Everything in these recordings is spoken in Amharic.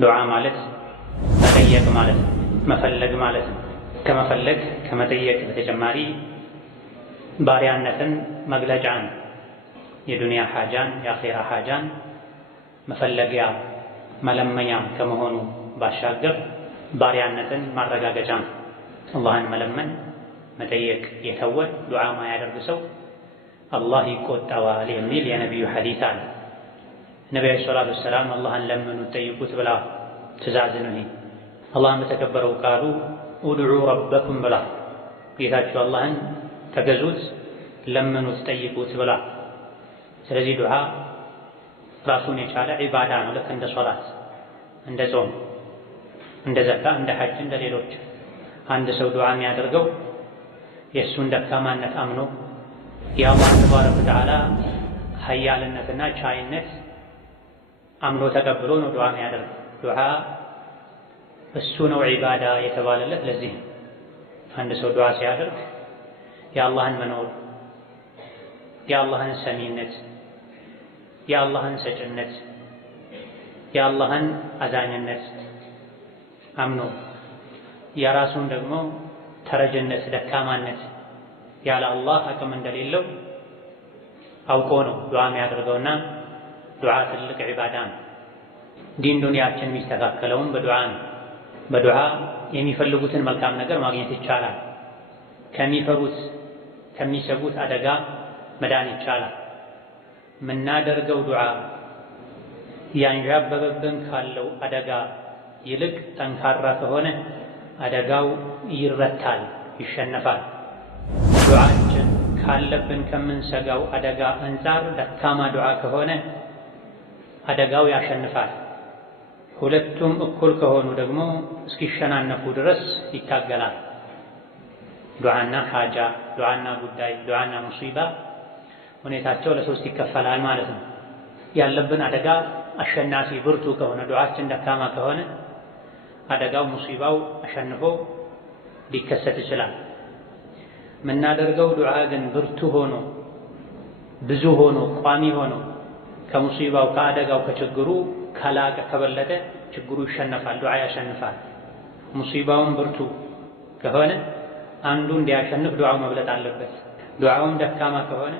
ዱዓ ማለት መጠየቅ ማለት ነው፣ መፈለግ ማለት ነው። ከመፈለግ ከመጠየቅ በተጨማሪ ባሪያነትን መግለጫ ነው። የዱንያ ሓጃን የአኼራ ሓጃን መፈለጊያ መለመኛ ከመሆኑ ባሻገር ባሪያነትን ማረጋገጫ ነው። አላህን መለመን መጠየቅ የተወ ዱዓ ማያደርግ ሰው አላህ ይቆጣዋል የሚል የነቢዩ ሐዲስ አለ። ነቢዩ ዓለይሂ ሰላቱ ወሰላም አላህን ለምኑት ጠይቁት ብላ ትእዛዝ ነው። ይሄ አላህን በተከበረው ቃሉ ኡድዑ ረበኩም ብላ ጌታችሁ አላህን ተገዙት፣ ለምኑት፣ ጠይቁት ብላ። ስለዚህ ዱዓ ራሱን የቻለ ዒባዳ ነው። ልክ እንደ ሶላት፣ እንደ ጾም፣ እንደ ዘካ፣ እንደ ሐጅ፣ እንደ ሌሎች አንድ ሰው ዱዓ የሚያደርገው የእሱን ደካማነት አምኖ የአላህ ተባረከ ወተዓላ ሀያልነትና ቻይነት አምኖ ተቀብሎ ነው ዱዓ የሚያደርገው። ዱዓ እሱ ነው ዒባዳ የተባለለት ለዚህ ነው። አንድ ሰው ዱዓ ሲያደርግ የአላህን መኖር፣ የአላህን ሰሚነት፣ የአላህን ሰጭነት፣ የአላህን አዛኝነት አምኖ የራሱን ደግሞ ተረጅነት፣ ደካማነት ያለ አላህ አቅም እንደሌለው አውቆ ነው ዱዓ የሚያደርገውና ዱዓ ትልቅ ዒባዳ ነው። ዲን ዱንያችን የሚስተካከለውም በዱዓ ነው። በዱዓ የሚፈልጉትን መልካም ነገር ማግኘት ይቻላል። ከሚፈሩት ከሚሰጉት አደጋ መዳን ይቻላል። የምናደርገው ዱዓ ያንዣበበብን ካለው አደጋ ይልቅ ጠንካራ ከሆነ አደጋው ይረታል፣ ይሸነፋል። ዱዓችን ካለብን ከምንሰጋው አደጋ አንጻር ደካማ ዱዓ ከሆነ አደጋው ያሸንፋል። ሁለቱም እኩል ከሆኑ ደግሞ እስኪሸናነፉ ድረስ ይታገላል። ዱዓና ሓጃ፣ ዱዓና ጉዳይ፣ ዱዓና ሙሲባ ሁኔታቸው ለሶስት ይከፈላል ማለት ነው። ያለብን አደጋ አሸናፊ ብርቱ ከሆነ ዱዓችን ደካማ ከሆነ አደጋው ሙሲባው አሸንፎ ሊከሰት ይችላል። የምናደርገው ዱዓ ግን ብርቱ ሆኖ ብዙ ሆኖ ቋሚ ሆኖ ከሙሲባው ከአደጋው ከችግሩ ከላቀ ከበለጠ ችግሩ ይሸነፋል፣ ዱዓ ያሸንፋል። ሙሲባውን ብርቱ ከሆነ አንዱ እንዲያሸንፍ ዱዓው መብለጥ አለበት። ዱዓውም ደካማ ከሆነ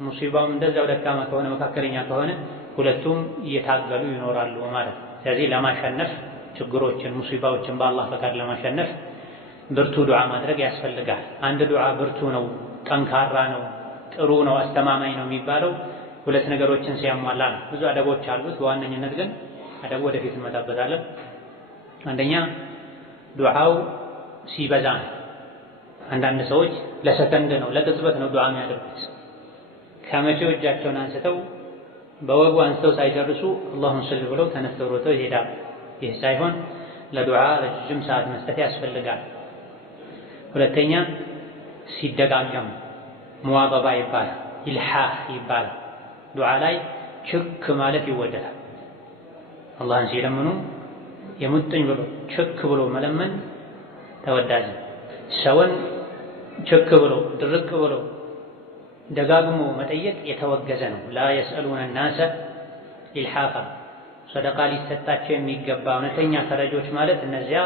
ሙሲባውም እንደዛው ደካማ ከሆነ መካከለኛ ከሆነ ሁለቱም እየታገሉ ይኖራሉ ማለት ነው። ስለዚህ ለማሸነፍ ችግሮችን ሙሲባዎችን በአላህ ፈቃድ ለማሸነፍ ብርቱ ዱዓ ማድረግ ያስፈልጋል። አንድ ዱዓ ብርቱ ነው፣ ጠንካራ ነው፣ ጥሩ ነው፣ አስተማማኝ ነው የሚባለው ሁለት ነገሮችን ሲያሟላ ነው። ብዙ አደቦች አሉት። በዋነኝነት ግን አደቡ ወደፊት እንመጣበታለን። አንደኛ ዱዓው ሲበዛ ነው። አንዳንድ ሰዎች ለሰከንድ ነው ለቅጽበት ነው ዱዓ የሚያደርጉት። ከመቼው እጃቸውን አንስተው በወጉ አንስተው ሳይጨርሱ አላሁመ ሰሊ ብለው ተነስተው ሮጠው ይሄዳሉ። ይህ ሳይሆን ለዱዓ ረጅም ሰዓት መስጠት ያስፈልጋል። ሁለተኛ ሲደጋገም ሙዋዘባ ይባላል፣ ኢልሓህ ይባላል። ዱዓ ላይ ችክ ማለት ይወደዳል። አላህን ሲለምኑ የሙጥኝ ብሎ ችክ ብሎ መለመን ተወዳጅ። ሰውን ችክ ብሎ ድርቅ ብሎ ደጋግሞ መጠየቅ የተወገዘ ነው። ላ የስአሉነ ናሰ ኢልሓፋ ሰደቃ ሊሰጣቸው የሚገባ እውነተኛ ተረጆች ማለት እነዚያ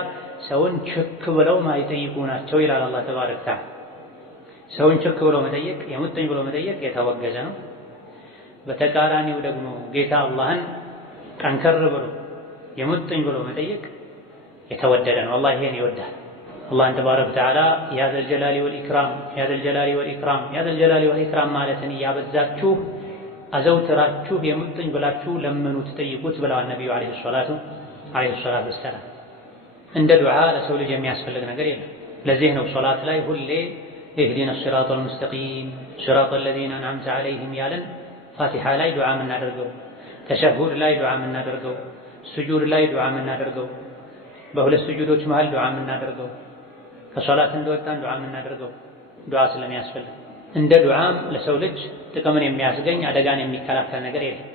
ሰውን ችክ ብለው ማይጠይቁ ናቸው ይላል አላህ ተባረከ ወተዓላ። ሰውን ችክ ብሎ መጠየቅ የሙጥኝ ብሎ መጠየቅ የተወገዘ ነው። በተቃራኒው ደግሞ ጌታ አላህን ጠንከር ብሎ የሙጥኝ ብሎ መጠየቅ የተወደደ ነው። አላህ ይሄን ይወዳል። አላህን ተባረከ ወተዓላ ያ ዘል ጀላሊ ወልኢክራም ያ ዘል ጀላሊ ወልኢክራም ያ ዘል ጀላሊ ወልኢክራም ማለትን እያበዛችሁ አዘውትራችሁ የሙጥኝ ብላችሁ ለምኑት ጠይቁት ብለዋል ነቢዩ ዓለይሂ ሰላቱ ወሰላም። እንደ ዱዓ ለሰው ልጅ የሚያስፈልግ ነገር የለም። ለዚህ ነው ሶላት ላይ ሁሌ ኢህዲነ ሲራጠል ሙስተቂም ሲራጠል ለዚነ አንዐምተ ዐለይሂም ያለን ፋቲሓ ላይ ዱዓ የምናደርገው፣ ተሸሁድ ላይ ዱዓ የምናደርገው፣ ስጁድ ላይ ዱዓ የምናደርገው፣ በሁለት ስጁዶች መሃል ዱዓ የምናደርገው፣ ከሶላት እንደወጣን ዱዓ የምናደርገው ዱዓ ስለሚያስፈልግ። እንደ ዱዓም ለሰው ልጅ ጥቅምን የሚያስገኝ አደጋን የሚከላከል ነገር የለም።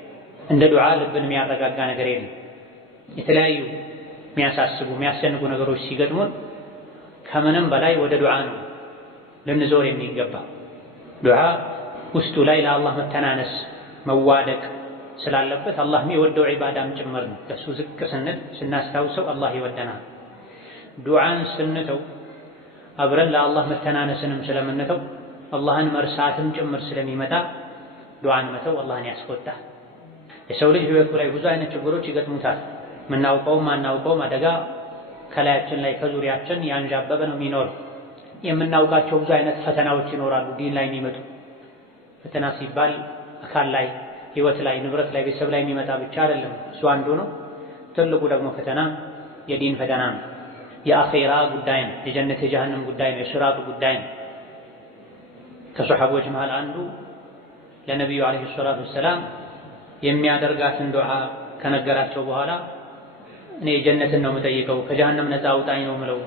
እንደ ዱዓ ልብን የሚያረጋጋ ነገር የለም። የተለያዩ የሚያሳስቡ የሚያስጨንቁ ነገሮች ሲገጥሙን ከምንም በላይ ወደ ዱዓ ነው ልንዞር የሚገባ። ዱዓ ውስጡ ላይ ለአላህ መተናነስ፣ መዋደቅ፣ ስላለበት አላህ የሚወደው ዒባዳም ጭምር ነው። ለሱ ዝቅ ስንል ስናስታውሰው አላህ ይወደናል። ዱዓን ስንተው አብረን ለአላህ መተናነስንም ስለምንተው አላህን መርሳትም ጭምር ስለሚመጣ ዱዓን መተው አላህን ያስቆጣል። የሰው ልጅ ህይወቱ ላይ ብዙ አይነት ችግሮች ይገጥሙታል። የምናውቀውም ማናውቀውም አደጋ ከላያችን ላይ ከዙሪያችን ያንዣበበ ነው የሚኖረው። የምናውቃቸው ብዙ አይነት ፈተናዎች ይኖራሉ ዲን ላይ የሚመጡ። ፈተና ሲባል አካል ላይ፣ ህይወት ላይ፣ ንብረት ላይ፣ ቤተሰብ ላይ የሚመጣ ብቻ አይደለም። እሱ አንዱ ነው። ትልቁ ደግሞ ፈተና የዲን ፈተና ነው። የአኼራ ጉዳይ ነው። የጀነት የጀሃነም ጉዳይ ነው። የሽራጡ ጉዳይ ነው። ከሰሐቦች መሃል አንዱ ለነቢዩ ዓለይሂ ሰላቱ ወሰላም የሚያደርጋትን ዱዓ ከነገራቸው በኋላ እኔ ጀነትን ነው የምጠይቀው ከጀሃነም ነፃ አውጣኝ ነው ምለው፣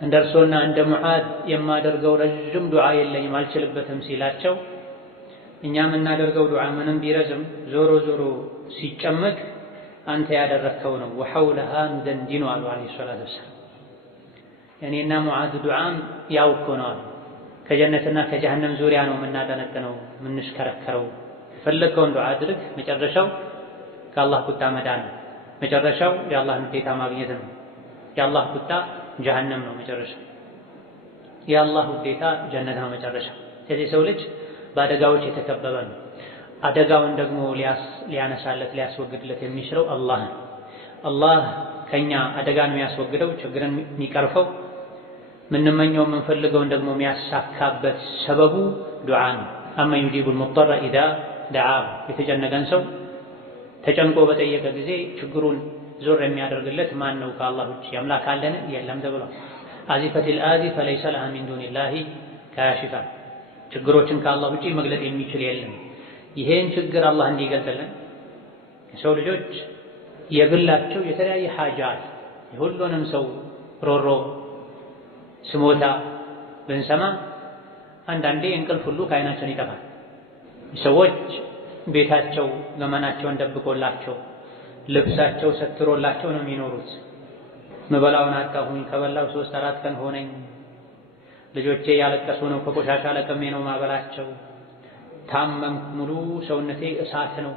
እንደ እርሶና እንደ ሙዓዝ የማደርገው ረዥም ዱዓ የለኝም አልችልበትም ሲላቸው እኛ የምናደርገው ዱዓ ምንም ቢረዝም ዞሮ ዞሮ ሲጨመቅ አንተ ያደረግከው ነው። ወሐውለሃ ኑደንዲኑ አሉ ዓለይሂ ሰላቱ ወሰላም። እኔና ሙዓዝ ዱዓም ያው እኮ ነው አሉ። ከጀነትና ከጀሃነም ዙሪያ ነው የምናጠነጥነው የምንሽከረከረው። የፈለግከውን ዱዓ አድርግ፣ መጨረሻው ከአላህ ቁጣ መዳን ነው። መጨረሻው የአላህን ውዴታ ማግኘት ነው። የአላህ ቁጣ ጀሃነም ነው መጨረሻው። የአላህ ውዴታ ጀነት ነው መጨረሻው። ስለዚህ ሰው ልጅ በአደጋዎች የተከበበ ነው። አደጋውን ደግሞ ሊያነሳለት ሊያስወግድለት የሚችለው አላህ ነው። አላህ ከኛ አደጋን የሚያስወግደው ችግርን የሚቀርፈው ምንመኘው የምንፈልገውን ደግሞ የሚያሳካበት ሰበቡ ዱዓ ነው። አመ ዩጂቡል ሙጠረ ኢዛ ደዓሁ፣ የተጨነቀን ሰው ተጨንቆ በጠየቀ ጊዜ ችግሩን ዞር የሚያደርግለት ማን ነው? ከአላህ ውጭ አምላክ አለን? የለም ተብሏል። አዚፈቲል አዚፈ ለይሰ ለሃ ሚን ዱኒላሂ ካሺፋ፣ ችግሮችን ከአላህ ውጭ መግለጥ የሚችል የለም። ይሄን ችግር አላህ እንዲገልጽልን የሰው ልጆች የግላቸው የተለያየ ሐጃ አለ። የሁሉንም ሰው ሮሮ ስሞታ ብንሰማ አንዳንዴ እንቅልፍ ሁሉ ከዓይናችን ይጠፋል። ሰዎች ቤታቸው ገመናቸውን ደብቆላቸው ልብሳቸው ሰትሮላቸው ነው የሚኖሩት። ምበላውን አጣሁኝ፣ ከበላው 3-4 ቀን ሆነኝ፣ ልጆቼ ያለቀሱ ነው፣ ከቆሻሻ ለቀሜ ነው ማበላቸው፣ ታመምኩ፣ ሙሉ ሰውነቴ እሳት ነው፣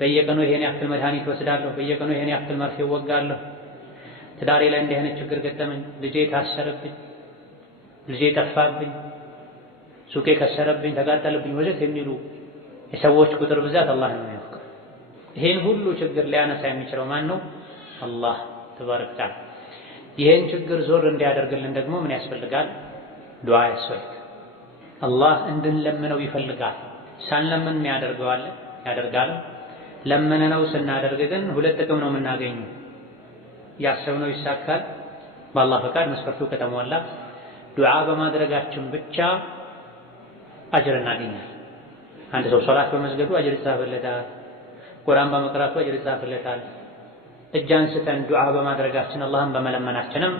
በየቀኑ ይሄን ያክል መድኃኒት ወስዳለሁ፣ በየቀኑ ይሄን ያክል መርፌ ወጋለሁ፣ ትዳሬ ላይ እንዲህ አይነት ችግር ገጠመኝ፣ ልጄ ታሰረብኝ፣ ልጄ ጠፋብኝ፣ ሱቄ ከሰረብኝ፣ ተቃጠለብኝ ወዘት የሚሉ የሰዎች ቁጥር ብዛት አላህ ነው የሚያውቀው። ይሄን ሁሉ ችግር ሊያነሳ የሚችለው ማን ነው? አላህ ተባረከ ወተዓላ። ይሄን ችግር ዞር እንዲያደርግልን ደግሞ ምን ያስፈልጋል? ዱዓ ያስፈልጋል። አላህ እንድንለምነው ይፈልጋል። ሳንለምን ያደርጋል። ለምነነው ስናደርግ ግን ሁለት ጥቅም ነው የምናገኘው። ያሰብነው ይሳካል በአላህ ፈቃድ መስፈርቱ ከተሟላ። ዱዓ በማድረጋችን ብቻ አጅር እናገኛለን። አንድ ሰው ሶላት በመስገዱ አጅር ይጻፍለታል። ቁርአን በመቅራቱ አጅር ይጻፍለታል። እጅ አንስተን ዱዓ በማድረጋችን አላህን በመለመናችንም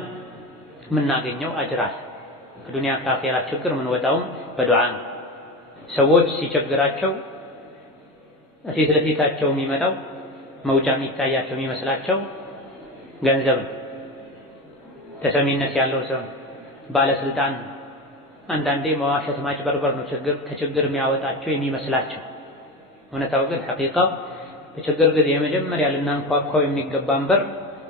የምናገኘው አጅር አለ። ከዱንያ ከአኼራ ችግር የምንወጣውም በዱዓ ነው። ሰዎች ሲቸግራቸው ፊት ለፊታቸው የሚመጣው መውጫ የሚታያቸው የሚመስላቸው ገንዘብ ነው፣ ተሰሚነት ያለው ሰው፣ ባለስልጣን፣ አንዳንዴ መዋሸት ማጭበርበር ነው ከችግር የሚያወጣቸው የሚመስላቸው። እውነታው ግን ሐቂቃው በችግር ጊዜ የመጀመሪያ ልናንኳኳው የሚገባን በር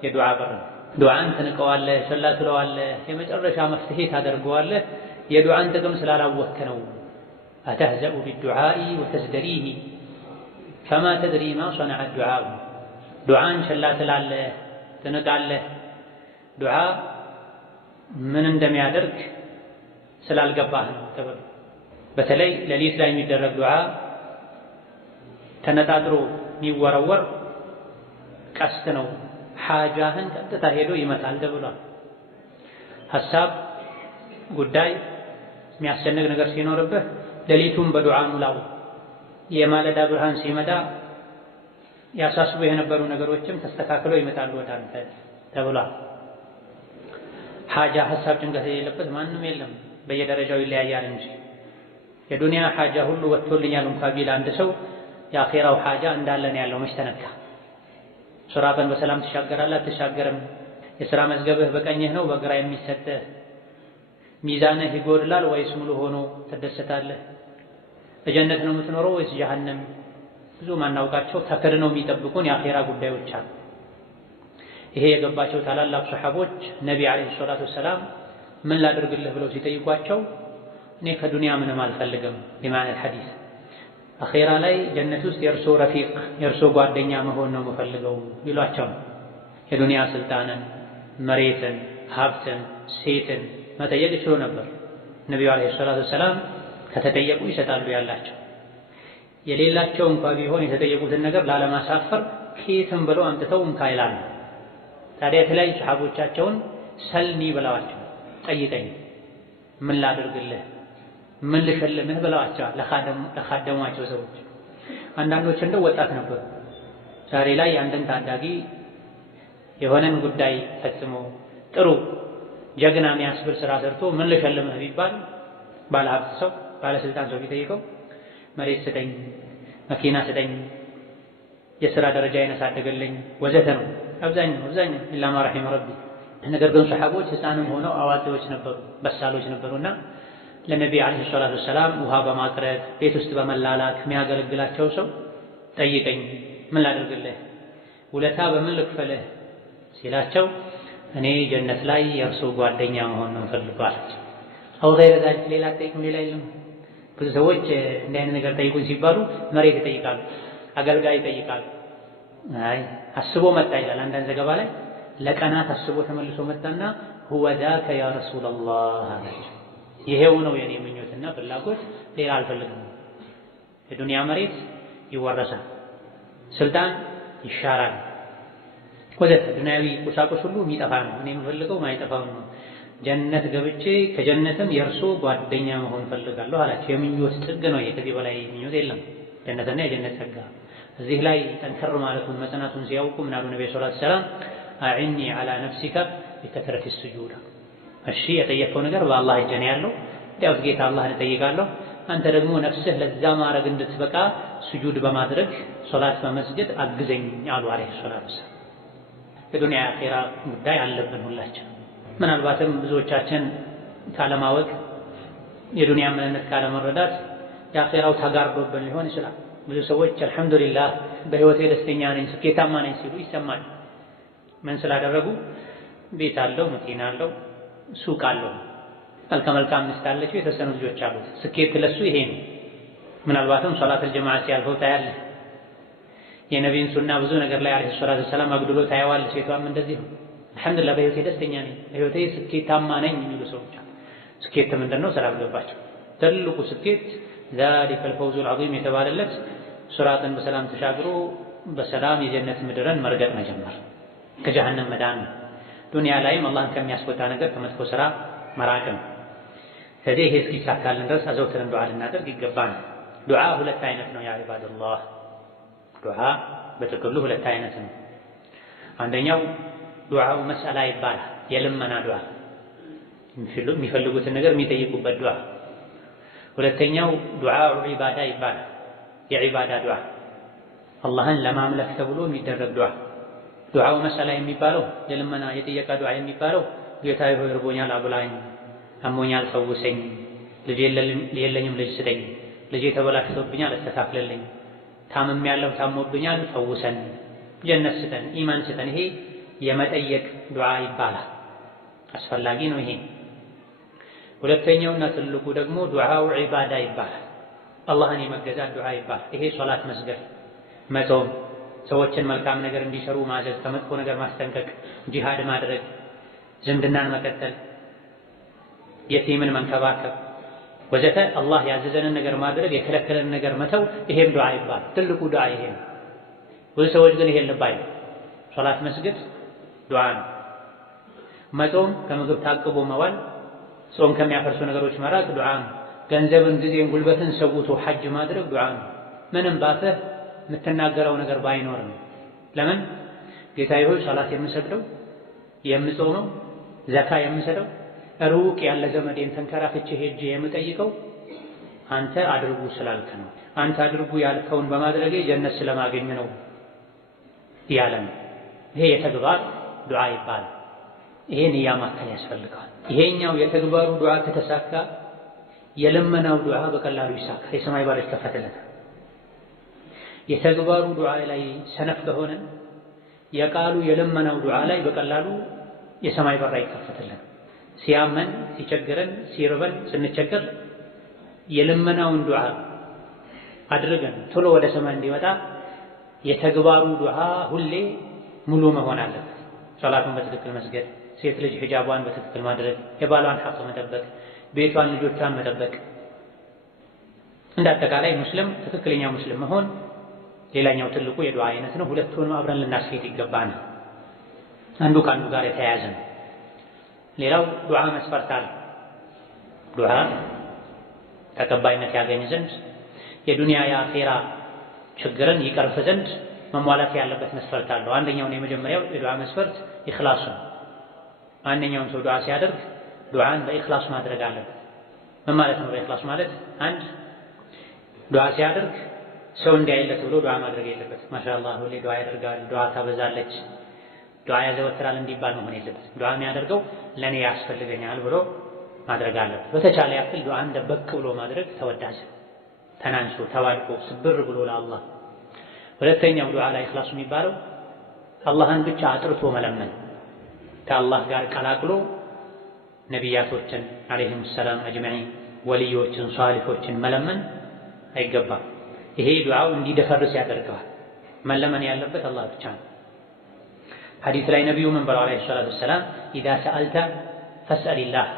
የዱዓ በር ነው። ዱዓን ትንቀዋለህ፣ ቸላ ትለዋለህ፣ የመጨረሻ መፍትሄ ታደርገዋለህ። የዱዓን ጥቅም ስላላወቅክ ነው። አተህዘኡ ቢዱዓኢ ወተዝደሪሂ ፈማ ተድሪ ማ ሰነዐ ዱዓኡ። ዱዓን ቸላ ትላለህ፣ ትንቃለህ። ዱዓ ምን እንደሚያደርግ ስላልገባህ ነው ተብሎ በተለይ ሌሊት ላይ የሚደረግ ዱዓ ተነጣጥሮ የሚወረወር ቀስት ነው። ሓጃህን ቀጥታ ሄዶ ይመታል ተብሏል። ሐሳብ ጉዳይ የሚያስጨንቅ ነገር ሲኖርብህ ሌሊቱን በዱዓ ሙላው። የማለዳ ብርሃን ሲመጣ ያሳስቡ የነበሩ ነገሮችም ተስተካክለው ይመጣሉ ወደ አንተ ተብሏል። ሓጃ ሐሳብ ጭንቀት የሌለበት ማንም የለም፣ በየደረጃው ይለያያል እንጂ። የዱንያ ሓጃ ሁሉ ወጥቶልኛል እንኳ ቢል አንድ ሰው የአኼራው ሓጃ እንዳለ ነው ያለው። መች ተነካ? ሱራበን በሰላም ትሻገራለህ አትሻገርም? የሥራ መዝገብህ በቀኝህ ነው በግራ የሚሰጥህ? ሚዛንህ ይጎድላል ወይስ ሙሉ ሆኖ ትደሰታለህ? በጀነት ነው የምትኖረው ወይስ ጀሃነም? ብዙ ማናውቃቸው ተከድነው የሚጠብቁን የአኼራ ጉዳዮች አሉ። ይሄ የገባቸው ታላላቅ ሰሐቦች ነቢ አለይሂ ሰላቱ ወሰላም ምን ላድርግልህ ብለው ሲጠይቋቸው እኔ ከዱንያ ምንም አልፈልግም በማለት ሐዲስ አኼራ ላይ ጀነት ውስጥ የእርሶ ረፊቅ የእርሶ ጓደኛ መሆን ነው የምፈልገው ይሏቸው። የዱንያ ስልጣንን፣ መሬትን፣ ሀብትን፣ ሴትን መጠየቅ ይችሉ ነበር። ነቢዩ አለይሂ ሰላቱ ወሰላም ከተጠየቁ ይሰጣሉ ያላቸው። የሌላቸው እንኳ ቢሆን የተጠየቁትን ነገር ላለማሳፈር ከየትም ብለው አምጥተው እንካ ይላሉ። ታዲያ የተለያዩ ሰሐቦቻቸውን ሰልኒ ብለዋቸው ጠይቀኝ፣ ምን ላድርግልህ፣ ምን ልሸልምህ ብለዋቸዋል ለኻደሟቸው ሰዎች። አንዳንዶች እንደው ወጣት ነበሩ። ዛሬ ላይ አንድን ታዳጊ የሆነን ጉዳይ ፈጽሞ ጥሩ ጀግና የሚያስብል ስራ ሰርቶ ምን ልሸልምህ ቢባል ባለሀብት ሰው ባለስልጣን ሰው ቢጠይቀው መሬት ስጠኝ፣ መኪና ስጠኝ፣ የሥራ ደረጃ ያሳደገልኝ ወዘተ ነው አብዛኛው ኢላ ማ ረሒመ ረቢ። ነገር ግን ሰሐቦች ሕፃንም ሆነው አዋቂዎች ነበሩ፣ በሳሎች ነበሩና ለነቢ አለይሂ ሰላቱ ወሰላም ውሃ በማቅረብ ቤት ውስጥ በመላላክ የሚያገለግላቸው ሰው ጠይቀኝ፣ ምን ላድርግልህ፣ ውለታ በምን ልክፈልህ ሲላቸው እኔ ጀነት ላይ የእርሱ ጓደኛ መሆን ነው ፈልጓል። አው ገይረ ዛሊክ ሌላ ጠይቁኝ ሌላ የለም። ብዙ ሰዎች እንዲህ አይነት ነገር ጠይቁኝ ሲባሉ መሬት ይጠይቃሉ፣ አገልጋይ ይጠይቃሉ። አይ አስቦ መጣ ይላል አንዳንድ ዘገባ ላይ። ለቀናት አስቦ ተመልሶ መጣና ሁወ ዛከ ያ ረሱለላህ አላቸው። ይሄው ነው የኔ ምኞትና ፍላጎት፣ ሌላ አልፈልግም። የዱንያ መሬት ይወረሳል፣ ስልጣን ይሻራል፣ ወዘተ ዱንያዊ ቁሳቁስ ሁሉ የሚጠፋ ነው። እኔ የምፈልገው ማይጠፋው ነው። ጀነት ገብቼ ከጀነትም የእርሶ ጓደኛ መሆን ፈልጋለሁ አላቸው። የምኞት ጥግ ነው ይሄ፣ ከዚህ በላይ ምኞት የለም። ጀነትና የጀነት ጸጋ። እዚህ ላይ ጠንከር ማለቱን መጽናቱን ሲያውቁ ምን አሉ ነብዩ ሰለላሁ ዐለይሂ ወሰለም አዕኒ ዐላ ነፍሲከ ቢከትረቲ ሱጁድ። እሺ የጠየቀው ነገር በአላህ እጅ ነው ያለው፣ ያው ጌታ አላህን እጠይቃለሁ፣ አንተ ደግሞ ነፍስህ ለዛ ማድረግ እንድትበቃ ስጁድ በማድረግ ሶላት በመስገድ አግዘኝ አሉ አለይሂ ሰላቱ ወሰላም። የዱንያ አኺራ ጉዳይ አለብን ሁላችን። ምናልባትም ብዙዎቻችን ካለማወቅ የዱንያ ምንነት ካለመረዳት የአኺራው ተጋርዶብን ሊሆን ይችላል። ብዙ ሰዎች አልሐምዱሊላህ በህይወቴ ደስተኛ ነኝ ስኬታማ ነኝ ሲሉ ይሰማል። ምን ስላደረጉ? ቤት አለው፣ መኪና አለው፣ ሱቅ አለው፣ መልካም ሚስት አለችው፣ የተወሰኑ ልጆች አሉት። ስኬት ለሱ ይሄ ነው። ምናልባትም ሶላተል ጀማዓ ሲያልፈው ታያለህ። የነቢይን ሱና ብዙ ነገር ላይ አለይሂ ሰላቱ ወሰላም አግድሎ ታየዋለህ። ሴቷም እንደዚህ ነው። አልሐምዱሊላህ በህይወቴ ደስተኛ ነኝ፣ በህይወቴ ስኬታማ ነኝ የሚሉ ሰዎች አሉ። ስኬት ምንድነው? ስላልገባቸው ትልቁ ስኬት ዛሊከል ፈውዙል ዐዚም የተባለለት ሱራትን በሰላም ተሻግሮ በሰላም የጀነት ምድርን መርገጥ መጀመር፣ ከጀሃነም መዳን ነው። ዱንያ ላይም አላህን ከሚያስቆጣ ነገር ከመጥፎ ስራ መራቅ ነው። ስለዚህ ይሄ እስኪሳካልን ድረስ አዘውትረን ዱዓ ልናደርግ ይገባል። ዱዓ ሁለት አይነት ነው ያ ዒባደላህ። ዱዓ በጥቅሉ ሁለት አይነት ነው። አንደኛው ዱዓው መስአላ ይባላል፣ የልመና ዱዓ፣ የሚፈልጉትን ነገር የሚጠይቁበት ዱዓ። ሁለተኛው ዱዓው ዒባዳ ይባላል፣ የዒባዳ ዱዓ፣ አላህን ለማምለክ ተብሎ የሚደረግ ዱዓ። ዱዓው መስአላ የሚባለው የልመና የጥየቃ ዱዓ የሚባለው ጌታዬ ሆይ እርቦኛል አብላኝ፣ አሞኛል ፈውሰኝ፣ ልጅ የለኝም ልጅ ስጠኝ፣ ልጄ ተበላሽቶብኛል አስተካክልልኝ፣ ታምሜያለሁ ታሞብኛል ፈውሰን፣ ጀነት ስጠን፣ ኢማን ስጠን። ይሄ የመጠየቅ ዱዓ ይባላል። አስፈላጊ ነው ይሄ። ሁለተኛውና ትልቁ ደግሞ ዱዓው ዒባዳ ይባላል፣ አላህን የመገዛት ዱዓ ይባላል። ይሄ ሶላት መስገድ፣ መጾም፣ ሰዎችን መልካም ነገር እንዲሰሩ ማዘዝ፣ ከመጥፎ ነገር ማስጠንቀቅ፣ ጂሃድ ማድረግ፣ ዝምድናን መቀጠል፣ የቲምን መንከባከብ ወዘተ አላህ ያዘዘንን ነገር ማድረግ፣ የከለከለንን ነገር መተው፣ ይሄም ዱዓ ይባላል። ትልቁ ዱዓ ይሄ ነው። ብዙ ሰዎች ግን ይሄን ልብ አይሉ። ሶላት መስገድ ዱዓ ነው። መጾም፣ ከምግብ ታቅቦ መዋል፣ ጾም ከሚያፈርሱ ነገሮች መራቅ ዱዓ ነው። ገንዘብን፣ ጊዜን፣ ጉልበትን ሰውቶ ሐጅ ማድረግ ዱዓ ነው። ምንም ባፈህ የምትናገረው ነገር ባይኖርም ለምን ጌታዬ ሆይ ሶላት የምሰግደው የምጾመው ዘካ የምሰጠው ሩቅ ያለ ዘመዴን ተንከራፍቼ ሄጄ የምጠይቀው አንተ አድርጉ ስላልክ ነው፣ አንተ አድርጉ ያልከውን በማድረጌ ጀነት ስለማገኝ ነው ያለ ነው። ይሄ የተግባር ዱዓ ይባላል። ይሄን ያማከል ያስፈልጋል። ይሄኛው የተግባሩ ዱዓ ከተሳካ የልመናው ዱዓ በቀላሉ ይሳካል፣ የሰማይ በር ይከፈትለታል። የተግባሩ ዱዓ ላይ ሰነፍ ከሆነ የቃሉ የለመናው ዱዓ ላይ በቀላሉ የሰማይ በር አይከፈትልን። ሲያመን፣ ሲቸግረን፣ ሲርበን፣ ስንቸገር የለመናውን ዱዓ አድርገን ቶሎ ወደ ሰማይ እንዲመጣ የተግባሩ ዱዓ ሁሌ ሙሉ መሆን አለበት። ሶላቱን በትክክል መስገድ፣ ሴት ልጅ ሒጃቧን በትክክል ማድረግ፣ የባሏን ሐቅ መጠበቅ፣ ቤቷን ልጆቿን መጠበቅ፣ እንደ አጠቃላይ ሙስሊም ትክክለኛ ሙስሊም መሆን ሌላኛው ትልቁ የዱዓ አይነት ነው። ሁለቱንም አብረን ልናስኬድ ይገባናል። አንዱ ከአንዱ ጋር የተያያዘ ነው። ሌላው ዱዓ መስፈርት አለ። ዱዓ ተቀባይነት ያገኝ ዘንድ የዱንያ የአኼራ ችግርን ይቀርፍ ዘንድ መሟላት ያለበት መስፈርት አለው። አንደኛውና የመጀመሪያው የዱዓ መስፈርት ኢኽላስ ነው። ማንኛውም ሰው ዱዓ ሲያደርግ ዱዓን በኢኽላስ ማድረግ አለበት። ምን ማለት ነው በኢኽላስ ማለት? አንድ ዱዓ ሲያደርግ ሰው እንዲያይለት ብሎ ዱዓ ማድረግ የለበት። ማሻአላህ ሁሌ ዱዓ ያደርጋል፣ ዱዓ ታበዛለች፣ ዱዓ ያዘወትራል እንዲባል መሆን የለበት። ዱዓ የሚያደርገው ለኔ ያስፈልገኛል ብሎ ማድረግ አለበት። በተቻለ ያክል ዱዓን ደበቅ ብሎ ማድረግ ተወዳጅ፣ ተናንሶ ተዋድቆ ስብር ብሎ ለአላህ። ሁለተኛው ዱዓ ላይ ኢኽላስ የሚባለው አላህን ብቻ አጥርቶ መለመን፣ ከአላህ ጋር ቀላቅሎ ነቢያቶችን አለይሂም ሰላም አጅመዒን፣ ወልዮችን፣ ሷሊሖችን መለመን አይገባም። ይሄ ዱዓው እንዲደፈርስ ያደርገዋል። መለመን ያለበት አላህ ብቻ ነው። ሐዲስ ላይ ነቢዩ ምን ብለው አለይሂ ሰላቱ ወሰላም ኢዛ ሰአልተ ፈስአሊላህ፣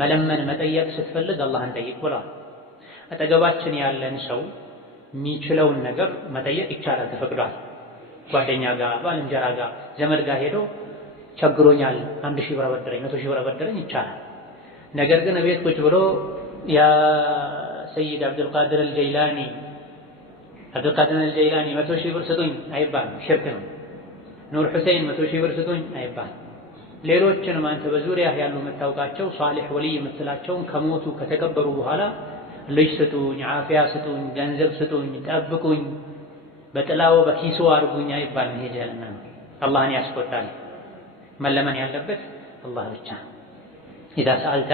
መለመን መጠየቅ ስትፈልግ አላህን ጠይቅ ብለዋል። አጠገባችን ያለን ሰው የሚችለውን ነገር መጠየቅ ይቻላል፣ ተፈቅዷል። ጓደኛ ጋር፣ ባልንጀራ ጋር፣ ዘመድ ጋር ሄዶ ቸግሮኛል 1000 ብር አበድረኝ፣ 100 ብር አበድረኝ ይቻላል። ነገር ግን እቤት ቁጭ ብሎ ያ ሰይድ አብዱልቃድር አልጀይላኒ 100 ብር ስጡኝ አይባልም፣ ሽርክ ነው። ኑር ሁሴን 100 ብር ስጡኝ አይባልም። ሌሎችንም አንተ በዙሪያ ያሉ የምታውቃቸው ሷሊሕ ወልይ የምትላቸውን ከሞቱ ከተቀበሩ በኋላ ልጅ ስጡኝ፣ ዓፊያ ስጡኝ፣ ገንዘብ ስጡኝ፣ ጠብቁኝ፣ በጥላው በኪሱ አድርጉኝ አይባልም። ይሄ ጀልና ነው፣ አላህን ያስቆጣል። መለመን ያለበት አላህ ብቻ። ኢዛ ሰአልተ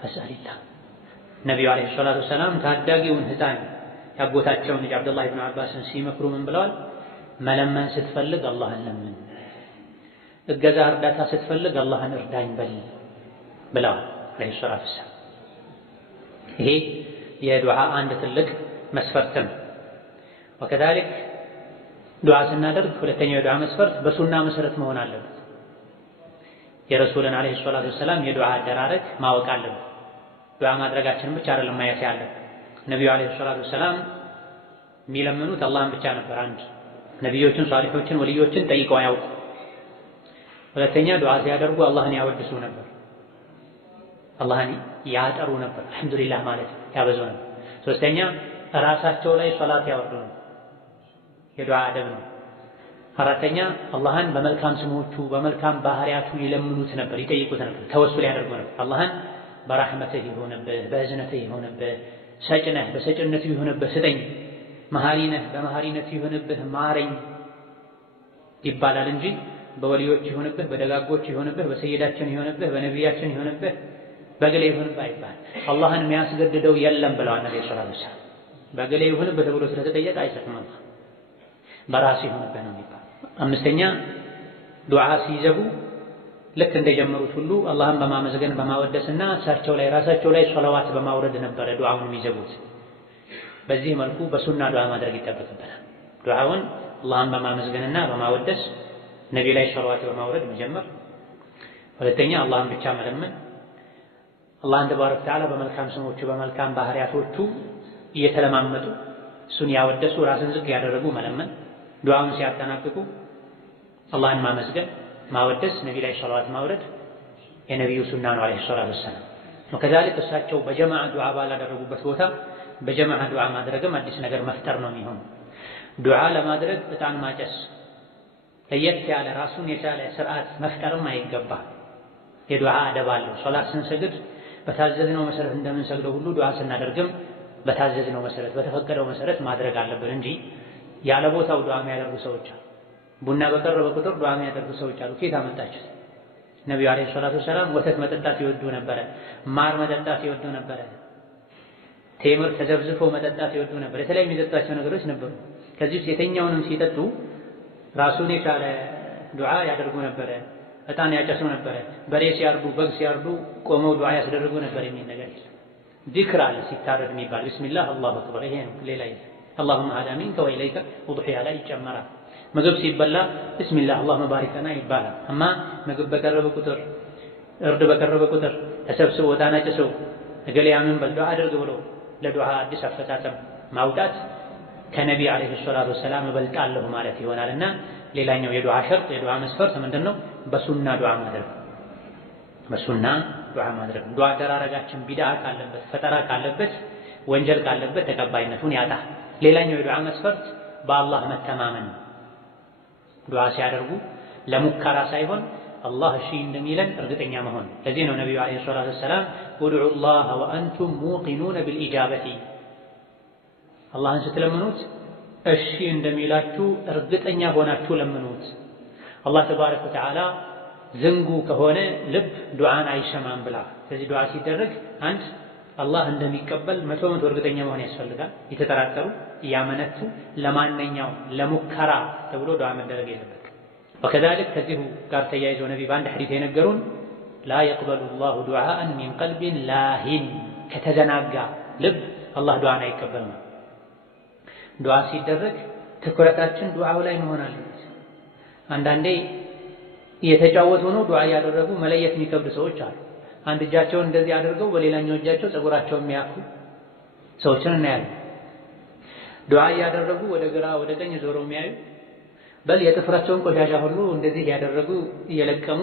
ፈስአሊላህ። ነቢዩ ዓለይሂ ሰላቱ ወሰላም ታዳጊውን ሕፃን ያጎታቸውን ልጅ አብዱላህ ኢብኑ አባስን ሲመክሩ ምን ብለዋል? መለመን ስትፈልግ አላህን ለምን፣ እገዛ እርዳታ ስትፈልግ አላህን እርዳኝ በል ብለዋል ዓለይሂ ሰላቱ ወሰላም። ይሄ የዱዓ አንድ ትልቅ መስፈርት ነው። ወከዛሊክ ዱዓ ስናደርግ ሁለተኛው የዱዓ መስፈርት በሱና መሰረት መሆን አለበት። የረሱልን ዓለይሂ ሰላቱ ወሰላም የዱዓ አደራረግ ማወቅ አለበት። ዱዓ ማድረጋችንን ብቻ አይደለም ማየት ያለብን። ነቢዩ ዓለይሂ ሰላቱ ወሰላም የሚለምኑት አላህን ብቻ ነበር። አንድ ነቢዮችን፣ ሷሊሖችን፣ ወልዮችን ጠይቀው አያውቁ። ሁለተኛ ዱዓ ሲያደርጉ አላህን ያወድሱ ነበር፣ አላህን ያጠሩ ነበር፣ አልሐምዱሊላህ ማለት ያበዙ ነበር። ሶስተኛ ራሳቸው ላይ ሶላት ያወርዱ ነበር፣ የዱዓ አደብ ነው። አራተኛ አላህን በመልካም ስሞቹ በመልካም ባህሪያቱ ይለምኑት ነበር፣ ይጠይቁት ነበር፣ ተወሱል ያደርጉ ነበር። አላህን በራህመትህ ይሆንብህ፣ በእዝነትህ ይሆንብህ፣ ሰጭ ነህ በሰጭነትህ ይሆንብህ ስጠኝ፣ መሐሪ ነህ በመሐሪነትህ ይሆንብህ ማረኝ ይባላል እንጂ በወሊዮች ይሆንብህ፣ በደጋጎች ይሆንብህ፣ በሰይዳችን ይሆንብህ፣ በነቢያችን ይሆንብህ፣ በገሌ ይሆንብህ አይባል። አላህን የሚያስገድደው የለም ብለዋል ነብዩ ሰለላሁ ዐለይሂ ወሰለም። በገሌ ይሆንብህ ተብሎ ስለተጠየቀ አይሰጥም፣ አላህ በራሱ ይሆንብህ ነው የሚባል። አምስተኛ ዱዓ ሲይዘጉ ልክ እንደጀመሩት ሁሉ አላህን በማመስገን በማወደስና እሳቸው ላይ ራሳቸው ላይ ሶላዋት በማውረድ ነበረ ዱዓውን የሚዘጉት። በዚህ መልኩ በሱና ዱዓ ማድረግ ይጠበቅብናል። ዱዓውን አላህን በማመስገንና በማወደስ ነቢ ላይ ሶላዋት በማውረድ መጀመር። ሁለተኛ አላህን ብቻ መለመን፣ አላህን ተባረከ ወተዓላ በመልካም ስሞቹ በመልካም ባህሪያቶቹ እየተለማመጡ እሱን ያወደሱ ራስን ዝቅ ያደረጉ መለመን። ዱዓውን ሲያጠናቅቁ አላህን ማመስገን ማወደስ፣ ነቢ ላይ ሶላዋት ማውረድ የነቢዩ ሱና ነው ዓለይሂ ሰላቱ ወሰላም። ወከዛሊክ እሳቸው በጀማዓ ዱዓ ባላደረጉበት ቦታ በጀማዓ ዱዓ ማድረግም አዲስ ነገር መፍጠር ነው የሚሆን። ዱዓ ለማድረግ ዕጣን ማጨስ ለየት ያለ ራሱን የቻለ ስርዓት መፍጠርም አይገባ። የዱዓ አደብ አለው። ሶላት ስንሰግድ በታዘዝነው መሰረት እንደምንሰግደው ሁሉ ዱዓ ስናደርግም በታዘዝነው መሰረት በተፈቀደው መሰረት ማድረግ አለብን እንጂ ያለ ቦታው ዱዓ የሚያደርጉ ሰዎች አሉ። ቡና በቀረበ ቁጥር ዱዓ የሚያደርጉ ሰዎች አሉ። ከየት አመጣችሁት? ነቢዩ ዓለይሂ ሰላቱ ወሰላም ወተት መጠጣት ይወዱ ነበረ፣ ማር መጠጣት ይወዱ ነበረ፣ ቴምር ተዘብዝፎ መጠጣት ይወዱ ነበር። የተለያዩ የሚጠጣቸው ነገሮች ነበሩ። ከዚህ የተኛውንም ሲጠጡ ራሱን የቻለ ዱዓ ያደርጉ ነበረ። እጣን ያጨሱ ነበረ። በሬ ሲያርዱ በግ ሲያርዱ ቆመው ዱዓ ያስደርጉ ነበር የሚል ነገር የለም። ዚክር አለ ሲታረድ የሚባል ቢስሚላህ አላሁ አክበር፣ ይሄ ነው፣ ሌላ የለም። አላሁመ ሀዛ ሚንከ ወኢለይከ ውድሒያ ላይ ይጨመራል። ምግብ ሲበላ ቢስሚላህ አላሁመ ባሪክ ለና ይባላል። አማ ምግብ በቀረበ ቁጥር እርድ በቀረበ ቁጥር ተሰብስበው እጣን አጭሰው እገሌ አምን በል ዱዓ አድርግ ብሎ ለዱዓ አዲስ አፈጻጸም ማውጣት ከነቢ ዓለይሂ ሰላቱ ወሰላም እበልጣለሁ ማለት ይሆናልና ሌላኛው የዱዓ ሸርጥ የዱዓ መስፈርት ምንድነው? በሱና ዱዓ ማድረግ። በሱና ዱዓ ማድረግ። ዱዓ አደራረጋችን ቢድዓ ካለበት፣ ፈጠራ ካለበት፣ ወንጀል ካለበት ተቀባይነቱን ያጣ። ሌላኛው የዱዓ መስፈርት በአላህ መተማመን። ዱዓ ሲያደርጉ ለሙከራ ሳይሆን አላህ እሺ እንደሚለን እርግጠኛ መሆን። ለዚህ ነው ነቢዩ ዓለይሂ ሰላቱ ወሰላም ኡድዑ ላህ ወአንቱም ሙቂኑነ ቢልኢጃበቲ፣ አላህን ስትለምኑት እሺ እንደሚላችሁ እርግጠኛ ሆናችሁ ለምኑት። አላህ ተባረከ ወተዓላ ዝንጉ ከሆነ ልብ ዱዓን አይሰማም ብላ። ስለዚህ ዱዓ ሲደረግ አንድ አላህ እንደሚቀበል 100% እርግጠኛ መሆን ያስፈልጋል። የተጠራጠሩ እያመነቱ ለማንኛውም ለሙከራ ተብሎ ዱዓ መደረግ የለበትም። ወከዛሊክ ከዚሁ ጋር ተያይዞ ነቢ በአንድ ሐዲስ የነገሩን ላ የቅበሉ ላሁ ዱዓአን ሚን ቀልቢን ላሂን፣ ከተዘናጋ ልብ አላህ ዱዓን አይቀበልም። ዱዓ ሲደረግ ትኩረታችን ዱዓው ላይ መሆን አለበት። አንዳንዴ እየተጫወቱ ነው ዱዓ እያደረጉ መለየት የሚከብድ ሰዎች አሉ። አንድ እጃቸውን እንደዚህ አድርገው በሌላኛው እጃቸው ፀጉራቸውን የሚያፉ ሰዎችን እናያለን። ዱዓ እያደረጉ ወደ ግራ ወደ ቀኝ ዞረው የሚያዩ፣ በል የጥፍራቸውን ቆሻሻ ሁሉ እንደዚህ ያደረጉ እየለቀሙ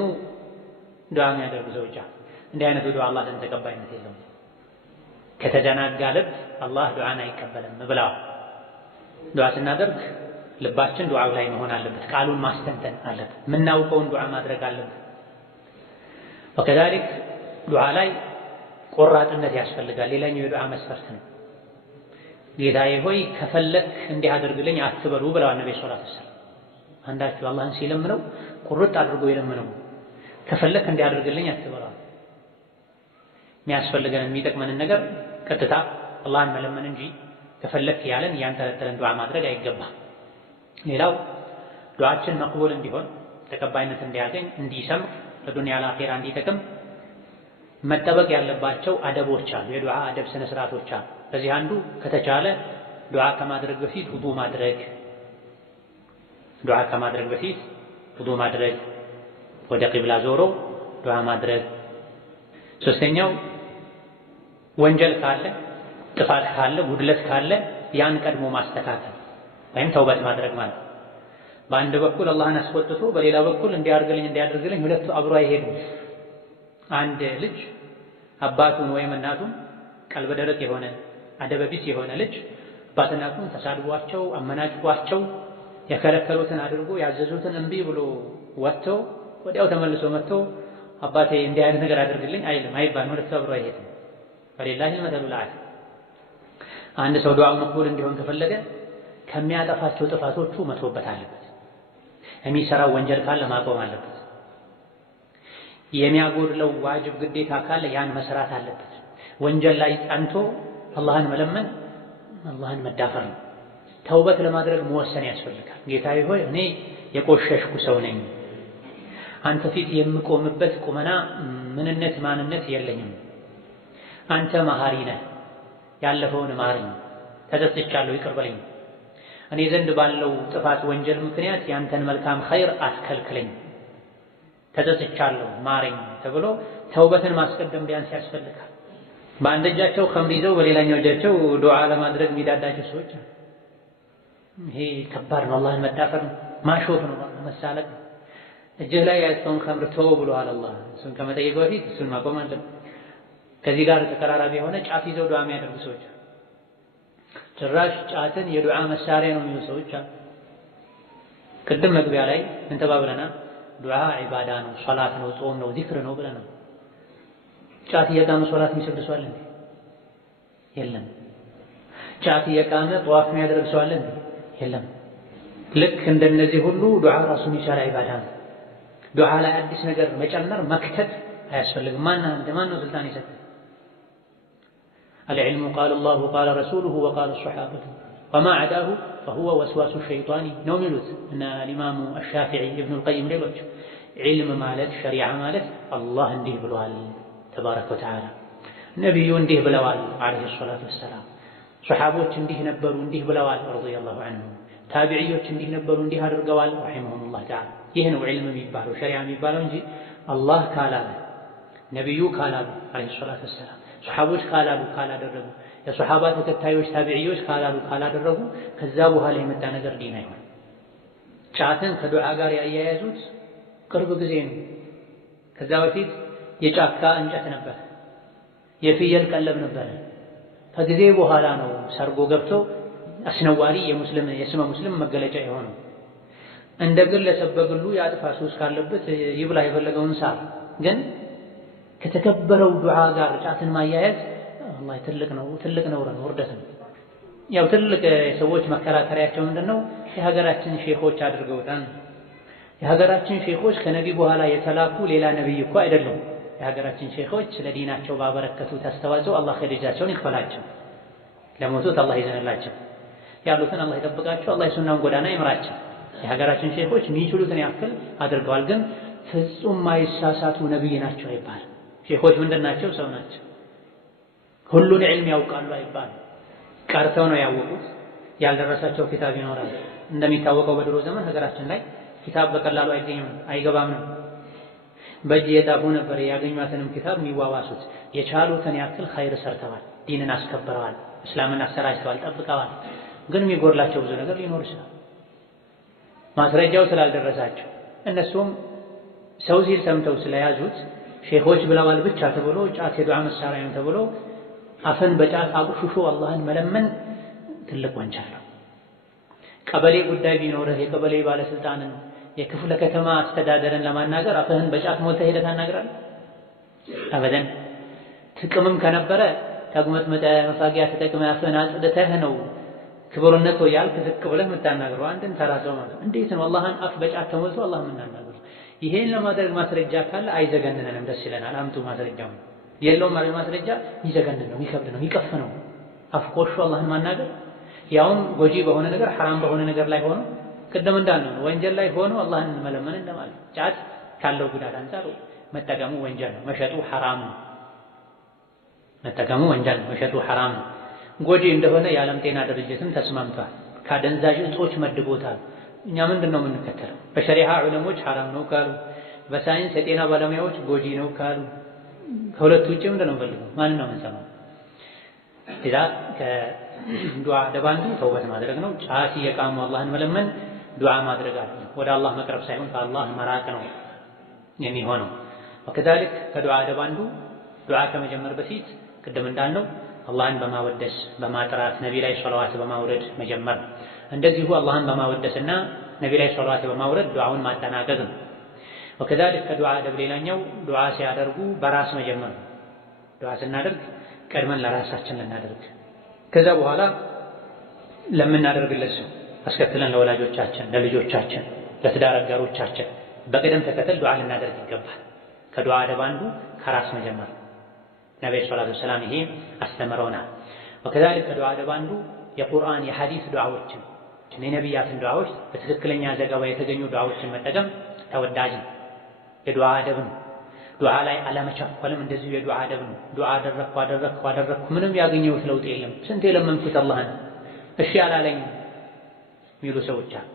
ዱዓ የሚያደርጉ ሰዎች አሉ። እንዲህ አይነቱ ዱዓ አላህ ዘንድ ተቀባይነት የለውም። ከተዘናጋ ልብ አላህ ዱዓን አይቀበልም ብለዋል። ዱዓ ስናደርግ ልባችን ዱዓው ላይ መሆን አለበት። ቃሉን ማስተንተን አለበት። የምናውቀውን ዱዓ ማድረግ አለበት። ወከዛሊክ ዱዓ ላይ ቆራጥነት ያስፈልጋል። ሌላኛው የዱዓ መስፈርት ነው። ጌታዬ ሆይ ከፈለክ እንዲህ አድርግልኝ አትበሉ ብለዋል ነብዩ ሰለላሁ ዐለይሂ ወሰለም። አንዳችሁ አላህን ሲለምነው ቁርጥ አድርጎ ይለምነው። ከፈለክ እንዲህ አድርግልኝ አትበሉ። የሚያስፈልገንን የሚጠቅመንን ነገር ቀጥታ አላህን መለመን እንጂ ከፈለክ ያለን ያንተለተለን ዱዓ ማድረግ አይገባም። ሌላው ዱዓችን መቅቡል እንዲሆን ተቀባይነት እንዲያገኝ እንዲሰምር ለዱንያ ለአኺራ እንዲጠቅም መጠበቅ ያለባቸው አደቦች አሉ። የዱዓ አደብ ስነ ስርዓቶች አሉ። ከዚህ አንዱ ከተቻለ ዱዓ ከማድረግ በፊት ውዱእ ማድረግ፣ ዱዓ ከማድረግ በፊት ውዱእ ማድረግ፣ ወደ ቂብላ ዞሮ ዱዓ ማድረግ። ሶስተኛው ወንጀል ካለ ጥፋት ካለ ጉድለት ካለ ያን ቀድሞ ማስተካከል ወይም ተውበት ማድረግ ማለት። በአንድ በኩል አላህን አስቆጥቶ በሌላ በኩል እንዲያደርግልኝ ሁለቱ አብሮ አይሄዱም። አንድ ልጅ አባቱን ወይም እናቱን ቀልበ ደረቅ የሆነ አደበቢስ የሆነ ልጅ አባትና እናቱን ተሳድቧቸው አመናጭቋቸው የከለከሉትን አድርጎ ያዘዙትን እምቢ ብሎ ወጥቶ ወዲያው ተመልሶ መጥቶ አባቴ እንዲህ አይነት ነገር አድርግልኝ አይልም፣ አይባልም። ሁለቱ አብሮ አይሄዱም። ወሊላሂል መሰሉል አዕላ። አንድ ሰው ዱዓው መቅቡል እንዲሆን ከፈለገ ከሚያጠፋቸው ጥፋቶቹ መተውበት አለበት። የሚሰራው ወንጀል ካለ ማቆም አለበት። የሚያጎድለው ዋጅብ ግዴታ ካለ ያን መስራት አለበት። ወንጀል ላይ ጸንቶ አላህን መለመን አላህን መዳፈር ነው። ተውበት ለማድረግ መወሰን ያስፈልጋል። ጌታዬ ሆይ እኔ የቆሸሽኩ ሰው ነኝ፣ አንተ ፊት የምቆምበት ቁመና ምንነት ማንነት የለኝም። አንተ መሐሪ ነህ፣ ያለፈውን ማረኝ፣ ተጸጽቻለሁ፣ ይቅር በለኝ። እኔ ዘንድ ባለው ጥፋት ወንጀል ምክንያት ያንተን መልካም ኸይር አትከልክለኝ፣ ተጸጽቻለሁ፣ ማረኝ ተብሎ ተውበትን ማስቀደም ቢያንስ ያስፈልጋል። በአንድ እጃቸው ኸምር ይዘው በሌላኛው እጃቸው ዱዓ ለማድረግ የሚዳዳቸው ሰዎች አሉ። ይሄ ከባድ ነው። አላህን መዳፈር ነው፣ ማሾፍ ነው፣ መሳለቅ ነው። እጅህ ላይ ያለውን ኸምር ተው ብሎሃል አላህ። እሱን ከመጠየቅ በፊት እሱን ማቆም አለብን። ከዚህ ጋር ተቀራራቢ የሆነ ጫት ይዘው ዱዓ የሚያደርጉ ሰዎች አሉ። ጭራሽ ጫትን የዱዓ መሳሪያ ነው የሚሉ ሰዎች አሉ። ቅድም መግቢያ ላይ ምን ተባብለናል? ዱዓ ዒባዳ ነው፣ ሶላት ነው፣ ጾም ነው፣ ዚክር ነው ብለናል። ጫት እየቃመ ሶላት የሚሰግድ ሰው አለ እንዴ? የለም። ጫት እየቃመ ጠዋፍ የሚያደርግ ሰው አለ እንዴ? የለም። ልክ እንደነዚህ ሁሉ ዱዓ ራሱን የቻለ ዒባዳ ነው። ዱዓ ላይ አዲስ ነገር መጨመር መክተት አያስፈልግም። ማን ነው ስልጣን የሰጠ? አልዕልሙ ቃለ አላሁ ቃለ ረሱሉሁ ወቃለ ሶሓበቱ ወማ ዐዳሁ فهو وسواس الشيطان ነው የሚሉት እና ኢማሙ አሻፊዒ ኢብኑል ቀይም ሌሎች ዒልም ማለት ሸሪዓ ማለት አላህ እንዲህ ብሏል ተባረከ ወተዓላ፣ ነቢዩ እንዲህ ብለዋል ዓለይሂ ሰላቱ ወሰላም፣ ሱሐቦች እንዲህ ነበሩ እንዲህ ብለዋል ረዲየላሁ ዐንሁም፣ ታቢዕዮች እንዲህ ነበሩ እንዲህ አድርገዋል ረሒመሁሙላህ ተዓላ። ይህ ነው ዒልም የሚባለው ሸሪዓ የሚባለው እንጂ አላህ ካላለ ነቢዩ ካላሉ ዓለይሂ ሰላቱ ወሰላም ሱሐቦች ካላሉ ካላደረጉ የሱሐባ ተከታዮች ታቢዕዮች ካላሉ ካላደረጉ ከዛ በኋላ የመጣ ነገር ዲን አይሆንም። ጫትን ከዱዓ ጋር ያያያዙት ቅርብ ጊዜ ነው። ከዛ በፊት የጫካ እንጨት ነበር፣ የፍየል ቀለብ ነበር። ከጊዜ በኋላ ነው ሰርጎ ገብቶ አስነዋሪ የስመ ሙስሊም መገለጫ የሆነው። እንደ ግለሰብ በግሉ ያጥፋ ሱስ ካለበት ይብላ የፈለገውን ሳር፣ ግን ከተከበረው ዱዓ ጋር ጫትን ማያያዝ ወላሂ ትልቅ ነውር ነው፣ ውርደት ነው። ያው ትልቅ ሰዎች መከራከሪያቸው ምንድነው? የሀገራችን ሼኾች አድርገውታል። የሀገራችን ሼኾች ከነቢ በኋላ የተላኩ ሌላ ነቢይ እኮ አይደሉም። የሀገራችን ሼኾች ለዲናቸው ባበረከቱት አስተዋጽኦ አላህ ኸዲጃቸውን ይክፈላቸው፣ ለሞቱት አላህ ይዘንላቸው፣ ያሉትን አላህ ይጠብቃቸው፣ አላህ የሱናውን ጎዳና ይምራቸው። የሀገራችን ሼኾች የሚችሉትን ያክል አድርገዋል። ግን ፍጹም ማይሳሳቱ ነቢይ ናቸው አይባልም። ሼኾች ምንድናቸው? ሰው ናቸው። ሁሉን ዒልም ያውቃሉ አይባልም። ቀርተው ነው ያወቁት። ያልደረሳቸው ኪታብ ይኖራል። እንደሚታወቀው በድሮ ዘመን ሀገራችን ላይ ኪታብ በቀላሉ አይገኝም አይገባም ነው። በእጅ የጣፉ ነበር ያገኟትንም ኪታብ የሚዋዋሱት። የቻሉትን ያክል ኸይር ሰርተዋል፣ ዲንን አስከብረዋል፣ እስላምን አሰራጭተዋል፣ ጠብቀዋል። ግን የሚጎድላቸው ብዙ ነገር ሊኖር ይችላል። ማስረጃው ስላልደረሳቸው እነሱም ሰው ሲል ሰምተው ስለያዙት ሼኾች ብለዋል ብቻ ተብሎ ጫት የዱዓ መሳሪያ ነው ተብሎ አፈን በጫት አቁሽሾ አላህን መለመን ትልቅ ወንጀል ነው። ቀበሌ ጉዳይ ቢኖርህ የቀበሌ ባለስልጣንን የክፍለ ከተማ አስተዳደርን ለማናገር አፍህን በጫት ሞልተህ ሄደህ ታናግራለህ? አበደን። ጥቅምም ከነበረ ተግመጥመጠህ መፋቂያ ተጠቅመህ አፍህን አጽድተህ ነው ክብርነት ያልክ ዝቅ ብለህ የምታናግረው አንድን ተራ ሰው ማለት። እንዴት ነው አላህን አፍ በጫት ተሞልቶ አላህ የምናናግረው? ይሄን ለማድረግ ማስረጃ ካለ አይዘገንነንም፣ ደስ ይለናል። አምጡ ማስረጃው። የለውም ማለት ማስረጃ ይዘገንን ነው፣ ይከብድ ነው፣ ይቀፍ ነው። አፍ ቆሾ አላህን ማናገር ያውም ጎጂ በሆነ ነገር ሐራም በሆነ ነገር ላይ ሆኖ ቅድም እንዳልነው ወንጀል ላይ ሆኖ አላህን መለመን እንደማለት። ጫት ካለው ጉዳት አንፃር መጠቀሙ ወንጀል ነው፣ መሸጡ ሐራም ነው። መጠቀሙ ወንጀል ነው፣ መሸጡ ሐራም ነው። ጎጂ እንደሆነ የዓለም ጤና ድርጅትም ተስማምቷል። ካደንዛዥ እጾች መድቦታል። እኛ ምንድን ነው የምንከተለው? በሸሪዓ ዑለሞች ሐራም ነው ካሉ፣ በሳይንስ የጤና ባለሙያዎች ጎጂ ነው ካሉ፣ ከሁለቱ ውጭ ምንድን ነው የምንፈልገው? ማንን ነው የምንሰማው? ኢዛ ከዱዓ ደባንዱ ተውበት ማድረግ ነው። ጫት እየቃሙ አላህን መለመን ዱዓ ማድረግ አለ። ወደ አላህ መቅረብ ሳይሆን ከአላህ መራቅ ነው የሚሆነው። ወከዛሊክ ከዱዓ ደባንዱ ዱዓ ከመጀመር በፊት ቅድም እንዳልነው አላህን በማወደስ በማጥራት ነቢ ላይ ሶላዋት በማውረድ መጀመር። እንደዚሁ አላህን በማወደስና ነቢ ላይ ሶላዋት በማውረድ ዱዓውን ማጠናቀቅ ነው። ወከዛሊክ ከዱዓ አደብ ሌላኛው ዱዓ ሲያደርጉ በራስ መጀመር ነው። ዱዓ ስናደርግ ቀድመን ለራሳችን ልናደርግ፣ ከዛ በኋላ ለምናደርግለት ሰው አስከትለን ለወላጆቻችን፣ ለልጆቻችን፣ ለትዳር አጋሮቻችን በቅደም ተከተል ዱዓ ልናደርግ ይገባል። ከዱዓ አደብ አንዱ ከራስ መጀመር ነብዩ ሰለላሁ ዐለይሂ ወሰለም ይሄ አስተምረውናል። ወከዛሊክ ከዱዓ አደብ አንዱ የቁርአን የሐዲስ ዱዓዎችን የነቢያትን ዱዓዎች በትክክለኛ ዘገባ የተገኙ ዱዓዎችን መጠቀም ተወዳጅ ነው። የዱዓ አደብ ነው። ዱዓ ላይ አለመቸኮልም እንደዚሁ የዱዓ አደብ ነው። ዱዓ አደረግኩ ምንም ያገኘሁት ለውጥ የለም፣ ስንት የለመንኩት አላህን እሺ አላለኝም የሚሉ ሰዎች አሉ።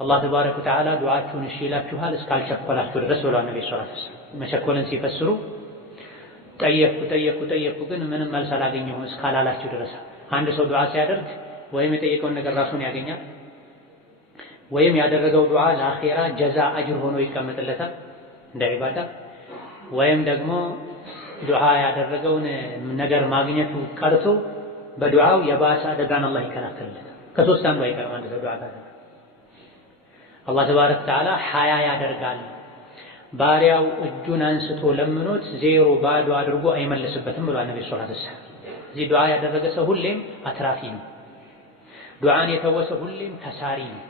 አላህ ተባረከ ወተዓላ ዱዓችሁን እሺ ይላችኋል እስካልቸኮላችሁ ድረስ ብሏል ነብዩ ሰለላሁ ዐለይሂ ወሰለም። መቸኮልን ሲፈስሩ ጠየቅኩ ግን ምንም መልስ አላገኘሁም እስካላላችሁ ድረስ። አንድ ሰው ዱዓ ሲያደርግ ወይም የጠየቀውን ነገር ራሱን ያገኛል ወይም ያደረገው ዱዓ ለአኺራ ጀዛ አጅር ሆኖ ይቀመጥለታል እንደ ዒባዳ፣ ወይም ደግሞ ዱዓ ያደረገውን ነገር ማግኘቱ ቀርቶ በዱዓው የባሰ አደጋን አላህ ይከላከልለታል። ከሶስት አንዱ አይቀርም። አንድ ሰው ዱዓ ካደረገ አላህ ተባረከ ወተዓላ ሀያ ያደርጋል። ባሪያው እጁን አንስቶ ለምኖት ዜሮ ባዶ አድርጎ አይመልስበትም ብሏል ነብዩ ሰለላሁ ዐለይሂ ወሰለም። እዚህ ዱዓ ያደረገ ሰው ሁሌም አትራፊ ነው። ዱዓን የተወሰ ሁሌም ከሳሪ ነው።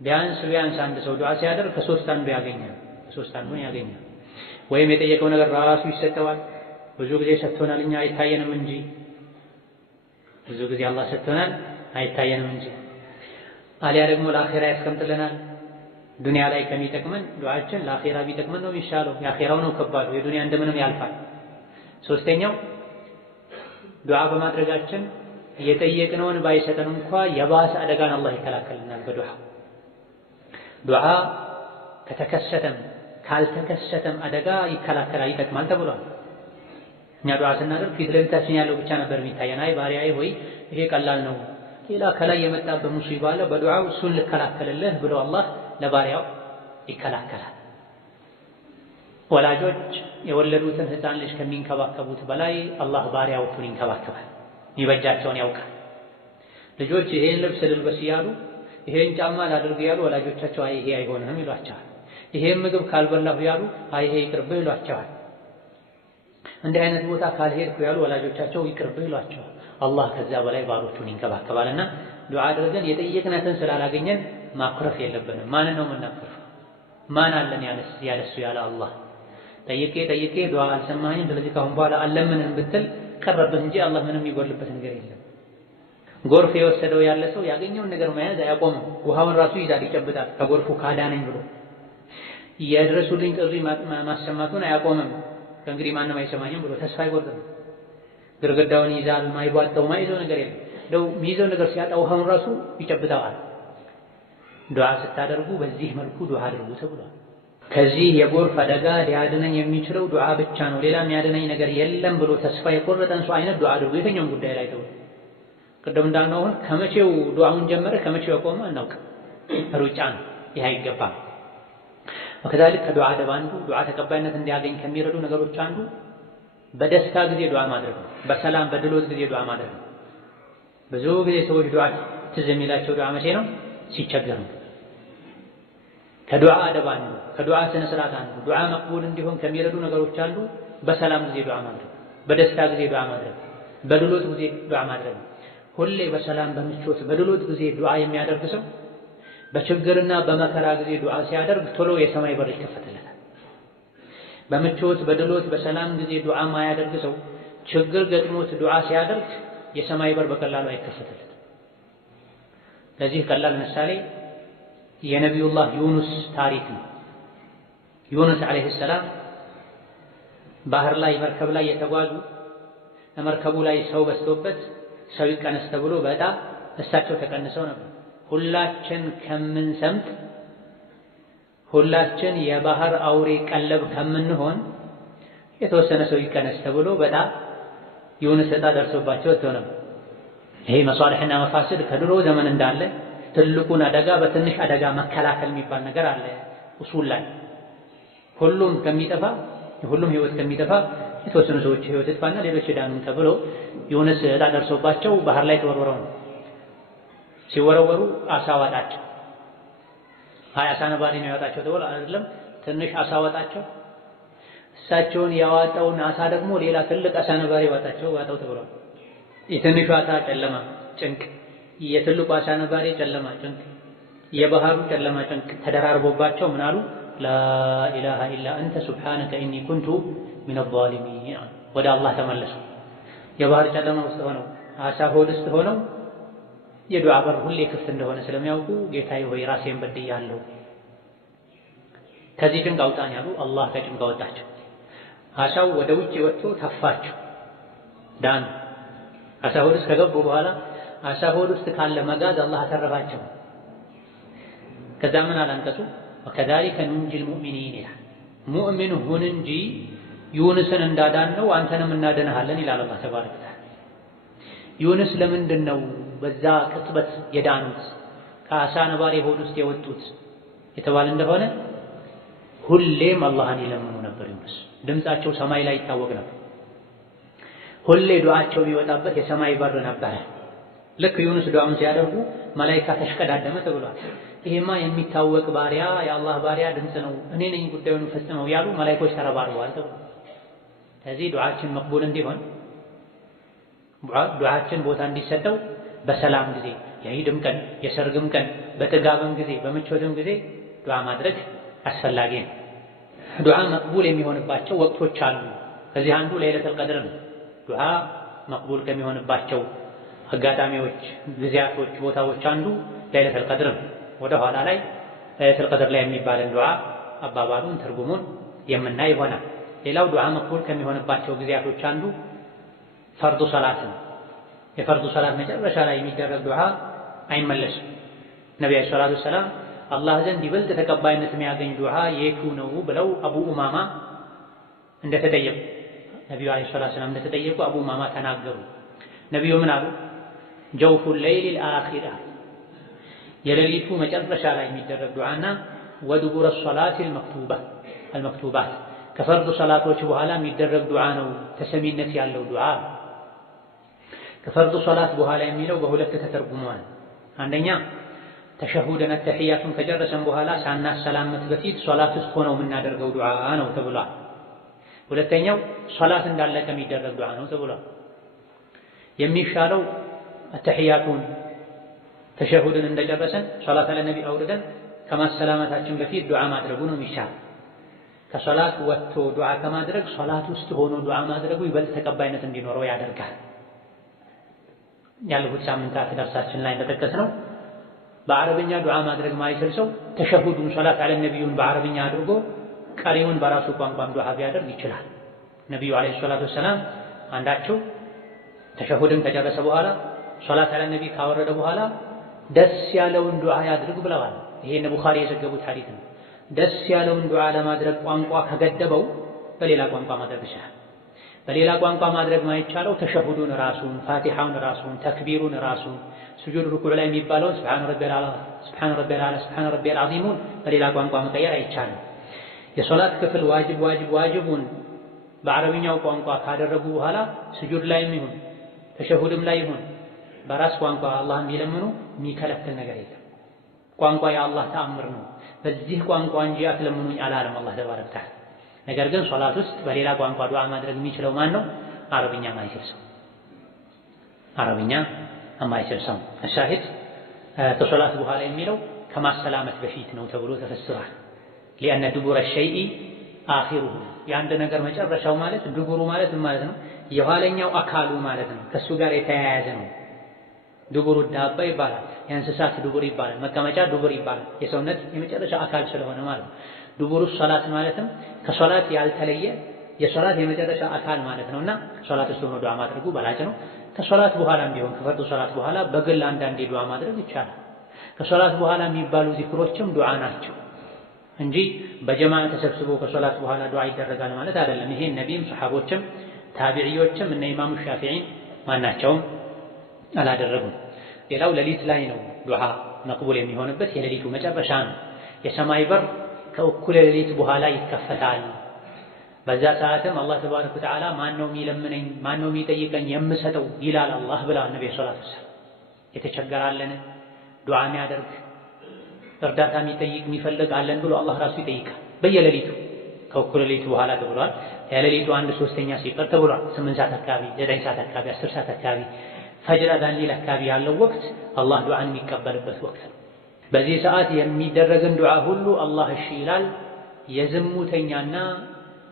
ቢያንስ አንድ ሰው ዱዓ ሲያደርግ ከሶስት አንዱ ያገኛል። ወይም የጠየቀው ነገር ራሱ ይሰጠዋል። ብዙ ጊዜ ሰጥቶናል፣ እኛ አይታየንም እንጂ ብዙ ጊዜ አላህ ሰጥቶናል አይታየንም እንጂ አሊያ ደግሞ ለአኺራ ያስቀምጥልናል። ዱንያ ላይ ከሚጠቅመን ዱዓችን ለአኺራ ቢጠቅመን ነው የሚሻለው። የአኺራው ነው ከባዱ፣ የዱንያ እንደምንም ያልፋል። ሶስተኛው ዱዓ በማድረጋችን የጠየቅነውን ባይሰጠን እንኳ የባሰ አደጋን አላህ ይከላከልናል። ዱዓ ከተከሰተም ካልተከሰተም አደጋ ይከላከላል፣ ይጠቅማል ተብሏል። እኛ ዱዓ ስናደርግ ፊት ለፊታችን ያለው ብቻ ነበር የሚታየን። አይ ባሪያዬ ሆይ ይሄ ቀላል ነው፣ ሌላ ከላይ የመጣበት ሙሲባ አለ፣ በዱዓው እሱን ልከላከልልህ ብሎ አላህ ለባሪያው ይከላከላል። ወላጆች የወለዱትን ሕፃን ልጅ ከሚንከባከቡት በላይ አላህ ባሪያዎቹን ይንከባከባል፣ የሚበጃቸውን ያውቃል። ልጆች ይሄን ልብስ ልልበስ እያሉ ይሄን ጫማ ላድርግ እያሉ ወላጆቻቸው አይ ይሄ አይሆንም ይሏቸዋል። ይሄን ምግብ ካልበላሁ ያሉ አይ ይሄ ይቅርብህ ይሏቸዋል። እንዲህ አይነት ቦታ ካልሄድኩ ያሉ ወላጆቻቸው ይቅርብህ ይሏቸዋል። አላህ ከዛ በላይ ባሮቹን ይንከባከባልና ዱዓ አድርገን የጠየቅነትን ስላላገኘን ማኩረፍ የለብንም። ማንን ነው የምናኩረፈው? ማን አለን ያለሱ ያለ አላህ? ጠይቄ ዱዓ አልሰማኝም፣ ስለዚህ ካሁን በኋላ አለምንም ብትል ቀረብህ እንጂ አላህ ምንም የሚጎልበት ነገር የለም። ጎርፍ የወሰደው ያለ ሰው ያገኘውን ነገር መያዝ አያቆምም። ውሃውን ራሱ ይዛል፣ ይጨብጣል። ከጎርፉ ካዳነኝ ብሎ የድረሱልኝ ጥሪ ማሰማቱን አያቆምም። ከእንግዲህ ማንም አይሰማኝም ብሎ ተስፋ አይቆርጥም። ግርግዳውን ይዛል፣ ማይቧጠው ማይዘው ነገር የለም። እንደው የሚይዘው ነገር ሲያጣ ውሃውን ራሱ ይጨብጠዋል። ዱዓ ስታደርጉ በዚህ መልኩ ዱዓ አድርጉ ተብሏል። ከዚህ የጎርፍ አደጋ ሊያድነኝ የሚችለው ዱዓ ብቻ ነው፣ ሌላ የሚያድነኝ ነገር የለም ብሎ ተስፋ የቆረጠን ሰው አይነት ዱዓ አድርጉ የትኛውም ጉዳይ ላይ ተብሎ። ቅድም እንዳልነው አሁን ከመቼው ዱዓውን ጀመረ ከመቼው ያቆመ አናውቅም። ሩጫ ነው፣ ይህ አይገባም። ወከዛሊክ ከዱዓ አደብ አንዱ ዱዓ ተቀባይነት እንዲያገኝ ከሚረዱ ነገሮች አንዱ በደስታ ጊዜ ዱዓ ማድረግ ነው። በሰላም በድሎት ጊዜ ዱዓ ማድረግ ነው። ብዙ ጊዜ ሰዎች ዱዓ ትዝ የሚላቸው ዱዓ መቼ ነው? ሲቸገሩ። ከዱዓ አደብ አንዱ ከዱዓ ስነ ስርዓት አንዱ ዱዓ መቅቡል እንዲሆን ከሚረዱ ነገሮች አንዱ በሰላም ጊዜ ዱዓ ማድረግ፣ በደስታ ጊዜ ዱዓ ማድረግ፣ በድሎት ጊዜ ዱዓ ማድረግ። ሁሌ በሰላም በምቾት በድሎት ጊዜ ዱዓ የሚያደርግ ሰው በችግርና በመከራ ጊዜ ዱዓ ሲያደርግ ቶሎ የሰማይ በር ይከፈትለታል። በምቾት በድሎት በሰላም ጊዜ ዱዓ ማያደርግ ሰው ችግር ገጥሞት ዱዓ ሲያደርግ የሰማይ በር በቀላሉ አይከፈትለትም። ለዚህ ቀላል ምሳሌ የነቢዩላህ ዩኑስ ታሪክ ነው። ዩኑስ ዓለይሂ ሰላም ባህር ላይ መርከብ ላይ የተጓዙ መርከቡ ላይ ሰው በዝቶበት ሰው ይቀነስ ተብሎ በዕጣ እሳቸው ተቀንሰው ነበር። ሁላችን ከምንሰምጥ ሁላችን የባህር አውሬ ቀለብ ከምንሆን የተወሰነ ሰው ይቀነስ ተብሎ በዕጣ ዩኑስ ዕጣ ደርሶባቸው ወጥተው ነበር። ይሄ መሷሊሕና መፋሲድ ከድሮ ዘመን እንዳለ ትልቁን አደጋ በትንሽ አደጋ መከላከል የሚባል ነገር አለ። ኡሱል ላይ ሁሉም ከሚጠፋ የሁሉም ህይወት ከሚጠፋ የተወሰኑ ሰዎች ህይወት ይጥፋና ሌሎች ዳኑን ተብሎ ዩኑስ ዕጣ ደርሶባቸው ባህር ላይ ተወርውረው ነው። ሲወረወሩ አሳ ዋጣቸው። አሳ ነባሪ ነው ያወጣቸው ተብሎ አይደለም፣ ትንሽ አሳ ዋጣቸው። እሳቸውን ያዋጣውን አሳ ደግሞ ሌላ ትልቅ አሳ ነባሪ ዋጣው ተብሏል። የትንሹ አሳ ጨለማ ጭንቅ፣ የትልቁ አሳ ነባሪ ጨለማ ጭንቅ፣ የባህሩ ጨለማ ጭንቅ ተደራርቦባቸው ምን አሉ? ላኢላሃ ኢላ አንተ ሱብሓነከ ኢኒ ኩንቱ ሚነ ዛሊሚን። ወደ አላህ ተመለሱ። የባህር ጨለማ ውስጥ ሆነው አሳ ሆድ ውስጥ ሆነው የዱዓ በር ሁሌ ክፍት እንደሆነ ስለሚያውቁ ጌታዬ ሆይ ራሴን በድያለሁ፣ ከዚህ ጭንቅ አውጣኝ አሉ። አላህ ከጭንቅ አወጣቸው። አሳው ወደ ውጭ ወጥቶ ተፋቸው፣ ዳኑ። አሳ ሆድ ውስጥ ከገቡ በኋላ አሳ ሆድ ውስጥ ካለ መጋዝ አላህ አተረፋቸው። ከዛ ምን አላንቀጹ ወከዛሊከ ኑንጂል ሙእሚኒን ይላል። ሙእሚን ሁን እንጂ ዩኑስን እንዳዳነው አንተንም እናድንሃለን ይላል አላህ ተባረከ ወተዓላ። ዩኑስ ለምንድን ነው በዛ ቅጽበት የዳኑት ከአሳ ነባሪ ሆድ ውስጥ የወጡት የተባለ እንደሆነ ሁሌም አላህን ይለምኑ ነበር። ዩኑስ ድምፃቸው ሰማይ ላይ ይታወቅ ነበር። ሁሌ ዱዓቸው የሚወጣበት የሰማይ በር ነበረ። ልክ ዩኑስ ዱዓውን ሲያደርጉ መላኢካ ተሽቀዳደመ ተብሏል። ይሄማ የሚታወቅ ባሪያ የአላህ ባሪያ ድምፅ ነው፣ እኔ ነኝ ጉዳዩን ፈጽመው ያሉ መላኢኮች ተረባርበዋል ተብሏል። ስለዚህ ዱዓችን መቅቡል እንዲሆን ዱዓችን ቦታ እንዲሰጠው በሰላም ጊዜ የዒድም ቀን የሰርግም ቀን በጥጋብም ጊዜ በምቾትም ጊዜ ዱዓ ማድረግ አስፈላጊ ነው። ዱዓ መቅቡል የሚሆንባቸው ወቅቶች አሉ። ከዚህ አንዱ ለይለቱል ቀድር ነው። ዱዓ መቅቡል ከሚሆንባቸው አጋጣሚዎች፣ ጊዜያቶች፣ ቦታዎች አንዱ ለይለቱል ቀድር ወደ ኋላ ላይ ለይለቱል ቀድር ላይ የሚባልን ዱዓ አባባሉን ትርጉሙን የምናይ ይሆናል። ሌላው ዱዓ መቅቡል ከሚሆንባቸው ጊዜያቶች አንዱ ፈርዱ ሰላት ነው። የፈርዱ ሰላት መጨረሻ ላይ የሚደረግ ዱዓ አይመለስም። ነብዩ ሰለላሁ ዐለይሂ ወሰለም አላህ ዘንድ ይበልጥ ተቀባይነት የሚያገኝ ዱዓ የቱ ነው ብለው አቡ ኡማማ እንደተጠየቁ ነብዩ ሰለላሁ ዐለይሂ ወሰለም እንደተጠየቁ አቡ ኡማማ ተናገሩ። ነብዩ ምን አሉ? ጀውፉ ሌይል አኺራ የሌሊቱ መጨረሻ ላይ የሚደረግ ዱዓና ወድቡረ ሶላት አልመክቱባት ከፈርዱ ሰላቶች በኋላ የሚደረግ ዱዓ ነው ተሰሚነት ያለው ዱዓ። ከፈርዱ ሶላት በኋላ የሚለው በሁለት ተተርጉሟል። አንደኛ ተሸሁድና ተህያቱን ከጨረሰን በኋላ ሳናሰላመት በፊት ሶላት ውስጥ ሆነው የምናደርገው ዱዓ ነው ተብሏል። ሁለተኛው ሶላት እንዳለቀ የሚደረግ ዱዓ ነው ተብሏል። የሚሻለው ተህያቱን ተሸሁድን እንደጨረሰን ሶላት አለ ነቢ አውርደን ከማሰላመታችን በፊት ዱዓ ማድረጉ ነው የሚሻል። ከሶላት ወጥቶ ዱዓ ከማድረግ ሶላት ውስጥ ሆኖ ዱዓ ማድረጉ ይበልጥ ተቀባይነት እንዲኖረው ያደርጋል። ያለፉት ሳምንታት ደርሳችን ላይ እንደጠቀስነው በአረብኛ ዱዓ ማድረግ ማይችል ሰው ተሸሁዱን ሶላት አለ ነቢዩን በአረብኛ አድርጎ ቀሪውን በራሱ ቋንቋም ዱዓ ቢያደርግ ይችላል። ነቢዩ አለይሂ ሰላቱ ወሰላም አንዳቸው ተሸሁድን ከጨረሰ በኋላ ሶላት አለ ነቢ ካወረደ በኋላ ደስ ያለውን ዱዓ ያድርግ ብለዋል። ይሄ ቡኻሪ የዘገቡት ሐዲስ ነው። ደስ ያለውን ዱዓ ለማድረግ ቋንቋ ከገደበው በሌላ ቋንቋ ማድረግ ይችላል። በሌላ ቋንቋ ማድረግ ማይቻለው ተሸሁዱን ራሱን፣ ፋቲሐውን ራሱን፣ ተክቢሩን ራሱን፣ ስጁድ ሩኩዕ ላይ የሚባለውን ሱብሓነ ረቢየል አዕላ፣ ሱብሓነ ረቢየል አዕላ፣ ሱብሓነ ረቢየል ዐዚሙን በሌላ ቋንቋ መቀየር አይቻልም። የሶላት ክፍል ዋጅቡን በአረብኛው ቋንቋ ካደረጉ በኋላ ስጁድ ላይም ይሁን ተሸሁድም ላይ ይሁን በራስ ቋንቋ አላህን ቢለምኑ የሚከለክል ነገር የለም። ቋንቋ የአላህ ተአምር ነው። በዚህ ቋንቋ እንጂ አትለምኑኝ አላለም አላህ ተባረከ ወተዓላ። ነገር ግን ሶላት ውስጥ በሌላ ቋንቋ ዱዓ ማድረግ የሚችለው ማን ነው? አረብኛ የማይችል ሰው። አረብኛ የማይችል ሰው። አሻሂድ ከሶላት በኋላ የሚለው ከማሰላመት በፊት ነው ተብሎ ተፈስሯል። ሊአነ ድቡረ ሸይኢ አኺሩሁ የአንድ ነገር መጨረሻው ማለት ድቡሩ ማለት ምን ማለት ነው? የኋለኛው አካሉ ማለት ነው። ከሱ ጋር የተያያዘ ነው። ድቡሩ ዳባ ይባላል። የእንስሳት ድቡር ይባላል። መቀመጫ ድቡር ይባላል። የሰውነት የመጨረሻ አካል ስለሆነ ማለት ነው። ድቡሩ ሶላት ማለትም ከሶላት ያልተለየ የሶላት የመጨረሻ አካል ማለት ነውና ሶላት ውስጥ ሆኖ ዱዓ ማድረጉ በላጭ ነው። ከሶላት በኋላም ቢሆን ከፈርዱ ሶላት በኋላ በግል አንዳንዴ ዱዓ ማድረግ ይቻላል። ከሶላት በኋላ የሚባሉ ዚክሮችም ዱዓ ናቸው እንጂ በጀማዓ ተሰብስቦ ከሶላት በኋላ ዱዓ ይደረጋል ማለት አይደለም። ይሄ ነቢይም ሰሐቦችም ታቢዒዎችም እነ ኢማሙ ሻፊዒ ማናቸውም አላደረጉም። ሌላው ሌሊት ላይ ነው ዱዓ መቅቡል የሚሆንበት የሌሊቱ መጨረሻ ነው። የሰማይ በር ከእኩለ ሌሊት በኋላ ይከፈታል። በዛ ሰዓትም አላህ ተባረከ ወተዓላ ማነው የሚለምነኝ ማነው የሚጠይቀኝ የምሰጠው ይላል አላህ ብለዋል ነብዩ ሰለላሁ ዐለይሂ ወሰለም። የተቸገራለን ዱዓ የሚያደርግ እርዳታ የሚጠይቅ የሚፈልግ አለን ብሎ አላህ ራሱ ይጠይቃል በየሌሊቱ ከእኩለ ሌሊቱ በኋላ ተብሏል። የሌሊቱ 1/3 ሲቀር ተብሏል። 8 ሰዓት አካባቢ፣ 9 ሰዓት አካባቢ፣ 10 ሰዓት አካባቢ ፈጅር አዛን ሊል አካባቢ ያለው ወቅት አላህ ዱዓን የሚቀበልበት ወቅት ነው። በዚህ ሰዓት የሚደረግን ዱዓ ሁሉ አላህ እሺ ይላል። የዝሙተኛና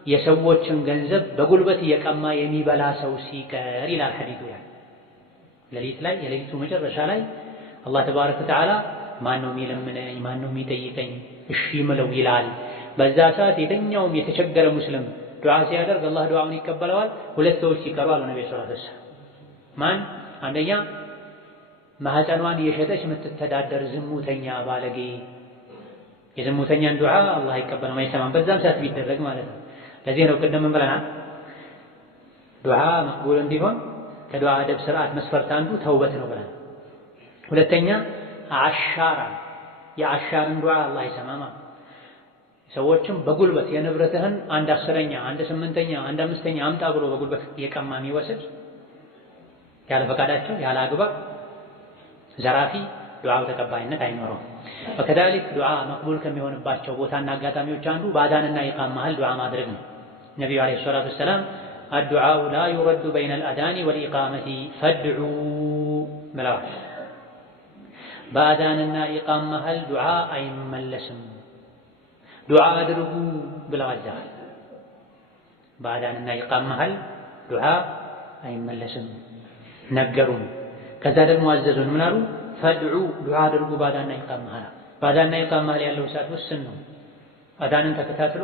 የሰዎችን ገንዘብ በጉልበት እየቀማ የሚበላ ሰው ሲቀር ይላል ሐዲሱ። ሌሊት ላይ የሌሊቱ መጨረሻ ላይ አላህ ተባረከ ወተዓላ ማነው የሚለምነኝ ማነው የሚጠይቀኝ እሺ ምለው ይላል። በዛ ሰዓት የትኛውም የተቸገረ ሙስሊም ዱዓ ሲያደርግ አላህ ዱዓውን ይቀበለዋል። ሁለት ሰዎች ሲቀሩ አሉ ነብዩ ሰለላሁ ዐለይሂ ወሰለም። ማን? አንደኛ ማህፀኗን የሸጠች የምትተዳደር ዝሙተኛ ባለጌ። የዝሙተኛን ዱዓ አላህ አይቀበልም አይሰማም፣ በዛም ሰዓት ቢደረግ ማለት ነው። ለዚህ ነው ቅድም ምን ብለናል? ዱዓ መቅቡል እንዲሆን ከዱዓ አደብ ስርዓት መስፈርት አንዱ ተውበት ነው ብለናል። ሁለተኛ አሻራ፣ የአሻርን ዱዓ አላህ አይሰማም። ሰዎችም በጉልበት የንብረትህን 1/10ኛ 1/8ኛ 1/5ኛ አምጣ ብሎ በጉልበት እየቀማ የሚወስድ ያለ ፈቃዳቸው ያለ አግባብ ዘራፊ ዱዓው ተቀባይነት አይኖረውም። ወከዛሊክ ዱዓ መቅቡል ከሚሆንባቸው ቦታና አጋጣሚዎች አንዱ በአዳንና ኢቃም መሃል ዱዓ ማድረግ ነው። ነቢዩ ዓለይሂ ሰላቱ ወሰላም አዱዓኡ ላ ዩረዱ በይነ አልአዳኒ ወልኢቃመቲ ፈድዑ ብለዋል። በአዳንና ኢቃም መሃል ዱዓ አይመለስም፣ ዱዓ አድርጉ ብለዋል። በአዳንና ኢቃም መሃል ዱዓ አይመለስም ነገሩን። ከዛ ደግሞ አዘዙን ምን አሉ? ፈድዑ ዱዓ አድርጉ ባዳና ኢቃም መሃል። ባዳና ኢቃም መሃል ያለው ሰዓት ውስን ነው። አዳንን ተከታትሎ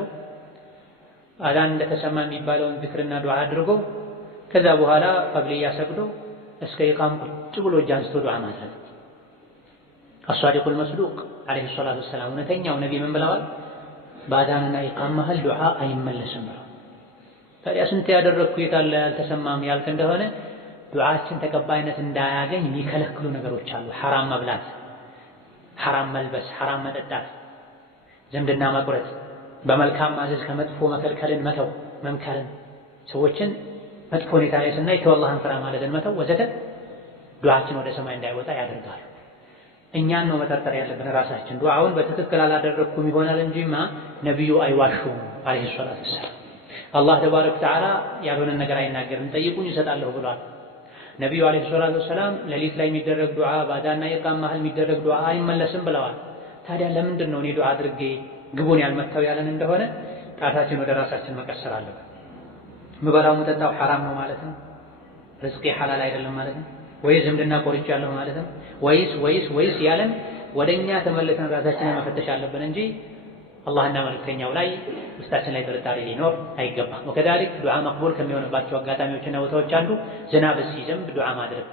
አዳን እንደተሰማ የሚባለውን ዚክርና ዱዓ አድርጎ ከዛ በኋላ ቀብልያ ሰግዶ እስከ ኢቃም ቁጭ ብሎ እጅ አንስቶ ዱዓ ማድረግ። አሷዲቁል መስዱቅ ዓለይሂ ሰላቱ ወሰላም እውነተኛው ነቢ ምን ብለዋል? በአዳንና ኢቃም መሃል ዱዓ አይመለስም ብለው። ታዲያ ስንት ያደረግኩ የታለ ያልተሰማም ያልክ እንደሆነ ዱዓችን ተቀባይነት እንዳያገኝ የሚከለክሉ ነገሮች አሉ። ሐራም መብላት፣ ሐራም መልበስ፣ ሐራም መጠጣት፣ ዝምድና መቁረጥ፣ በመልካም ማዘዝ ከመጥፎ መከልከልን መተው መምከርን፣ ሰዎችን መጥፎ ሁኔታ ላይ ስናይ ተው አላህን ፍራ ማለትን መተው ወዘተ ዱዓችን ወደ ሰማይ እንዳይወጣ ያደርጋሉ። እኛን ነው መጠርጠር ያለብን ራሳችን። ዱዓውን በትክክል አላደረግኩም ይሆናል እንጂማ ነቢዩ አይዋሹም አለይሂ ሰላቱ ወሰላም። አላህ ተባረከ ወተዓላ ያልሆነን ነገር አይናገርም፣ ጠይቁኝ እሰጣለሁ ብሏል። ነቢዩ አለይሂ ሰላቱ ወሰላም ሌሊት ላይ የሚደረግ ዱዓ ባዳና ኢቃም መሃል የሚደረግ ዱዓ አይመለስም ብለዋል። ታዲያ ለምንድን ነው እኔ ዱዓ አድርጌ ግቡን ያልመታው ያለን እንደሆነ ጣታችን ወደ ራሳችን መቀሰር አለብን። ምበላው ምጠጣው ሐራም ነው ማለት ነው? ርዝቄ ሐላል አይደለም ማለት ነው? ወይስ ዝምድና ቆርጫለሁ ማለት ነው? ወይስ ያለን ወደኛ ተመልሰን ራሳችንን መፈተሽ አለብን እንጂ አላህና መልእክተኛው ላይ ውስጣችን ላይ ጥርጣሬ ሊኖር አይገባም። ወከዛሊክ ዱዓ መቅቡል ከሚሆንባቸው አጋጣሚዎችና ቦታዎች አንዱ ዝናብ ሲዘንብ ዱዓ ማድረግ።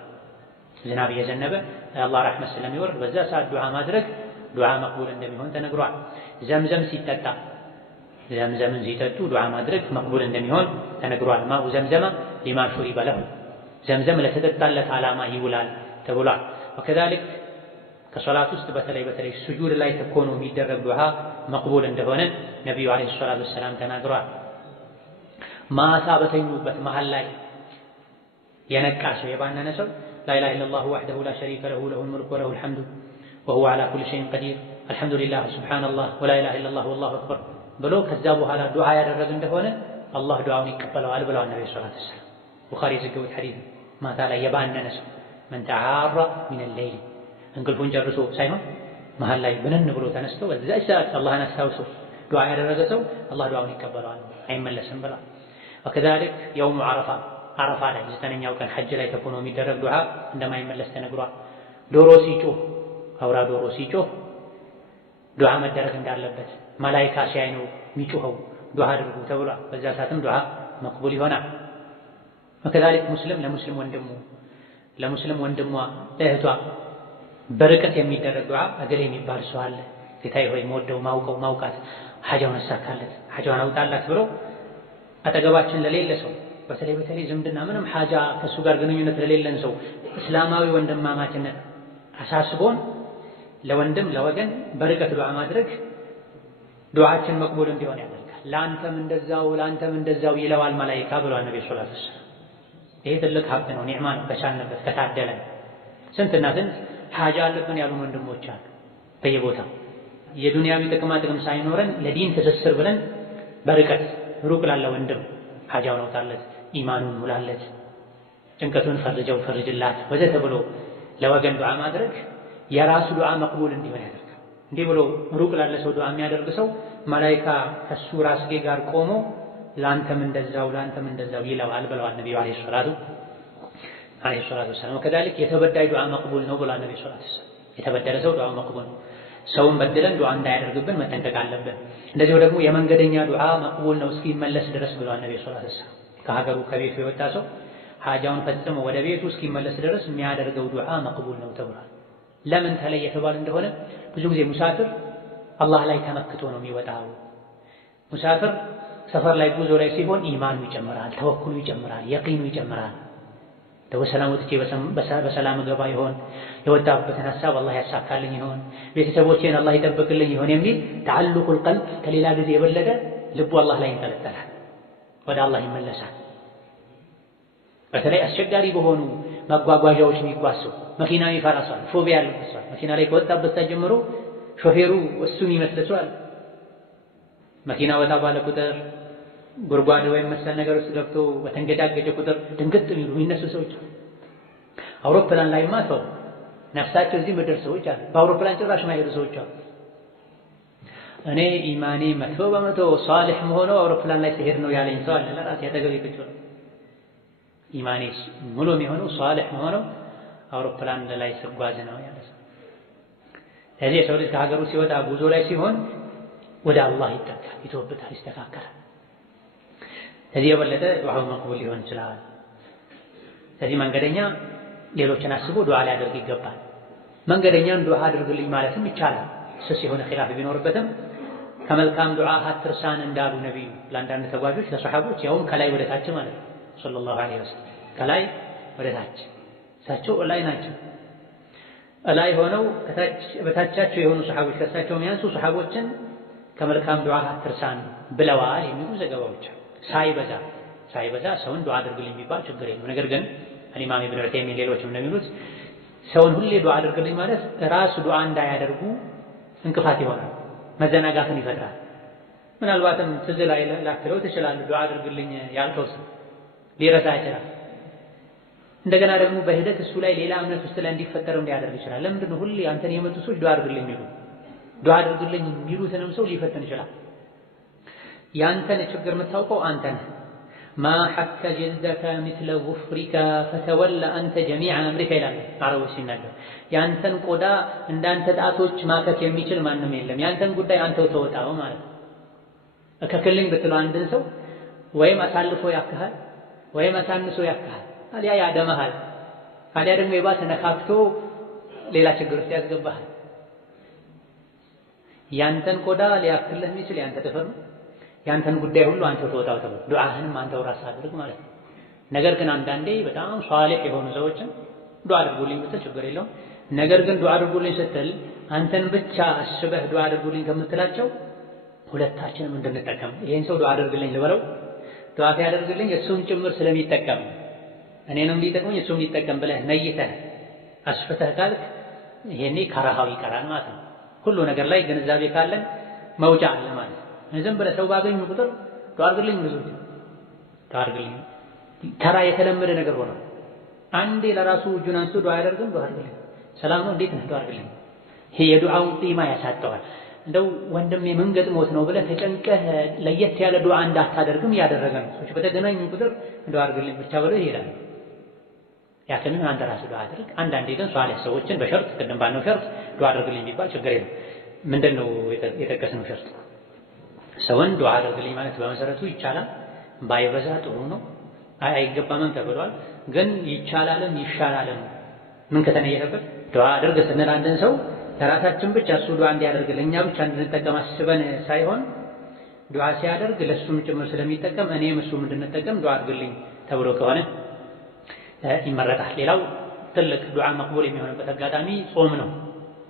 ዝናብ እየዘነበ የአላህ ረሕመት ስለሚወርድ በዛ ሰዓት ዱዓ ማድረግ ዱዓ መቅቡል እንደሚሆን ተነግሯል። ዘምዘም ሲጠጣ ዘምዘምን ሲጠጡ ዱዓ ማድረግ መቅቡል እንደሚሆን ተነግሯል። ማኡ ዘምዘመ ሊማ ሹሪበ ለሁ ዘምዘም ለተጠጣለት ዓላማ ይውላል ተብሏል። ወከዛሊክ ከሶላት ውስጥ በተለይ ሱጁድ ላይ ተኮኖ የሚደረግ ዱዓ መቅቡል እንደሆነ ነቢዩ ዓለይሂ ሰላቱ ወሰላም ተናግረዋል። ማታ በተኙበት መሃል ላይ የነቃ ሰው የባነነ ሰው ላኢላሃ ኢለላሁ ወሕደሁ ላ ሸሪከ ለሁ ለሁል ሙልኩ ወለሁል ሐምዱ ወሁወ ዐላ ኩሊ ሸይኢን ቀዲር አልሐምዱሊላህ ሱብሓነላህ ወላኢላሃ ኢለላህ ወላሁ አክበር ብሎ ከዛ በኋላ ዱዓ ያደረገ እንደሆነ አላህ ዱዓውን ይቀበለዋል ብለዋል ነቢዩ ሰለላሁ ዐለይሂ ወሰለም። ቡኻሪ የዘገቡት ሐዲስ ማታ ላይ የባነነ ሰው መን ተዓራ ሚነል ለይል እንቅልፉን ጨርሶ ሳይሆን መሃል ላይ ብንን ብሎ ተነስቶ በዛች ሰዓት አላህን አስታውሶ ዱዓ ያደረገ ሰው አላህ ዱዓውን ይቀበለዋል፣ አይመለስም ብለዋል። ወከዛሊክ የውሙ ዓረፋ ላይ 9ኛው ቀን ሐጅ ላይ ተኮኖ የሚደረግ ዱዓ እንደማይመለስ ተነግሯል። ዶሮ ሲጮህ አውራ ዶሮ ሲጮህ ዱዓ መደረግ እንዳለበት መላኢካ ሲያይ ነው የሚጮኸው ዱዓ አድርጉ ተብሏል። በዛ ሰዓትም ዱዓ መቅቡል ይሆናል። ወከዛሊክ ሙስሊም ለሙስሊም ወንድሟ ለእህቷ በርቀት የሚደረግ ዱዓ እገሌ የሚባል ሰው አለ ጌታዬ ሆይ የምወደው ማውቃት ሐጃውን አሳካለት ሐጃውን አውጣላት ብሎ አጠገባችን ለሌለ ሰው በተለይ ዝምድና ምንም ሐጃ ከእሱ ጋር ግንኙነት ለሌለን ሰው እስላማዊ ወንድማማችነት አሳስቦን ለወንድም ለወገን በርቀት ዱዓ ማድረግ ዱዓችን መቅቡል እንዲሆን ያደርጋል። ለአንተም እንደዛው ይለዋል መላኢካ ብሏል ነብዩ ሰለላሁ ዐለይሂ ወሰለም። ይሄ ትልቅ ሀብት ነው፣ ኒዕማ ነው። ከቻልንበት ከታደለን ስንትና ስንት ሐጃ አለብን ያሉን ወንድሞች አሉ በየቦታው የዱንያዊ ጥቅም ሳይኖረን ለዲን ትስስር ብለን በርቀት ሩቅ ላለ ወንድም ሐጃውን አውጣለት፣ ኢማኑን ሙላለት፣ ጭንቀቱን ፈርጅላት ወዘተ ብሎ ለወገን ዱዓ ማድረግ የራሱ ዱዓ መቅቡል እንዲሆን ያደርጋል። እንዲህ ብሎ ሩቅ ላለ ሰው ዱዓ የሚያደርግ ሰው መላኢካ ከሱ ራስጌ ጋር ቆሞ ለአንተም እንደዛው ይለዋል ብለዋል ነብዩ አለይሂ ሰላቱ ወሰላም። ከዛሊክ የተበዳይ ዱዓ መቅቡል ነው ብለዋል ነብዩ ሰለላሁ ዐለይሂ ወሰለም። የተበደለ ሰው ዱዓ መቅቡል ነው። ሰውን በድለን ዱዓ እንዳያደርግብን መጠንቀቅ አለብን። እንደዚሁ ደግሞ የመንገደኛ ዱዓ መቅቡል ነው እስኪመለስ ድረስ ብለዋል ነብዩ ሰለላሁ ዐለይሂ ወሰለም። ከሀገሩ ከቤቱ የወጣ ሰው ሐጃውን ፈጽሞ ወደ ቤቱ እስኪመለስ ድረስ የሚያደርገው ዱዓ መቅቡል ነው ተብሏል። ለምን ተለየ የተባለ እንደሆነ ብዙ ጊዜ ሙሳፍር አላህ ላይ ተመክቶ ነው የሚወጣው። ሙሳፍር ሰፈር ላይ ጉዞ ላይ ሲሆን ኢማኑ ይጨምራል፣ ተወኩሉ ይጨምራል፣ የቂኑ ይጨምራል። በሰላም ወጥቼ በሰላም ገባ ይሆን፣ የወጣበትን ሐሳብ አላህ ያሳካልኝ ይሆን፣ ቤተሰቦቼን አላህ ይጠብቅልኝ ይሆን የሚል ተዓልቁል ቀልብ ከሌላ ጊዜ የበለጠ ልቡ አላህ ላይ ይንጠለጠላል፣ ወደ አላህ ይመለሳል። በተለይ አስቸጋሪ በሆኑ መጓጓዣዎች የሚጓዝ ሰው መኪና የሚፈራ ሰው ፎቢያ ያለበት ሰው መኪና ላይ ከወጣበት ጀምሮ ሾፌሩ እሱን ይመስል ሰው አለ። መኪና ወጣ ባለ ቁጥር ጉርጓድ ወይም መሰል ነገር ውስጥ ገብቶ በተንገጫገጨ ቁጥር ድንገት የሚነሱ ሰዎች አሉ። አውሮፕላን ላይ ማተው ነፍሳቸው እዚህ ምድር ሰዎች አሉ። በአውሮፕላን ጭራሽ ማይሄዱ ሰዎች አሉ። እኔ ኢማኔ 100% ሷሊህ መሆኑ አውሮፕላን ላይ ሲሄድ ነው ያለኝ ሰው አለ። ለራሴ ያጠገብ ይፈጭው ኢማኔ ሙሉ የሚሆነው ሷሊህ መሆኑ አውሮፕላን ላይ ስጓዝ ነው ያለ ሰው። ስለዚህ የሰው ልጅ ከሀገሩ ሲወጣ ጉዞ ላይ ሲሆን ወደ አላህ ይጠጋል፣ ይተወበታል፣ ይስተካከላል። ከዚህ የበለጠ ዱዓው መቅቡል ሊሆን ይችላል። ስለዚህ መንገደኛ ሌሎችን አስቦ ዱዓ ሊያደርግ ይገባል። መንገደኛን ዱዓ አድርግልኝ ማለትም ይቻላል። ስስ የሆነ ኺላፍ ቢኖርበትም ከመልካም ዱዓ አትርሳን እንዳሉ ነቢዩ ለአንዳንድ ተጓዦች ለሰሓቦች፣ ያውም ከላይ ወደ ታች ማለት ነው ሰለላሁ ዐለይሂ ወሰለም ከላይ ወደ ታች። እሳቸው ላይ ናቸው። ላይ ሆነው በታቻቸው የሆኑ ሰሓቦች ከእሳቸው የሚያንሱ ሰሓቦችን ከመልካም ዱዓ አትርሳን ብለዋል የሚሉ ዘገባዎች ሳይበዛ ሰውን ዱዓ አድርግልኝ የሚባል ችግር የለም። ነገር ግን ኢማም ኢብኑ ዑተይሚን ሌሎችም እንደሚሉት ሰውን ሁሌ ዱዓ አድርግልኝ ማለት ራሱ ዱዓ እንዳያደርጉ እንቅፋት ይሆናል፣ መዘናጋትን ይፈጥራል። ምናልባትም ትዝ ላይ ላትለው ትችላለህ። ዱዓ አድርግልኝ ያልከው ሰው ሊረሳ ይችላል። እንደገና ደግሞ በሂደት እሱ ላይ ሌላ እምነት ውስጥ ላይ እንዲፈጠርም ሊያደርግ ይችላል። ለምንድን ነው ሁሌ አንተን የመጡ ሰዎች ዱዓ አድርግልኝ የሚሉ? ዱዓ አድርግልኝ የሚሉትንም ሰው ሊፈትን ይችላል። ያንተን ችግር የምታውቀው አንተ ነህ። ማ ሐከ ጀልደከ ሚስለ ጉፍሪከ ፈተወለ አንተ ጀሚዐ አምሪከ ይላል አረቦች ሲናገር። ያንተን ቆዳ እንዳንተ ጣቶች ማከክ የሚችል ማንም የለም። ያንተን ጉዳይ አንተው ተወጣው ማለት ነው። እከክልኝ ብትለው አንድን ሰው ወይም አሳልፎ ያክሃል ወይም አሳንሶ ያክሃል፣ አሊያ ያደመሃል፣ አሊያ ደግሞ የባሰ ነካክቶ ሌላ ችግር ውስጥ ያስገባሃል። ያንተን ቆዳ ሊያክልህ የሚችል ያንተ ጥፍር ነው። ያንተን ጉዳይ ሁሉ አንተ ተወጣው ተብሎ ዱዓህንም አንተው ራስህ አድርግ ማለት ነው። ነገር ግን አንዳንዴ በጣም ሷሊህ የሆኑ ሰዎችን ዱዓ አድርጉልኝ ብትል ችግር የለውም። ነገር ግን ዱዓ አድርጉልኝ ስትል አንተን ብቻ አስበህ ዱዓ አድርጉልኝ ከምትላቸው ሁለታችንም እንድንጠቀም፣ ይሄን ሰው ዱዓ አድርግልኝ ልበለው፣ ዱዓ ያደርግልኝ እሱም ጭምር ስለሚጠቀም እኔንም ሊጠቅመኝ እሱም ሊጠቀም ብለህ ነይተህ አስፍተህ ካልክ ይሄኔ ከረሃው ይቀራል ማለት ነው። ሁሉ ነገር ላይ ግንዛቤ ካለን መውጫ አለ ማለት ነው። ዝም ብለህ ሰው ባገኙ ቁጥር ዱዓ አድርግልኝ ብዙ ዱዓ አድርግልኝ ተራ የተለመደ ነገር ሆነ። አንዴ ለራሱ እጁን አንስቶ ዱዓ ያደርግም ዱዓ አድርግልኝ፣ ሰላም ነው እንዴት ነህ ዱዓ አድርግልኝ። ይሄ የዱዓውን ቂማ ያሳጠዋል። እንደው ወንድሜ ምን ገጥሞት ነው ብለህ ተጨንቀህ ለየት ያለ ዱዓ እንዳታደርግም ያደረገ ነው። ሰዎች በተገናኙ ቁጥር ዱዓ አድርግልኝ ብቻ ብለው ይሄዳሉ። ያከምን አንተ ራስህ ዱዓ አድርግ። አንዳንዴ ግን ሷሊህ ሰዎችን በሸርጥ ቅድም ባልነው ሸርጥ ዱዓ አድርግልኝ ቢባል ችግር የለም። ምንድነው የጠቀስነው ሸርጥ? ሰውን ዱዓ አድርግልኝ ማለት በመሰረቱ ይቻላል፣ ባይበዛ ጥሩ ነው። አይገባምም ተብሏል። ግን ይቻላልም ይሻላልም ምን ከተነየረበት ዱዓ አድርግ ስንል አንድን ሰው ለራሳችን ብቻ እሱ ዱዓ እንዲያደርግልን እኛ ብቻ እንድንጠቀም አስበን ሳይሆን ዱዓ ሲያደርግ ለሱም ጭምር ስለሚጠቀም እኔም እሱም እንድንጠቀም ዱዓ አድርግልኝ ተብሎ ከሆነ ይመረጣል። ሌላው ትልቅ ዱዓ መቅቡል የሚሆንበት አጋጣሚ ጾም ነው።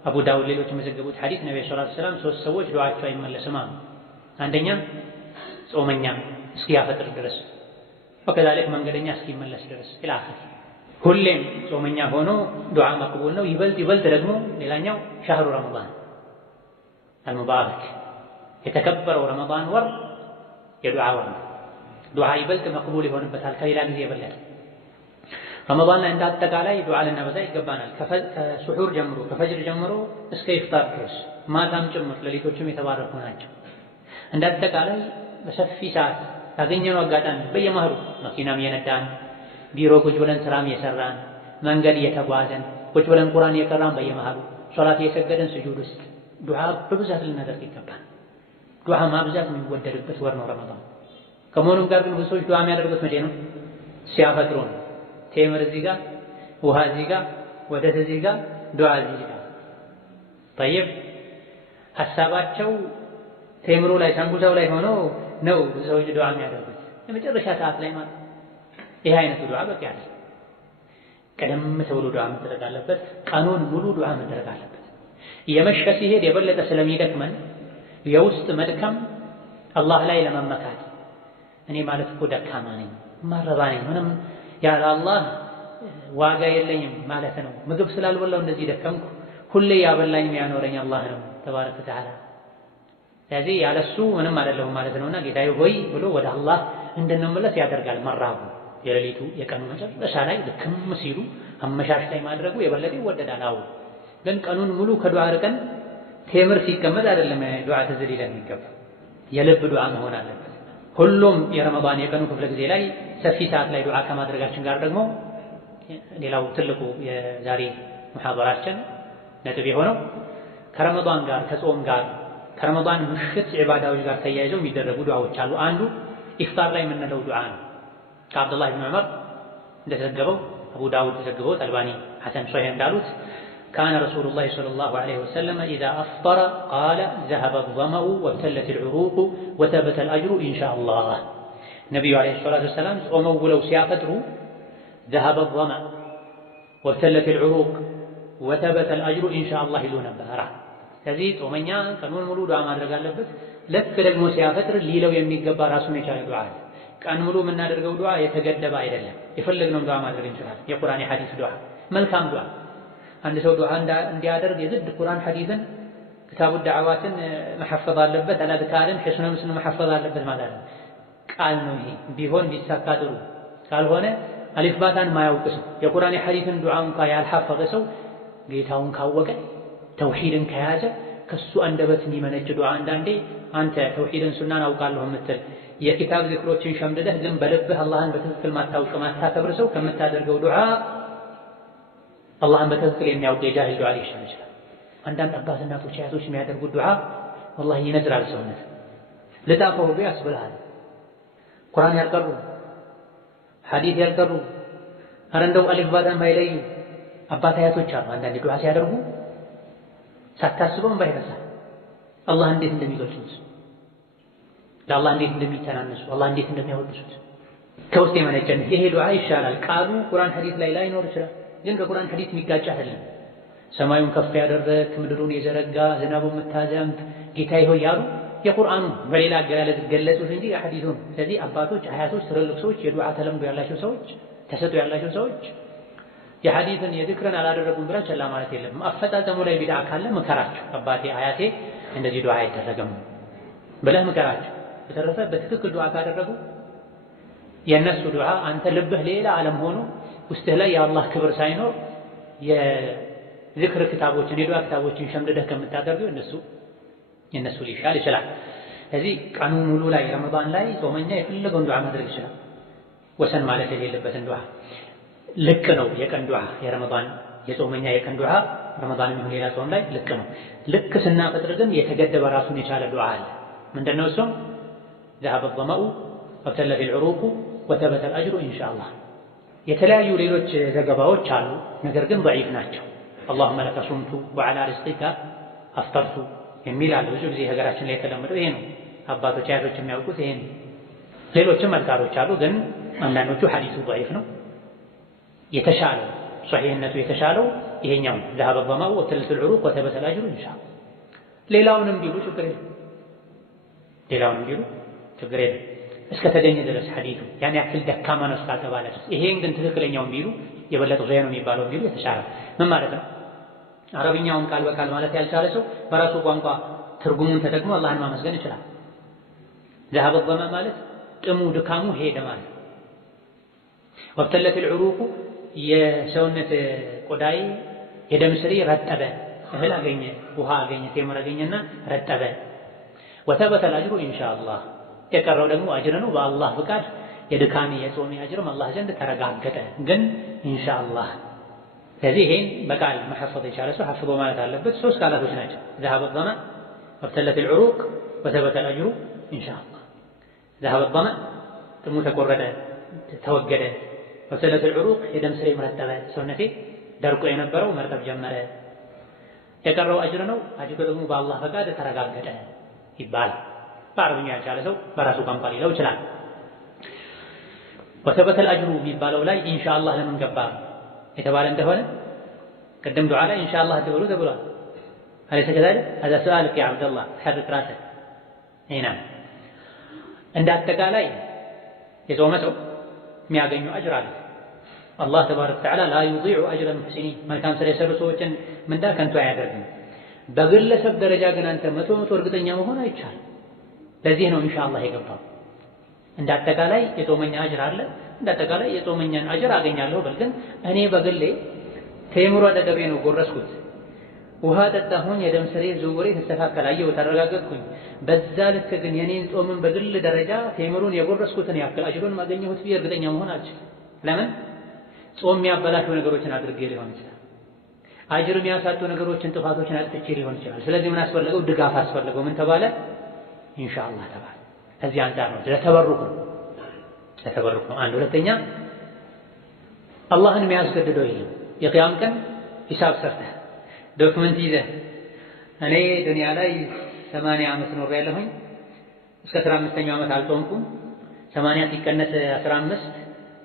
አቡ ዳውድ ሌሎች የመዘገቡት ሐዲስ ነብዩ ሰለላሁ ዐለይሂ ወሰለም ሶስት ሰዎች ዱዓቸው አይመለስም አሉ። አንደኛ ጾመኛ እስኪያፈጥር ድረስ፣ ወከዛሊክ መንገደኛ እስኪመለስ ድረስ ኢላኺ። ሁሌም ጾመኛ ሆኖ ዱዓ መቅቡል ነው። ይበልጥ ደግሞ ሌላኛው ሻህሩ ረመዳን አልሙባረክ የተከበረው ረመዳን ወር የዱዓ ወር ነው። ዱዓ ይበልጥ መቅቡል ይሆንበታል ከሌላ ጊዜ የበለጠ። ረመዳን ላይ እንዳጠቃላይ ዱዓ ልናበዛ ይገባናል። ከሱሑር ጀምሮ ከፈጅር ጀምሮ እስከ ኢፍጣር ድረስ ማታም ጭምር ሌሊቶችም የተባረኩ ናቸው። እንዳጠቃላይ በሰፊ ሰዓት ያገኘነው አጋጣሚ በየመሃሉ መኪናም እየነዳን ቢሮ ቁጭ ብለን ስራም እየሰራን መንገድ እየተጓዘን ቁጭ ብለን ቁርአን እየቀራን በየመሃሉ ሶላት እየሰገደን ስጁድ ውስጥ ዱዓ በብዛት ልናደርግ ይገባል። ዱዓ ማብዛት የሚወደድበት ወር ነው ረመዳን። ከመሆኑም ጋር ግን ብዙ ሰዎች ዱዓ የሚያደርጉት መቼ ነው? ሲያፈጥሩ ነው። ቴምር እዚህ ጋር፣ ውሃ እዚህ ጋር፣ ወተት እዚህ ጋር፣ ዱዓ እዚህ ጋር። ጠይብ ሐሳባቸው ቴምሩ ላይ ሳንቡዛው ላይ ሆኖ ነው ብዙ ሰዎች ዱዓ የሚያደርጉት የመጨረሻ ሰዓት ላይ ማለት። ይህ አይነቱ ዱዓ በቂ አይደለም። ቀደም ተብሎ ዱዓ መደረግ አለበት። ቀኑን ሙሉ ዱዓ መደረግ አለበት። የመሸ ሲሄድ የበለጠ ስለሚደክመን የውስጥ መድከም አላህ ላይ ለመመካት እኔ ማለት እኮ ደካማ ነኝ፣ ማረባ ነኝ፣ ምንም ያለ አላህ ዋጋ የለኝም ማለት ነው። ምግብ ስላልበላው እንደዚህ ደከምኩ፣ ሁሌ ያበላኝ የሚያኖረኝ አላህ ነው ተባረከ ወተዓላ። ስለዚህ ያለሱ ምንም አይደለሁም ማለት ነውና ጌታዬ ሆይ ብሎ ወደ አላህ እንድንመለስ ያደርጋል። መራቡ የሌሊቱ የቀኑ መጨረሻ ላይ ልክም ሲሉ አመሻሽ ላይ ማድረጉ የበለጠ ይወደዳል። አዎ ግን ቀኑን ሙሉ ከዱዓ ርቀን ቴምር ሲቀመጥ አይደለም ዱዓ ትዝ ሊለን የሚገባ የልብ ዱዓ መሆን አለበት። ሁሉም የረመዳን የቀኑ ክፍለ ጊዜ ላይ ሰፊ ሰዓት ላይ ዱዓ ከማድረጋችን ጋር ደግሞ ሌላው ትልቁ የዛሬ ሙሐደራችን ነጥብ የሆነው ከረመዳን ጋር ከጾም ጋር ከረመዳን ምሽት ዒባዳዎች ጋር ተያይዘው የሚደረጉ ዱዓዎች አሉ። አንዱ ኢፍጣር ላይ የምንለው ዱዓ ነው። ከአብዱላህ ብን ዑመር እንደተዘገበው አቡ ዳውድ ተዘግበው አልባኒ ሐሰን ሶሒህ እንዳሉት ካነ ረሱሉላህ ሰለላሁ ዐለይሂ ወሰለም ኢዛ አፍጠረ ቃለ ዘሀበ ظመኡ ወብተለት ልዑሩቁ ወተበተ ልአጅሩ ኢንሻአላህ። ነቢዩ ዐለይሂ ሰላቱ ወሰላም ጾመው ውለው ሲያፈጥሩ ዘሀበ ظመእ ወብተለት ልዑሩቅ ወተበተ ልአጅሩ ኢንሻአላህ ይሉ ነበር። ስለዚህ ጾመኛ ቀኑን ሙሉ ዱዓ ማድረግ አለበት። ልክ ደግሞ ሲያፈጥር ሊለው የሚገባ ራሱን የቻለ ዱዓ አለ። ቀን ሙሉ የምናደርገው ዱዓ የተገደበ አይደለም። የፈለግነው ዱዓ ማድረግ እንችላለን። የቁርአን የሐዲስ ዱዓ መልካም ዱዓ። አንድ ሰው ዱዓ እንዲያደርግ የግድ ቁርአን ሐዲስን ክታቡ ዳዕዋትን መሐፈዝ አለበት፣ አልአዝካርን ሒስነ ሙስሊም መሐፈዝ አለበት ማለት ነው። ቃል ነው ይሄ ቢሆን ቢሳካ ጥሩ። ካልሆነ አሊፍ ባታን ማያውቅ ሰው የቁርአን የሐዲስን ዱዓ እንኳ ያልሐፈዘ ሰው ጌታውን ካወቀ ተውሂድን ከያዘ ከሱ አንደበት የሚመነጭ ዱዓ አንዳንዴ አንተ ተውሂድን ሱናን አውቃለሁ የምትል የኪታብ ዝክሮችን ሸምድደህ ግን በልብህ አላህን በትክክል ማታውቅ ማታከብር ሰው ከምታደርገው ዱዓ አላህን በትክክል የሚያውቅ የጃሂል ዱዓ ሊሻል ይችላል። አንዳንድ አባት እናቶች አያቶች የሚያደርጉት ዱዓ ወላሂ ይነዝራል ሰውነት ልጣፈው ሁሉ ያስብልሃል። ቁርአን ያልቀሩ ሐዲስ ያልቀሩ ኧረ እንደው አሊፍ ባታን ማይለዩ አባት አያቶች አሉ። አንዳንድ ዱዓ ሲያደርጉ ሳታስበው ባይረሳ አላህ እንዴት እንደሚገልጹት ለአላህ እንዴት እንደሚተናነሱ አላህ እንዴት እንደሚያወድሱት ከውስጥ የመነጨን ይሄ ዱዓ ይሻላል። ቃሉ ቁርአን ሐዲስ ላይ ላይኖር ይችላል፣ ግን ከቁርአን ሐዲስ የሚጋጭ አይደለም። ሰማዩን ከፍ ያደረግክ ምድሩን የዘረጋ ዝናቡን የምታዘንብ ጌታዬ ሆይ ያሉ የቁርአኑ በሌላ አገላለጽ ገለጹት እንጂ የሐዲሱን። ስለዚህ አባቶች አያቶች ትልልቅ ሰዎች የዱዓ ተለምዶ ያላቸው ሰዎች ተሰጥኦ ያላቸው ሰዎች የሐዲስን የዝክርን አላደረጉም ብላ ቸላ ማለት የለም። አፈጻጸሙ ላይ ቢድዓ ካለ ምከራቸው። አባቴ አያቴ እንደዚህ ዱዓ አይደረግም ብለህ ምከራቸው። በተረፈ በትክክል ዱዓ ካደረጉ የእነሱ ዱዓ አንተ ልብህ ሌላ ዓለም ሆኖ ውስጥህ ላይ የአላህ ክብር ሳይኖር የዝክር ክታቦችን የዱዓ ክታቦችን ሸምድደህ ከምታደርገው የእነሱ ሊሻል ይችላል። ስለዚህ ቀኑ ሙሉ ላይ ረመዳን ላይ ጾመኛ የፈለገውን ዱዓ ማድረግ ይችላል። ወሰን ማለት የሌለበትን ዱዓ ልክ ነው። የቀን ዱዓ የረመዳን የጾመኛ የቀን ዱዓ ረመዳን የሚሆን ሌላ ጾም ላይ ልክ ነው። ልክ ስናፈጥር ግን የተገደበ ራሱን የቻለ ዱዓ አለ። ምንድነው እሱም? ذهب الظمأ وابتلت العروق وثبت الأجر إن شاء الله። የተለያዩ ሌሎች ዘገባዎች አሉ፣ ነገር ግን ضعيف ናቸው። اللهم لك صمت وعلى رزقك أفطرت የሚል አለ። ብዙ ጊዜ ሀገራችን ላይ የተለመደው ይሄ ነው። አባቶች አያቶች የሚያውቁት ይሄ ነው። ሌሎችም አዝካሮች አሉ፣ ግን አንዳንዶቹ ሐዲሱ ضعيف ነው። የተሻለው ሷሂህነቱ የተሻለው ይሄኛው ذهب الظمأ وابتلت العروق وثبت الأجر إن شاء الله። ሌላውንም ቢሉ ችግር የለም፣ ሌላውንም ቢሉ ችግር የለም እስከተገኘ ድረስ ሐዲሱ ያን ያክል ደካማ ነው እስካልተባለ ድረስ። ይሄን ግን ትክክለኛውን ቢሉ የበለጠ ኸይር ነው የሚባለው ቢሉ የተሻለ ምን ማለት ነው? አረብኛውን ቃል በቃል ማለት ያልቻለ ሰው በራሱ ቋንቋ ትርጉሙን ተጠቅሞ አላህን ማመስገን ይችላል። ذهب الظمأ ማለት ጥሙ ድካሙ ሄደ ማለት። وابتلت العروق የሰውነት ቆዳይ የደም ስሬ ረጠበ፣ እህል አገኘ፣ ውሃ አገኘ፣ ቴምር አገኘና ረጠበ። وثبت الأجر إن شاء الله የቀረው ደግሞ አጅር ነው በአላህ ፍቃድ። የድካሜ የጾሜ አጅርም አላህ ዘንድ ተረጋገጠ፣ ግን ኢንሻአላህ። ስለዚህ ይሄን በቃል መሐፈዝ የቻለ ሰው ሐፍዞ ማለት አለበት። ሶስት ቃላቶች ናቸው። ذهب الظمأ وابتلت العروق وثبت الأجر إن شاء الله። ذهب الظمأ ጥሙ ተቆረጠ ተወገደ። وابتلت العروق የደም ስሬ መረጠበ፣ ሰውነቴ ደርቆ የነበረው መርጠብ ጀመረ። የቀረው አጅር ነው፣ አጅሩ ደግሞ በአላህ ፈቃድ ተረጋገጠ ይባላል። በአረብኛ ያልቻለ ሰው በራሱ ቋንቋ ሊለው ይችላል። وثبت الأجر የሚባለው ላይ ኢንሻአላህ ለምን ገባ የተባለ እንደሆነ ቅድም ዱዓ ላይ ኢንሻአላህ ተብሎ ተብሏል። አለይሰ ከዛሊክ هذا سؤالك يا عبد الله حرك راسك هنا እንደ አጠቃላይ የጾመ ሰው የሚያገኘው አጅር አለ። አላህ ተባረከ ወተዓላ لا يضيع أجر المحسنين መልካም ስራ የሰሩ ሰዎችን ምንዳ ከንቱ አያደርግም። በግለሰብ ደረጃ ግን አንተ መቶ እርግጠኛ መሆን አይቻልም። ለዚህ ነው ኢንሻአላህ የገባው። እንደ አጠቃላይ የጾመኛ አጅር አለ፣ እንደ አጠቃላይ የጾመኛን አጅር አገኛለሁ በል። ግን እኔ በግሌ ቴምሩ አጠገቤ ነው ጎረስኩት፣ ውሃ ጠጣሁኝ፣ የደም ስሬ ዝውውሬ ተስተካከለ፣ አየሁ፣ ተረጋገጥኩኝ። በዛ ልክ ግን የኔን ጾምን በግል ደረጃ ቴምሩን የጎረስኩትን ያክል አጅሩን ማገኘሁት ብዬ እርግጠኛ መሆን አልችልም። ለምን? ጾም የሚያበላሹ ነገሮችን አድርጌ ሊሆን ይችላል። አጅር የሚያሳጡ ነገሮችን ጥፋቶችን አጥፍቼ ሊሆን ይችላል። ስለዚህ ምን አስፈለገው? ድጋፍ አስፈለገው። ምን ተባለ? ኢንሻአላህ ተባለ። ከዚህ አንፃር ነው ለተበሩክ ነው። አንድ ሁለተኛ አላህን የሚያስገድደው የለም። የቂያም ቀን ሂሳብ ሰርተህ ዶክመንት ይዘህ እኔ ዱንያ ላይ 80 ዓመት ኖሬያለሁኝ እስከ 15ኛው ዓመት አልጾምኩም 80 ሲቀነስ 15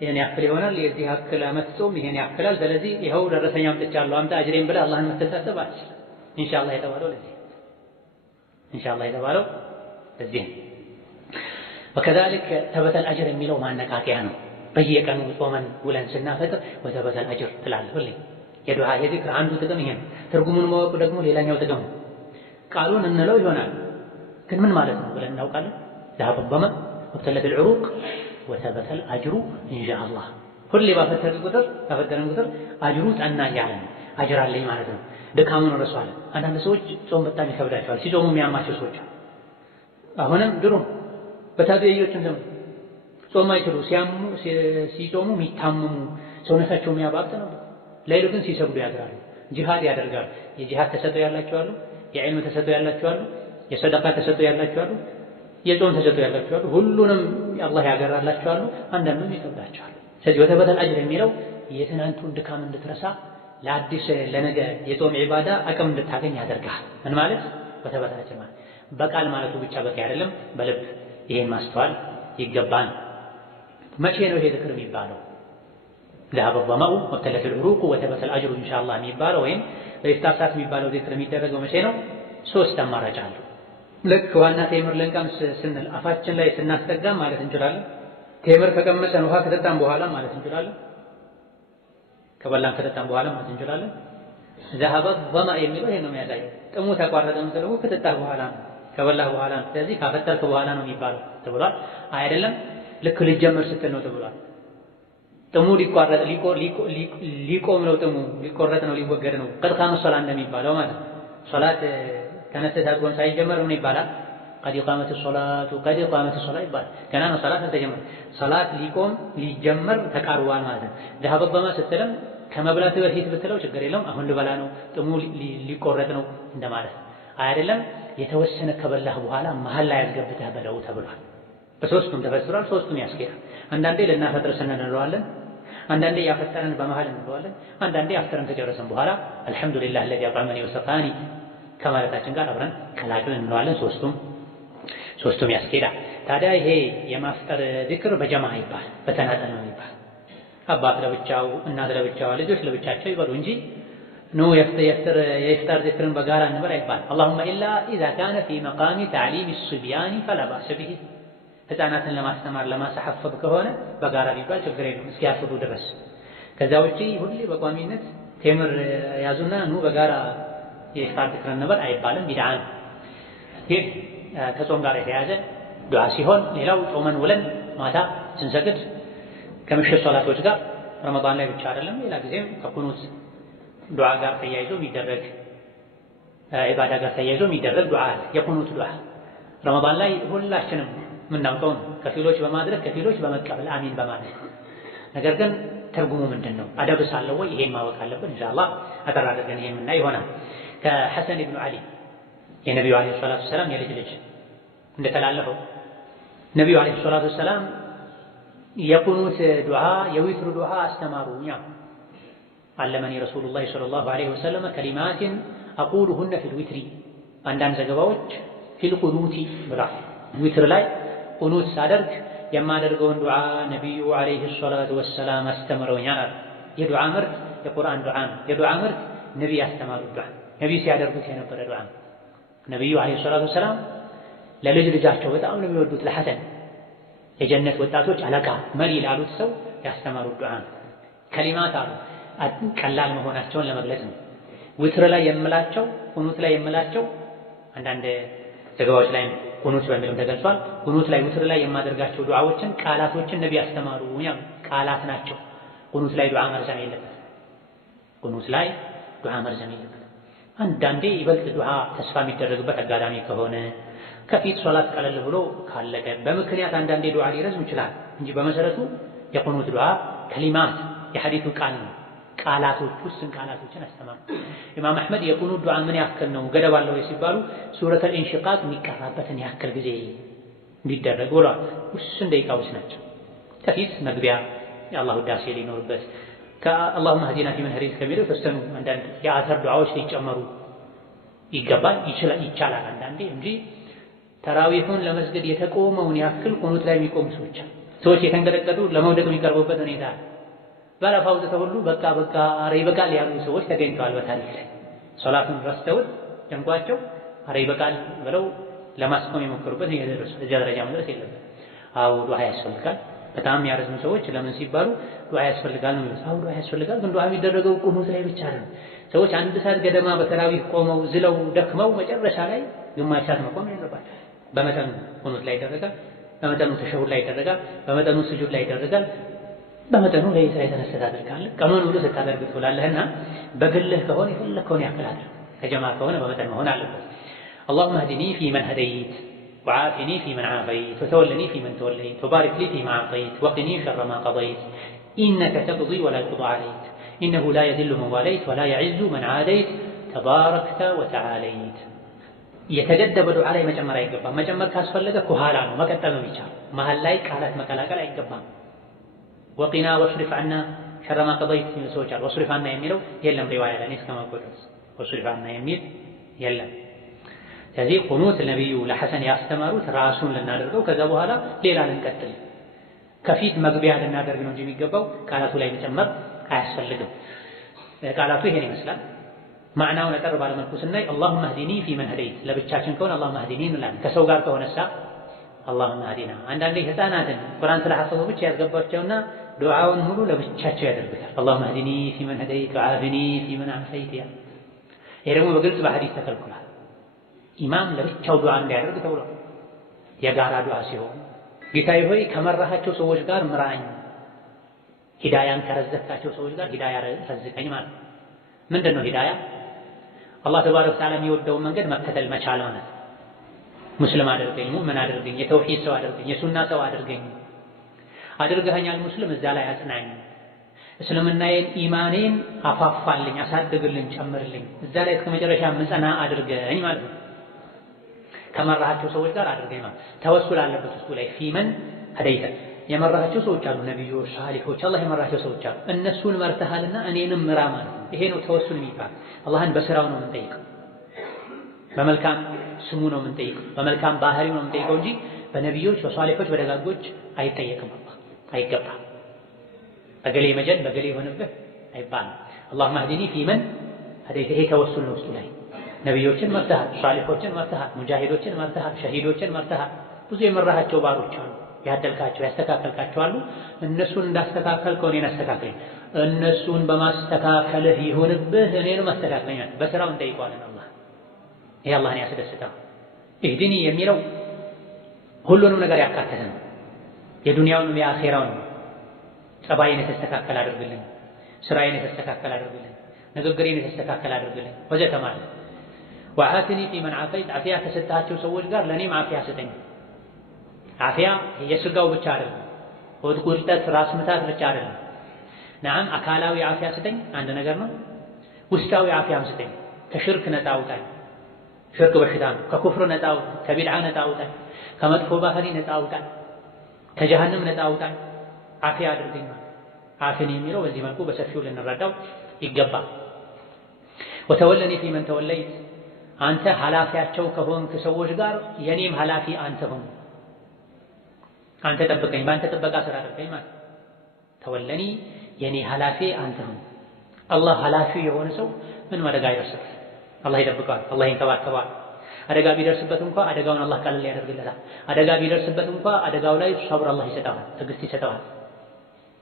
ይሄን ያክል ይሆናል። የዚህ ያክል ዓመት ጾም ይሄን ያክላል። ስለዚህ ይኸው ደረሰኝ አምጥቻለሁ አምጣ አጅሬን ብለህ አላህን መተሳሰብ አትችልም። ኢንሻአላህ የተባለው ለዚህ ወከዛሊክ ተበተል አጅር የሚለው ማነቃቂያ ነው። በየቀኑ ጾመን ውለን ስናፈጥር ወተበተል አጅር ትላለህ ሁሌ። የዱዓ የዚክር አንዱ ጥቅም ይሄ ነው። ትርጉሙን ማወቁ ደግሞ ሌላኛው ጥቅም ነው። ቃሉን እንለው ይሆናል ግን ምን ማለት ነው ብለን እናውቃለን? ذهب الظمأ وابتلت العروق وثبت الأجر إن شاء الله። ሁሌ ባፈጠርን ቁጥር አጅሩ ጸና እያለ ነው። አጅር አለኝ ማለት ነው። ድካሙን ረሷል። አንዳንድ ሰዎች ጾም በጣም ይከብዳቸዋል። ሲጾሙ የሚያማቸው ሰዎች አሁንም ድሮ በታቢዒዎችም ዘመን ጾም አይችሉ ሲጾሙ የሚታመሙ ሰውነታቸው የሚያባብጥ ነበር። ሌሊት ግን ሲሰግዱ ያድራሉ፣ ጂሃድ ያደርጋሉ። የጂሃድ ተሰጥኦ ያላቸው አሉ፣ የዕልም ተሰጥኦ ያላቸው አሉ፣ የሰደቃ ተሰጥኦ ያላቸው አሉ፣ የጾም ተሰጥኦ ያላቸው አሉ። ሁሉንም አላህ ያገራላቸው አሉ፣ አንዳንዱም ይከብዳቸዋል። ስለዚህ ወተበተል አጅር የሚለው የትናንቱን ድካም እንድትረሳ ለአዲስ ለነገ የጾም ዒባዳ አቅም እንድታገኝ ያደርጋል። ምን ማለት ወተበተል አጅር ማለት በቃል ማለቱ ብቻ በቂ አይደለም፣ በልብ ይሄን ማስተዋል ይገባል። መቼ ነው ይሄ ዝክር የሚባለው? ذهب الظمأ وابتلت العروق وثبت الأجر إن شاء الله የሚባለው ወይም በኢፍጣር ሰዓት የሚባለው ዝክር የሚደረገው መቼ ነው? ሶስት አማራጭ አሉ። ልክ ዋና ቴምር ልንቀምስ ስንል አፋችን ላይ ስናስጠጋም ማለት እንችላለን። ቴምር ከቀመሰን ውሃ ከጠጣን በኋላ ማለት እንችላለን። ከበላን ከጠጣን በኋላ ማለት እንችላለን። ذهب الظمأ የሚለው ይሄን ነው የሚያሳየው። ጥሙ ተቋረጠ የምትለው ከጠጣህ በኋላ ነው፣ ከበላህ በኋላ ነው። ስለዚህ ካፈጠርክ በኋላ ነው የሚባለው ተብሏል። አይደለም ልክ ልጀምር ስትል ነው ተብሏል። ጥሙ ሊቋረጥ ሊቆም ነው፣ ጥሙ ሊቆረጥ ነው፣ ሊወገድ ነው። ቀድ ቃመ ሶላት እንደሚባለው ማለት ሶላት ተነስተህ ጾም ሳይጀመር ምን ይባላል? ቀድ ቃመት ሶላቱ ቀድ ቃመት ሶላት ይባላል። ገና ነው ሶላት አልተጀመረም። ሶላት ሊጀመር ተቃርቧል ማለት ነው። ذهب الظمأ ስትልም ከመብላት በፊት ብትለው ችግር የለውም። አሁን ልበላ ነው፣ ጥሙ ሊቆረጥ ነው እንደማለት አይደለም። የተወሰነ ከበላህ በኋላ መሀል ላይ ያስገብተህ በለው ተብሏል። በሶስቱም ተፈስሯል። ሶስቱም ያስኬዳል። አንዳንዴ ልናፈጥር ስንል እንለዋለን፣ አንዳንዴ ያፈጠረን በመሃል እንለዋለን፣ አንዳንዴ አፍጥረን ከጨረስን በኋላ አልሐምዱሊላህ الذي أطعمني وسقاني ከማለታችን ጋር አብረን ቀላቅለን እንለዋለን። ሶስቱም ያስኬዳል። ታዲያ ይሄ የማፍጠር ዚክር በጀማ ይባል በተናጠል ነው ይባል። አባት ለብቻው፣ እናት ለብቻዋ፣ ልጆች ለብቻቸው ይበሉ እንጂ ነው የኢፍጣር ዚክርን በጋራ እንበል አይባል። اللهم إلا إذا كان في مقام تعليم الصبيان فلا بأس به። ህፃናትን ለማስተማር ለማሳሐፈብ ከሆነ በጋራ ቢባል ችግር የለም እስኪያፍሩ ድረስ። ከዛ ውጪ ሁሌ በቋሚነት ቴምር ያዙና ኑ በጋራ የኢፍጣር ዚክር እንበል አይባልም፣ ቢድዓ ነው። ይህ ከጾም ጋር የተያያዘ ዱዓ ሲሆን፣ ሌላው ጾመን ውለን ማታ ስንሰግድ ከምሽት ሶላቶች ጋር ረመዳን ላይ ብቻ አይደለም ሌላ ጊዜም ከቁኑት ዱዓ ጋር ተያይዞ የሚደረግ ዒባዳ ጋር ተያይዞ የሚደረግ ዱዓ አለ። የቁኑት ዱዓ ረመዳን ላይ ሁላችንም የምናውቀው ነው። ከፊሎች በማድረግ ከፊሎች በመቀበል አሚን በማለት ነገር ግን ትርጉሙ ምንድን ነው? አደብስ አለው ወይ? ይሄን ማወቅ አለብን። ኢንሻአላህ አጠር አድርገን ይሄን እና ይሆናል። ከሐሰን ኢብኑ ዓሊ የነቢዩ ዓለይሂ ሰላቱ ወሰላም የልጅ ልጅ እንደተላለፈው ነቢዩ ዓለይሂ ሰላቱ ወሰላም የቁኑት ዱዓ የዊትር ዱዓ አስተማሩኛ። አለመኒ ረሱሉላህ ሰለላሁ ዐለይሂ ወሰለም ከሊማትን አቁሉሁነ ፊል ዊትሪ። አንዳንድ ዘገባዎች ፊል ቁኑቲ ብለዋል። ዊትር ላይ ቁኑት ሳደርግ የማደርገውን ዱዓ ነቢዩ ዓለይሂ ሰላቱ ወሰላም አስተምረውኛል። የዱዓ ምርት የቁርአን ዱዓ ነው። የዱዓ ምርት ነቢይ ያስተማሩት ዱዓ፣ ነቢይ ሲያደርጉት የነበረ ዱዓ። ነቢዩ ዓለይሂ ሰላቱ ወሰላም ለልጅ ልጃቸው በጣም ነው የሚወዱት ለሐሰን የጀነት ወጣቶች አለቃ መሪ ላሉት ሰው ያስተማሩት ዱዓ ነው። ከሊማት አሉ ቀላል መሆናቸውን ለመግለጽ ነው። ዊትር ላይ የምላቸው ቁኑት ላይ የምላቸው አንዳንድ ዘገባዎች ላይ ቁኑት በሚለው ተገልጿል። ቁኑት ላይ ዊትር ላይ የማደርጋቸው ዱዓዎችን ቃላቶችን ነብይ ያስተማሩ ቃላት ናቸው። ቁኑት ላይ ዱዓ መርዘም የለበትም። ቁኑት ላይ ዱዓ መርዘም የለበትም። አንዳንዴ ይበልጥ ዱዓ ተስፋ የሚደረግበት አጋጣሚ ከሆነ ከፊት ሶላት ቀለል ብሎ ካለቀ በምክንያት አንዳንዴ ዱዓ ሊረዝም ይችላል እንጂ በመሰረቱ የቁኑት ዱዓ ከሊማት የሐዲሱ ቃል ነው። ቃላቶች ውስን ቃላቶችን አስተማሩ። ኢማም አሕመድ የቁኑት ዱዓ ምን ያክል ነው ገደብ አለው ሲባሉ ሱረቱል ኢንሺቃቅ የሚቀራበትን ያክል ጊዜ እንዲደረግ ብለዋል። ውስን ደቂቃዎች ናቸው። ከፊት መግቢያ የአላህ ውዳሴ ሊኖርበት ከአላሁመ ህዲና ፊመን ሀደይት ከሚለው የተወሰኑ አንዳንድ የአተር ዱዓዎች ሊጨመሩ ይገባል ይቻላል አንዳንዴ እንጂ ተራዊሑን ለመስገድ የተቆመውን ያክል ቁኑት ላይ የሚቆሙ ሰዎች የተንቀጠቀጡ ለመውደቅ የሚቀርቡበት ሁኔታ ባለፈው አውጥተው ሁሉ በቃ ኧረ ይበቃል ያሉ ሰዎች ተገኝተዋል። በታሪክ ላይ ሶላቱን ረስተውት ጨንቋቸው ኧረ ይበቃል ብለው ለማስቆም የሞከሩበት የደረሱ እዚያ ደረጃ መድረስ የለበትም። አዎ ዱዓ ያስፈልጋል። በጣም የሚያረዝሙ ሰዎች ለምን ሲባሉ ዱዓ ያስፈልጋል ነው የሚሉት። አዎ ዱዓ ያስፈልጋል፣ ግን ዱዓ የሚደረገው ቁኑት ላይ ብቻ ነው። ሰዎች አንድ ሰዓት ገደማ በተራዊህ ቆመው ዝለው ደክመው መጨረሻ ላይ ግማሽ ሰዓት መቆም የለባቸው። በመጠኑ ቁኑት ላይ ይደረጋል፣ በመጠኑ ተሸሁድ ላይ ይደረጋል፣ በመጠኑ ስጁድ ላይ ይደረጋል፣ በመጠኑ ለይስ ላይ ተነስተህ ታደርጋለህ። ቀኑን ሙሉ ስታደርግ ትውላለህና በግልህ ከሆነ የፈለከውን ያክል አድርግ። ከጀማ ከሆነ በመጠን መሆን አለበት። اللهم اهدني فيمن هديت وعافني فيمن عافيت وتولني فيمن توليت وبارك لي فيما أعطيت وقني شر ما قضيت إنك تقضي ولا يقضى عليك إنه لا يذل من واليت ولا يعز من عاديت تباركت وتعاليت የተገደበ ዱዓ ላይ መጨመር አይገባም። መጨመር ካስፈለገ ከኋላ ነው መቀጠል ነው የሚቻለው። መሀል ላይ ቃላት መቀላቀል አይገባም። ወቂና ወስሪፍ ዐና ሸረ ማ ቀضይት የሚሉ ሰዎች አሉ። ወስሪፍ ዐና የሚለው የለም ሪዋያ ላይ እስከማውቀው ድረስ ወስሪፍ ዐና የሚል የለም። ስለዚህ ቁኑት ነቢዩ ለሐሰን ያስተማሩት ራሱን ልናደርገው ከዛ በኋላ ሌላ ልንቀጥል ከፊት መግቢያ ልናደርግ ነው እንጂ የሚገባው ቃላቱ ላይ መጨመር አያስፈልግም። ቃላቱ ይሄን ይመስላል። ማዕናውን አጠር ባለመልኩ ስናይ አላሁመ ህዲኒ ፊመን ሀደይት ለብቻችን ከሆነ አላሁመ ህዲኒ እንላለን። ከሰው ጋር ከሆነሳ አላሁመ ህዲና። አንዳንዴ ህፃናትን ቁርአን ስለሐፈዙ ብቻ ያስገባቸውና ዱዓውን ሙሉ ለብቻቸው ያደርጉታል። አላሁመ ህዲኒ ፊመን ሀደይት ወዓፊኒ ፊመን ዓፈይት። ይሄ ደግሞ በግልጽ በሐዲስ ተከልክሏል። ኢማም ለብቻው ዱዓ እንዲያደርግ ተብሏል። የጋራ ዱዓ ሲሆን ጌታዬ ሆይ ከመራሃቸው ሰዎች ጋር ምራኝ፣ ሂዳያን ከረዘቅካቸው ሰዎች ጋር ሂዳያ ረዝቀኝ ማለት ነው። ምንድን ነው ሂዳያ? አላህ ተባረከ ወተዓላ የሚወደውን መንገድ መከተል መቻል ማለት ነው። ሙስሊም አድርገኝ፣ ሙእምን አድርገኝ፣ የተውሂድ ሰው አድርገኝ፣ የሱና ሰው አድርገኝ። አድርገኸኛል ሙስሊም፣ እዛ ላይ አጽናኝ። እስልምናዬን ኢማኔን አፋፋልኝ፣ አሳድግልኝ፣ ጨምርልኝ፣ እዛ ላይ እስከ መጨረሻ ምጸና አድርገኝ ማለት ነው። ከመራሃቸው ሰዎች ጋር አድርገኝ ማለት ተወሱል አለበት ውስጡ ላይ። ፊመን ሀደይተ የመራሃቸው ሰዎች አሉ፣ ነቢዮች፣ ሳሊሖች፣ አላህ የመራቸው ሰዎች አሉ። እነሱን መርተሃልና እኔንም ምራ ማለት ነው። ይሄ ነው ተወሱል የሚባል። አላህን በስራው ነው የምንጠይቀው፣ በመልካም ስሙ ነው የምንጠይቀው፣ በመልካም ባህሪው ነው የምንጠይቀው እንጂ በነቢዮች፣ በሳሊሖች፣ በደጋጎች አይጠየቅም። አላህ አይገባም። በገሌ መጀን በገሌ የሆነብህ አይባልም። አላሁመ ህዲኒ ፊመን ሀደይተ። ይሄ ተወሱል ነው ውስጡ ላይ። ነቢዮችን መርተሃል፣ ሷሊሖችን መርተሃል፣ ሙጃሂዶችን መርተሃል፣ ሸሂዶችን መርተሃል። ብዙ የመራሃቸው ባሮች አሉ፣ ያደልካቸው ያስተካከልካቸው አሉ። እነሱን እንዳስተካከልከው እኔን አስተካክለኝ፣ እነሱን በማስተካከልህ ይሁንብህ እኔንም አስተካክለኝ። በስራው እንጠይቀዋለን። አላህ ይሄ አላህን ያስደስተው። ኢህዲኒ የሚለው ሁሉንም ነገር ያካተተ ነው። የዱንያውንም የአኼራውንም። ጸባይን የተስተካከል አድርግልኝ፣ ስራዬን የተስተካከል አድርግልኝ፣ ንግግሬን የተስተካከል አድርግልኝ ወዘተ ማለት። ወዓፊኒ ፊመን ዓፈይት፣ ዓፊያ ከሰጣቸው ሰዎች ጋር ለእኔም ዓፊያ ስጠኝ። ዓፊያ የስጋው ብቻ አይደለም፣ ሆድ ቁርጠት፣ ራስ ምታት ብቻ አይደለም። ነዓም አካላዊ ዓፊያ ስጠኝ አንድ ነገር ነው። ውስጣዊ ዓፊያም ስጠኝ። ከሽርክ ነፃ አውጣኝ፣ ሽርክ በሽታ ነው። ከኩፍር ነፃ አውጣኝ፣ ከቢድዓ ነፃ አውጣኝ፣ ከመጥፎ ባህሪ ነፃ አውጣኝ፣ ከጀሃነም ነፃ አውጣኝ። ዓፊያ አድርገኝ። ዓፊኒ የሚለው በዚህ መልኩ በሰፊው ልንረዳው ይገባል። ወተወለኒ ፊመን ተወለይት፣ አንተ ኃላፊያቸው ከሆንክ ሰዎች ጋር የኔም ኃላፊ አንተ ሁን። አንተ ጠብቀኝ፣ በአንተ ጥበቃ ስራ አድርገኝ ማለት። ተወለኒ የኔ ኃላፊ አንተ ሁን። አላህ ኃላፊው የሆነ ሰው ምንም አደጋ አይደርስበት። አላህ ይጠብቀዋል፣ አላህ ይንከባከባል። አደጋ ቢደርስበት እንኳ አደጋውን አላህ ቀለል ያደርግለታል። አደጋ ቢደርስበት እንኳ አደጋው ላይ ሰብር አላህ ይሰጠዋል፣ ትዕግስት ይሰጠዋል።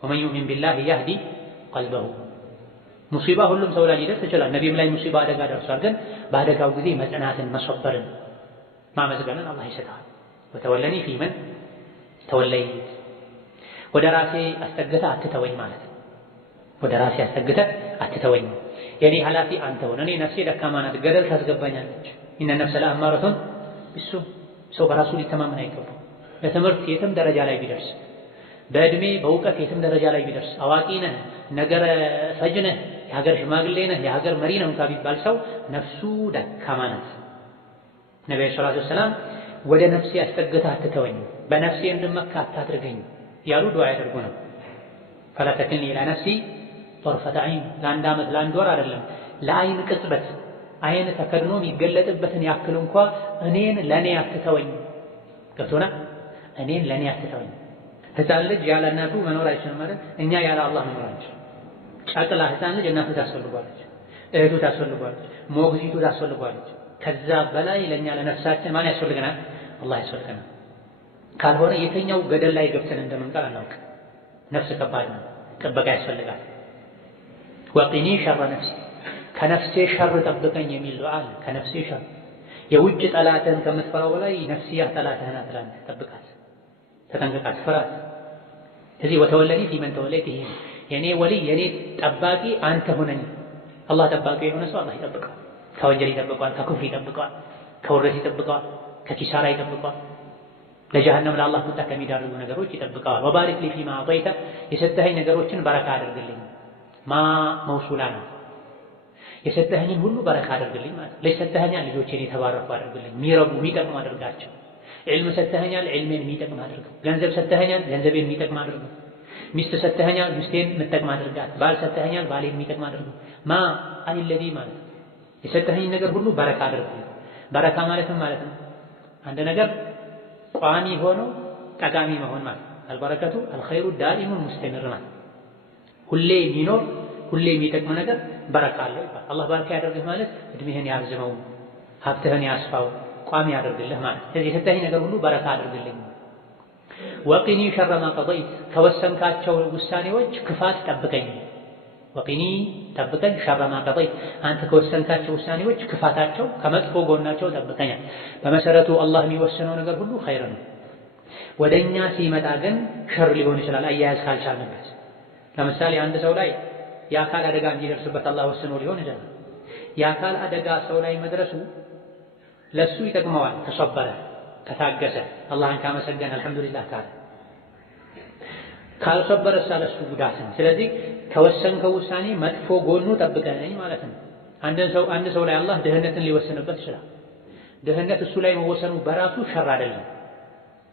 ወመን ዩእሚን ቢላሂ የህዲ ቀልበሁ። ሙሲባ ሁሉም ሰው ላይ ሊደርስ ይችላል። ነቢይም ላይ ሙሲባ አደጋ ደርሷል። ግን በአደጋው ጊዜ መጽናትን፣ መሰበርን፣ ማመዝገንን አላህ ይሰጠዋል። ወተወለኒ ፊመን ተወለይት፣ ወደ ራሴ አስጠግተህ አትተወኝ ማለት ነው። ወደ ራሴ አስጠግተህ አትተወኝ፣ የኔ ኃላፊ አንተ ሁን። እኔ ነፍሴ ደካማ ናት፣ ገደል ታስገባኛለች። ኢነ ነፍሰ ለአማረቱን ቢሱ። ሰው በራሱ ሊተማመን አይገባም። ለትምህርት የትም ደረጃ ላይ ቢደርስ በእድሜ በእውቀት የትም ደረጃ ላይ ቢደርስ አዋቂ ነህ፣ ነገረ ፈጅ ነህ፣ የሀገር ሽማግሌ ነህ፣ የሀገር መሪ ነው እንኳ ቢባል ሰው ነፍሱ ደካማ ናት። ነብዩ ሰለላሁ ዐለይሂ ወሰለም ወደ ነፍሴ አስጠግተህ አትተወኝ፣ በነፍሴ እንድመካ አታድርገኝ ያሉ ዱዓ ያደርጉ ነው። ፈላ ተክልኒ ኢላ ነፍሲ ጠርፈተ ዐይን፣ ለአንድ ዓመት ለአንድ ወር አይደለም ለአይን ቅጽበት አይን ተከድኖ የሚገለጥበትን ያክል እንኳ እኔን ለእኔ አትተወኝ። ገብቶና እኔን ለእኔ አትተወኝ። ሕፃን ልጅ ያለ እናቱ መኖር አይችልም ማለት እኛ ያለ አላህ መኖር አንችልም። ጨቅላ ሕፃን ልጅ እናቱ ታስፈልጓለች፣ እህቱ ታስፈልጓለች፣ ሞግዚቱ ታስፈልጓለች። ከዛ በላይ ለእኛ ለነፍሳችን ማን ያስፈልገናል? አላህ ያስፈልገናል። ካልሆነ የትኛው ገደል ላይ ገብተን እንደምንቀር አናውቅ። ነፍስ ከባድ ነው፣ ጥበቃ ያስፈልጋል። ወቂኒ ሸረ ነፍሲ፣ ከነፍሴ ሸር ጠብቀኝ የሚል ዱዓ አለ። ከነፍሴ ሸር የውጭ ጠላትህን ከምትፈራው በላይ ነፍስያ ጠላትህን አትላንት፣ ጠብቃት፣ ተጠንቀቃት፣ ፍራት። ስለዚህ ወተወለኒ ፊመን ተወለይት፣ ይሄ የኔ ወሊ የኔ ጠባቂ አንተ ሁነኝ። አላህ ጠባቂ የሆነ ሰው አላህ ይጠብቀዋል። ከወንጀል ይጠብቀዋል፣ ከኩፍር ይጠብቀዋል፣ ከውርደት ይጠብቀዋል፣ ከኪሳራ ይጠብቀዋል፣ ለጀሃነም ለአላህ ቁጣ ከሚዳርጉ ነገሮች ይጠብቀዋል። ወባሪክ ሊ ፊማ አዕጠይተ፣ የሰጠኸኝ ነገሮችን በረካ አድርግልኝ። ማ መውሱላ ነው፣ የሰጠኸኝን ሁሉ በረካ አድርግልኝ ማለት ነው። ለሰጠኸኛል ልጆቼን የተባረኩ አድርግልኝ፣ የሚረቡ የሚጠቅሙ አድርጋቸው። ዕልም ሰጠኸኛል፣ ዕልሜን የሚጠቅም አድርገው። ገንዘብ ሰጠኸኛል፣ ገንዘቤን የሚጠቅም አድርገው። ሚስት ሰጠኸኛል፣ ሚስቴን የምትጠቅም አድርጋት። ባል ሰጠኸኛል፣ ባሌን የሚጠቅም አድርገው። ማ አይለዲ ማለት ነው፣ የሰጠኸኝ ነገር ሁሉ በረካ አድርግልኝ። በረካ ማለትም ማለት ነው አንድ ነገር ቋሚ ሆኖ ጠቃሚ መሆን ማለት። አልበረከቱ አልኸይሩ ዳኢሙን ሙስተሚር ማለት ሁሌ የሚኖር ሁሌ የሚጠቅም ነገር በረካ አለው ይባላል። አላህ በረካ ያደርግህ ማለት እድሜህን ያርዝመው፣ ሀብትህን ያስፋው፣ ቋሚ ያደርግልህ ማለት። ስለዚህ የሰጠኸኝ ነገር ሁሉ በረካ አድርግልኝ። ወቂኒ ሸረ ማ ቀضይት፣ ከወሰንካቸው ውሳኔዎች ክፋት ጠብቀኝ። ወቂኒ ጠብቀኝ፣ ሸረ ማ ቀضይት፣ አንተ ከወሰንካቸው ውሳኔዎች ክፋታቸው ከመጥፎ ጎናቸው ጠብቀኛል። በመሰረቱ አላህ የሚወስነው ነገር ሁሉ ኸይር ነው። ወደኛ ሲመጣ ግን ሸር ሊሆን ይችላል አያያዝ ካልቻልንበት። ለምሳሌ አንድ ሰው ላይ የአካል አደጋ እንዲደርስበት አላህ ወስኖ ሊሆን ይችላል። የአካል አደጋ ሰው ላይ መድረሱ ለሱ ይጠቅመዋል ከሰበረ፣ ከታገሰ፣ አላህን ካመሰገነ፣ አልሐምዱሊላህ ካለ። ካልሰበረሳ ለሱ ጉዳት ነው። ስለዚህ ከወሰንከው ውሳኔ መጥፎ ጎኑ ጠብቀኝ ማለት ነው። አንድ ሰው ላይ አላህ ድህነትን ሊወስንበት ይችላል። ድህነት እሱ ላይ መወሰኑ በራሱ ሸር አይደለም።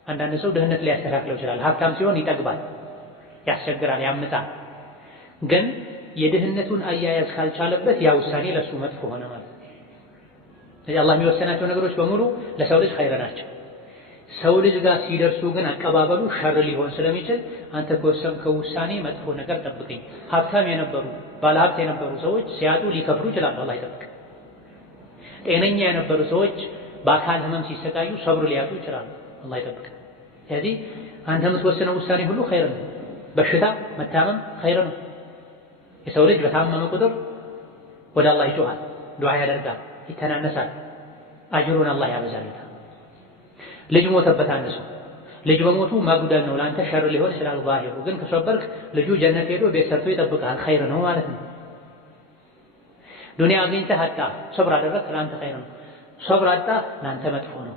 አንዳንድ ሰው ድህነት ሊያስተካክለው ይችላል። ሀብታም ሲሆን ይጠግባል፣ ያስቸግራል፣ ያምጣል። ግን የድህነቱን አያያዝ ካልቻለበት ያ ውሳኔ ለሱ መጥፎ ሆነ ማለት ነው። ስለዚህ አላህ የሚወሰናቸው ነገሮች በሙሉ ለሰው ልጅ ኸይር ናቸው። ሰው ልጅ ጋር ሲደርሱ ግን አቀባበሉ ሸር ሊሆን ስለሚችል አንተ ከወሰንከው ውሳኔ መጥፎ ነገር ጠብቀኝ። ሀብታም የነበሩ ባለሀብት የነበሩ ሰዎች ሲያጡ ሊከፍሩ ይችላሉ፣ አላህ ይጠብቅ። ጤነኛ የነበሩ ሰዎች በአካል ህመም ሲሰቃዩ ሰብር ሊያጡ ይችላሉ፣ አላህ ይጠብቅ። ስለዚህ አንተ የምትወስነው ውሳኔ ሁሉ ኸይር ነው። በሽታ መታመም ኸይር ነው። የሰው ልጅ በታመመ ቁጥር ወደ አላህ ይጮሃል፣ ዱዓ ያደርጋል፣ ይተናነሳል፣ አጅሩን አላህ ያበዛለታል። ልጅ ሞተበት አንድ ሰው፣ ልጅ በሞቱ ማጉደል ነው ለአንተ ሸር ሊሆን ይችላል ዛሂሩ። ግን ከሰበርክ ልጁ ጀነት ሄዶ ቤት ሰርቶ ይጠብቅሃል፣ ኸይር ነው ማለት ነው። ዱንያ አግኝተህ አጣ፣ ሰብር አደረግክ፣ ለአንተ ኸይር ነው። ሰብር አጣ፣ ለአንተ መጥፎ ነው።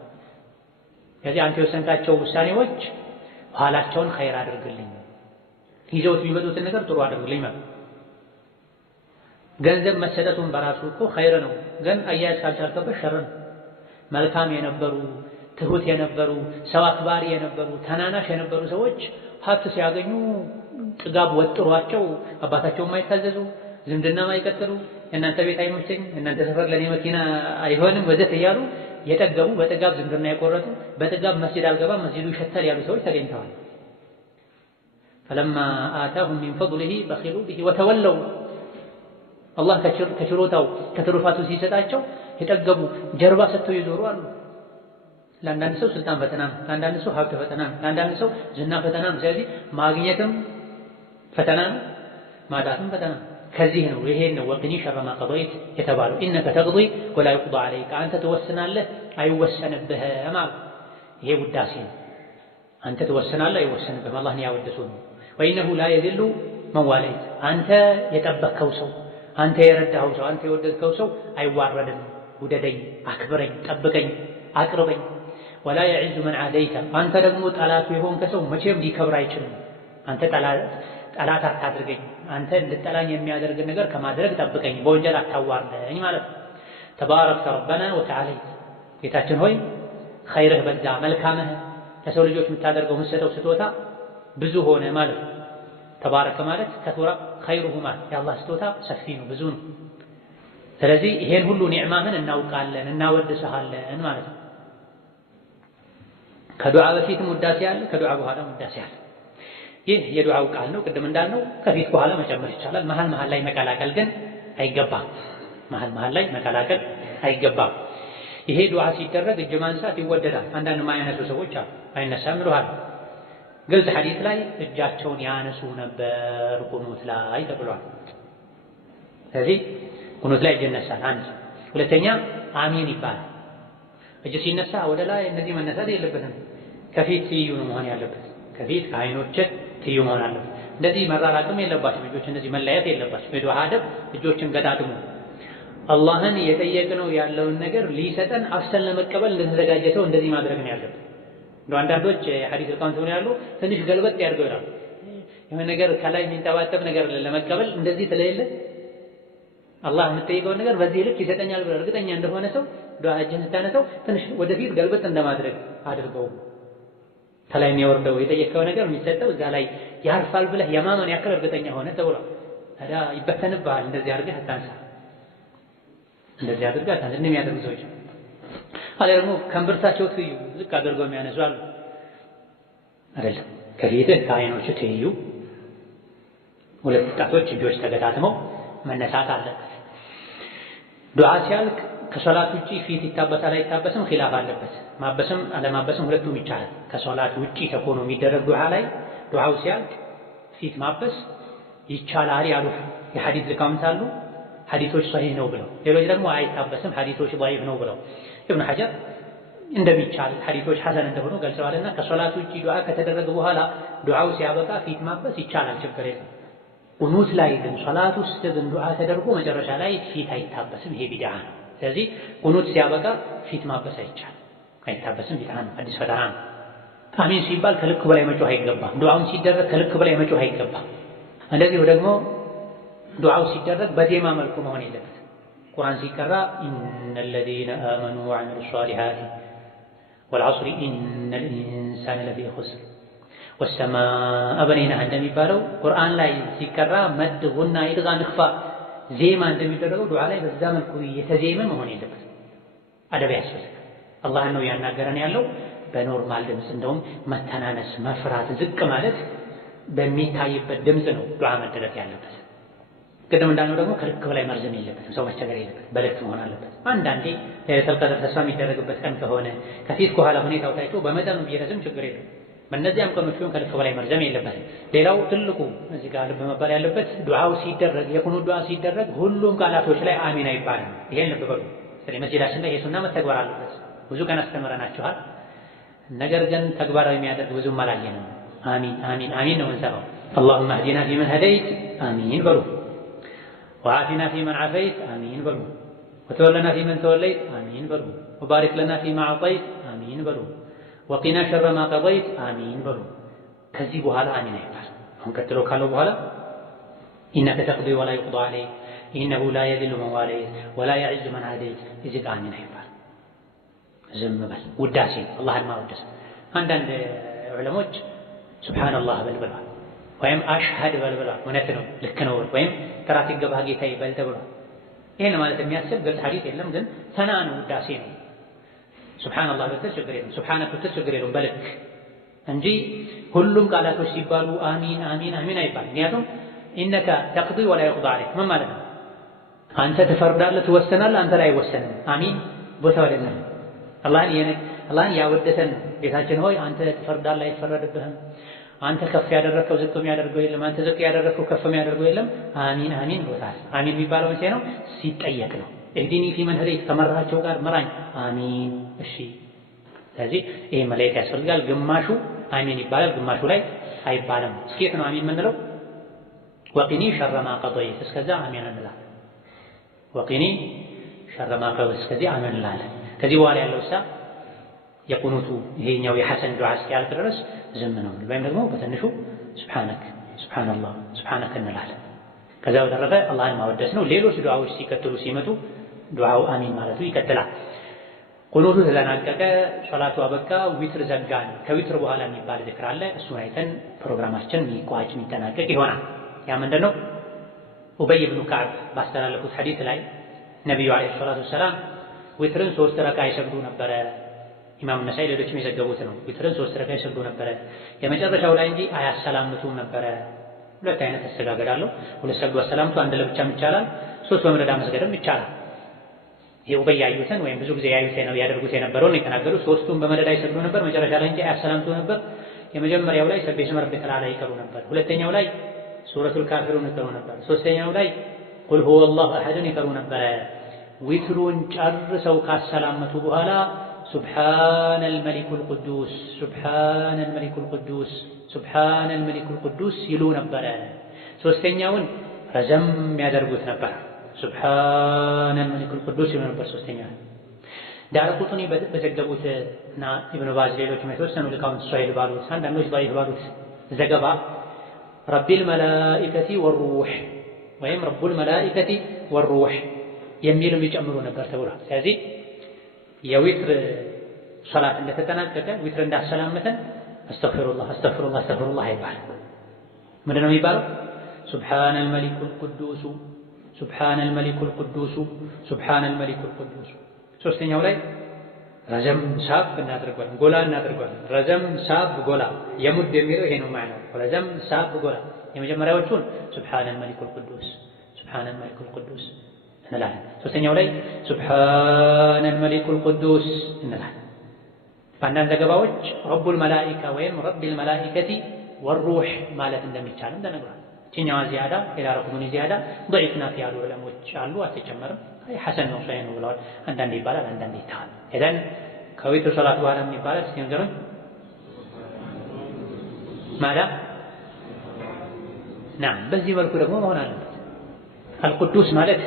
ከዚህ አንተ የወሰንካቸው ውሳኔዎች ኋላቸውን ኸይር አድርግልኝ፣ ይዘውት የሚመጡትን ነገር ጥሩ አድርግልኝ ማለት። ገንዘብ መሰጠቱን በራሱ እኮ ኸይር ነው፣ ግን አያያዝ ካልቻልከበት ሸር ነው። መልካም የነበሩ ትሁት የነበሩ ሰው አክባሪ የነበሩ ተናናሽ የነበሩ ሰዎች ሀብት ሲያገኙ ጥጋብ ወጥሯቸው አባታቸው የማይታዘዙ ዝምድና ማይቀጥሉ፣ እናንተ ቤት አይመቸኝ፣ እናንተ ሰፈር ለኔ መኪና አይሆንም ወዘተ እያሉ የጠገቡ በጥጋብ ዝምድና የቆረጡ በጥጋብ መስጂድ አልገባም መስጂዱ ይሸታል ያሉ ሰዎች ተገኝተዋል። ፈለማ አታሁም ሚን ፈድሊሂ በኺሉ ቢሂ ወተወለው። አላህ ከችሮታው ከትሩፋቱ ሲሰጣቸው የጠገቡ ጀርባ ሰጥተው ይዞሩ አሉ። ለአንዳንድ ሰው ስልጣን ፈተና ነው፣ ለአንዳንድ ሰው ሀብት ፈተና ነው፣ ለአንዳንድ ሰው ዝና ፈተና ነው። ስለዚህ ማግኘትም ፈተና ነው፣ ማጣትም ፈተና ነው። ከዚህ ነው ይሄን ነው ወቅኒ ሸረ ማ ቀضይት የተባለው። ኢነከ ተቅዲ ወላ ዩቅዳ ዐለይከ፣ አንተ ትወስናለህ አይወሰንብህም አሉ። ይሄ ውዳሴ ነው። አንተ ትወስናለህ አይወሰንብህም፣ አላህን ያወደሱ ነው። ወኢነሁ ላ የዚሉ መን ዋለይት፣ አንተ የጠበቅከው ሰው፣ አንተ የረዳኸው ሰው፣ አንተ የወደድከው ሰው አይዋረድም። ውደደኝ፣ አክብረኝ፣ ጠብቀኝ፣ አቅርበኝ። ወላ የዒዙ መን ዓደይተ፣ አንተ ደግሞ ጠላቱ የሆንከ ሰው መቼም ሊከብር አይችልም፣ አንተ ጠላት አታድርገኝ፣ አንተ እንድጠላኝ የሚያደርግ ነገር ከማድረግ ጠብቀኝ፣ በወንጀል አታዋርደኝ ማለት ነው። ተባረክተ ረበና ወተዓለይት ጌታችን ሆይ ኸይርህ በዛ፣ መልካምህ ለሰው ልጆች የምታደርገው የምትሰጠው ስጦታ ብዙ ሆነ ማለት ነው። ተባረከ ማለት ከሱራ ኸይሩሁማ የአላህ ስጦታ ሰፊ ነው፣ ብዙ ነው። ስለዚህ ይሄን ሁሉ ኒዕማህን እናውቃለን እናወድስሃለን ማለት ነው። ከዱዓ በፊትም ውዳሴ አለ፣ ከዱዓ በኋላም ውዳሴ አለ። ይህ የዱዓው ቃል ነው። ቅድም እንዳልነው ከፊት በኋላ መጨመር ይቻላል። መሃል ላይ መቀላቀል ግን አይገባም። መሃል ላይ መቀላቀል አይገባም። ይሄ ዱዓ ሲደረግ እጅ ማንሳት ይወደዳል። አንዳንድ የማያነሱ ሰዎች አሉ፣ አይነሳም ይሉሃል። ግልጽ ሐዲስ ላይ እጃቸውን ያነሱ ነበር ቁኑት ላይ ተብሏል። ስለዚህ ቁኑት ላይ እጅ ይነሳል። አንድ ሁለተኛ አሚን ይባላል። እጅ ሲነሳ ወደ ላይ እነዚህ መነሳት የለበትም። ከፊት ትይዩ ነው መሆን ያለበት። ከፊት ከዓይኖች ትይዩ መሆን አለበት። እንደዚህ መራራቅም የለባቸው እጆች፣ እንደዚህ መለያየት የለባቸው። የዱዓ አደብ እጆችን ገጣጥሙ አላህን የጠየቅነው ያለውን ነገር ሊሰጠን አፍሰን ለመቀበል እንደተዘጋጀ ሰው እንደዚህ ማድረግ ነው ያለበት። እንደው አንዳንዶች የሐዲስ ቃል ነው ያሉ ትንሽ ገልበጥ ያድርገው ይላሉ። የሆነ ነገር ከላይ የሚንጠባጠብ ነገር ለመቀበል እንደዚህ ስለሌለ አላህ የምትጠይቀውን ነገር በዚህ ልክ ይሰጠኛል ብለህ እርግጠኛ እንደሆነ ሰው ዱዓ እጅህን ስታነሳው ትንሽ ወደፊት ገልበጥ እንደማድረግ አድርገው። ከላይ የሚወርደው የጠየቀው ነገር የሚሰጠው እዛ ላይ ያርፋል ብለህ የማመን ያክል እርግጠኛ ሆነ ተብሏል። ታዲያ ይበተንብሃል። እንደዚህ አድርገህ አታንሳ፣ እንደዚህ አድርገህ አታንሳ። እንደሚያደርጉ ሰዎች አለ ደግሞ ከእምብርታቸው ትይዩ ዝቅ አድርገው የሚያነሱ አሉ። አይደለም፣ ከፊትህ ከዓይኖችህ ትይዩ ሁለት ጣቶች እጆች ተገጣጥመው መነሳት አለበት። ዱዓ ሲያልቅ ከሶላት ውጪ ፊት ይታበሳል አይታበስም ኺላፍ አለበት። ማበስም አለማበስም ሁለቱም ይቻላል። ከሶላት ውጪ ተኮኖ የሚደረግ ዱዓ ላይ ዱዓው ሲያልቅ ፊት ማበስ ይቻላል ያሉ የሐዲስ ሊቃውንት አሉ። ሐዲሶች ሰሂህ ነው ብለው፣ ሌሎች ደግሞ አይታበስም ሐዲሶች ضعيف ነው ብለው ኢብኑ ሐጀር እንደሚቻል ሐዲሶች ሐሰን እንደሆኑ ገልጸዋልና ከሶላት ውጪ ዱዓ ከተደረገ በኋላ ዱዓው ሲያበቃ ፊት ማበስ ይቻላል፣ ችግር የለም። ቁኑት ላይ ግን ሶላት ውስጥ ግን ዱዓ ተደርጎ መጨረሻ ላይ ፊት አይታበስም፣ ይሄ ቢድዓ ነው። ስለዚህ ቁኑት ሲያበቃ ፊት ማበስ አይቻልም፣ አይታበስም፣ ቢድዓ ነው፣ አዲስ ፈጠራ ነው። አሚን ሲባል ከልክ በላይ መጮህ አይገባም። ዱዓውን ሲደረግ ከልክ በላይ መጮህ አይገባም። እንደዚሁ ደግሞ ዱዓው ሲደረግ በዜማ መልኩ መሆን የለበትም። ቁርአን ሲቀራ ኢነል ለዚነ አመኑ ወዐሚሉ ሷሊሓቲ ወልዐስሪ ኢነል ኢንሳነ ለፊ ኹስር ወሰማአ በነይናሃ እንደሚባለው ቁርአን ላይ ሲቀራ መድ ጉና ኢድጋም ኢኽፋ ዜማ እንደሚደረገው ዱዓ ላይ በዛ መልኩ የተዜመ መሆን የለበትም። አደብ ያስፈልጋል። አላህን ነው ያናገረን ያለው በኖርማል ድምፅ። እንደውም መተናነስ፣ መፍራት፣ ዝቅ ማለት በሚታይበት ድምፅ ነው ዱዓ መደረግ ያለበት። ቅድም እንዳልነው ደግሞ ከልክ በላይ መርዘም የለበትም። ሰው መቸገር የለበትም፣ በልክ መሆን አለበት። አንዳንዴ ለይለቱል ቀድር ተስፋ የሚደረግበት ቀን ከሆነ ከፊት ከኋላ ሁኔታው ታይቶ በመጠኑ ቢረዝም ችግር የለም። በእነዚያም ቀኖች ቢሆን ከልክ በላይ መርዘም የለበትም። ሌላው ትልቁ እዚህ ጋር ልብ መባል ያለበት ዱዓው ሲደረግ የቁኑት ዱዓ ሲደረግ ሁሉም ቃላቶች ላይ አሚን አይባልም። ይሄን ልብ በሉ። ስለዚህ መስጂዳችን ላይ የሱና መተግበር አለበት። ብዙ ቀን አስተምረናችኋል። ነገር ግን ተግባራዊ የሚያደርግ ብዙም አላየንም። አሚን አሚን አሚን ነው እንሰማው። اللهم اهدنا فيمن هديت آمين በሉ። وعافنا فيمن عافيت آمين በሉ። وتولنا فيمن توليت آمين በሉ። وبارك لنا فيما أعطيت آمين በሉ። وقنا شر ما قضيت آمين በሉ። ከዚህ በኋላ አሚን አይባል። አሁን ቀጥሎ ካለው በኋላ إنك تقضي ولا يقضى عليك إنه لا يذل من واليت ولا يعز من عاديت እዚህ ጋር አሚን አይባል። ዝም በል። ውዳሴ አላህን ማወደስ። አንዳንድ ዑለሞች ሱብሃንአላህ በል ብለዋል፣ ወይም አሽሀድ በል ብለዋል። እውነት ነው፣ ልክ ነው፣ ወይም ጥራት ይገባህ ጌታዬ በል ተብሏል። ይሄን ማለት የሚያስብ ግልጽ ሐዲስ የለም፣ ግን ሰና ነው፣ ውዳሴ ነው። ሱብሃንአላህ ብትል ችግር የለም፣ ሱብሃነክ ብትል ችግር የለም፣ በልክ እንጂ ሁሉም ቃላቶች ሲባሉ አሚን አሚን አሚን አይባል። ምክንያቱም ኢነከ ተቅዲ ወላ ይቅዳ ዐለይክ ምን ማለት ነው? አንተ ትፈርዳለህ፣ ትወሰናለህ፣ አንተ ላይ አይወሰንም። አሚን ቦታው አይደለም። አላህን ያወደሰን ጌታችን ሆይ አንተ ትፈርዳለህ፣ አይፈረድብህም። አንተ ከፍ ያደረከው ዝቅ የሚያደርገው የለም፣ አንተ ዝቅ ያደረከው ከፍ የሚያደርገው የለም። አሚን አሚን ቦታል። አሚን የሚባለው መቼ ነው? ሲጠየቅ ነው። እህዲኒ ፊመን ሀደይት ከመራሃቸው ጋር ምራኝ። አሚን እሺ። ስለዚህ ይሄ መለየት ያስፈልጋል። ግማሹ አሚን ይባላል፣ ግማሹ ላይ አይባልም። እስኪየት ነው አሚን የምንለው? ወቂኒ ሸረ ማ ቀضይት እስከዛ አሚን እንላለን። ወቂኒ ሸረ ማ ቀضይት እስከዚህ አሚን እንላለን። ከዚህ በኋላ ያለው የቁኑቱ ይሄኛው የሐሰን ዱዓ እስኪያልቅ ድረስ ዝም ነው ወይም ደግሞ በትንሹ ሱብሓነክ ሱብሓነላህ ሱብሓነክ እንላለን። ከዛ በተረፈ አላህን ማወደስ ነው። ሌሎች ዱዓዎች ሲቀጥሉ ሲመጡ ዱዓው አሚን ማለቱ ይቀጥላል። ቁኑቱ ተጠናቀቀ፣ ሶላቱ አበቃ፣ ዊትር ዘጋን። ከዊትር በኋላ የሚባል ዝክር አለ። እሱን አይተን ፕሮግራማችን የሚቋጭ የሚጠናቀቅ ይሆናል። ያ ምንድን ነው? ኡበይ ብኑ ከዕብ ባስተላለፉት ሐዲስ ላይ ነቢዩ ዓለይሂ ሰላቱ ወሰላም ዊትርን 3 ረካ ይሰግዱ ነበረ። ኢማም ነሳኢ ሌሎችም የዘገቡት ነው። ዊትርን 3 ረካ ይሰግዱ ነበረ፣ የመጨረሻው ላይ እንጂ አያሰላምቱም ነበረ። ሁለት አይነት አሰጋገድ አለው። ሁለት ሰግዶ አሰላምቱ፣ አንድ ለብቻም ይቻላል፣ 3 በመደዳ መስገድም ይቻላል። ይሄ ኡበይ ያዩትን ወይም ብዙ ጊዜ ያደርጉት የነበረውን የተናገሩት። 3ቱም በመደዳ ይሰግዱ ነበር፣ መጨረሻ ላይ እንጂ አያሰላምቱ ነበር። የመጀመሪያው ላይ ሰብሕ እስመ ረቢከል አዕላ ይቀሩ ነበር። ሁለተኛው ላይ ሱረቱል ካፊሩን ይቀሩ ነበር። ሶስተኛው ላይ ቁል ሁወላሁ አሐድን ይቀሩ ነበር። ዊትሩን ጨርሰው ካሰላመቱ በኋላ ሱብሓነል መሊኩል ቅዱስ ሱብሓነል መሊኩል ቅዱስ ሱብሓነል መሊኩል ቅዱስ ይሉ ነበረ። ሶስተኛውን ረዘም ያደርጉት ነበር። ሱብሓነል መሊኩል ቅዱስ ይሉ ነበር ሶስተኛው። ዳረቁጥኒ በዘገቡት እና ኢብኑ ባዝ ሌሎችም የተወሰኑ ሊቃውንት ሷሂህ ባሉት አንዳንዶች ضعيف ባሉት ዘገባ ረቢል መላኢከቲ ወሩህ ወይም ረቡል መላኢከቲ ወሩህ የሚልም ይጨምሩ ነበር ተብሏል። ስለዚህ የዊትር ሶላት እንደተጠናቀቀ ዊትር እንዳሰላመተን አስተግፊሩላህ አስተግፊሩላህ አስተግፊሩላህ አይባልም። ምንድን ነው የሚባለው? ሱብሓነል መሊኩል ቅዱስ ሱብሓነል መሊኩል ቅዱስ ሱብሓነል መሊኩል ቅዱስ። ሶስተኛው ላይ ረዘም ሳብ እናደርጋለን፣ ጎላ እናደርጋለን። ረዘም ሳብ ጎላ የሙድ የሚለው ይሄ ነው ማለት ነው። ረዘም ሳብ ጎላ። የመጀመሪያዎቹን ሱብሓነል መሊኩል ቅዱስ ሱብሓነል መሊኩል ቅዱስ እንላለን። ሶስተኛው ላይ ሱብሓነል መሊኩል ቅዱስ እንላለን። በአንዳንድ ዘገባዎች ረቡል መላኢካ ወይም ረቢል መላኢከቲ ወሩህ ማለት እንደሚቻልም ተነግሯል። እችኛዋ ዚያዳ ሌላ ረኩሙን ዚያዳ ضعيف ናት ያሉ ዑለሞች አሉ። አትጨመርም፣ ሐሰን ነው ሷሂህ ነው ብለዋል። አንዳንዴ ይባላል፣ አንዳንዴ ይተዋል። ኢዘን ከዊትር ሶላት በኋላ ምን ይባላል? እስኪ ንገሩኝ። ማዳ ናም በዚህ መልኩ ደግሞ መሆን አለበት። አልቅዱስ ማለት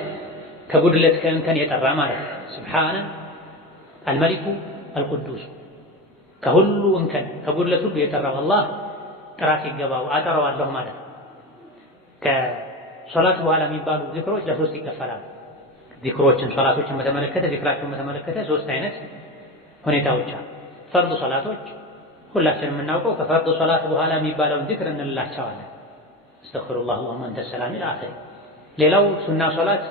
ከጉድለት ከእንከን የጠራ ማለት ነው። ሱብሓነ አልመሊኩ አልቅዱስ ከሁሉ እንከን ከጉድለት ሁሉ የጠራው አላህ ጥራት ይገባው አጠራዋለሁ ማለት ነው። ከሶላት በኋላ የሚባሉ ዚክሮች ለሶስት ይከፈላሉ። ዚክሮችን ሶላቶችን በተመለከተ ዚክራቸውን በተመለከተ 3 አይነት ሁኔታዎች አሉ። ፈርድ ሶላቶች ሁላችንም የምናውቀው ከፈርድ ሶላት በኋላ የሚባለውን ዚክር እንላቸዋለን። አስተግፊሩላህ አላሁመ አንተ ሰላም ኢላ አኺር። ሌላው ሱና ሶላት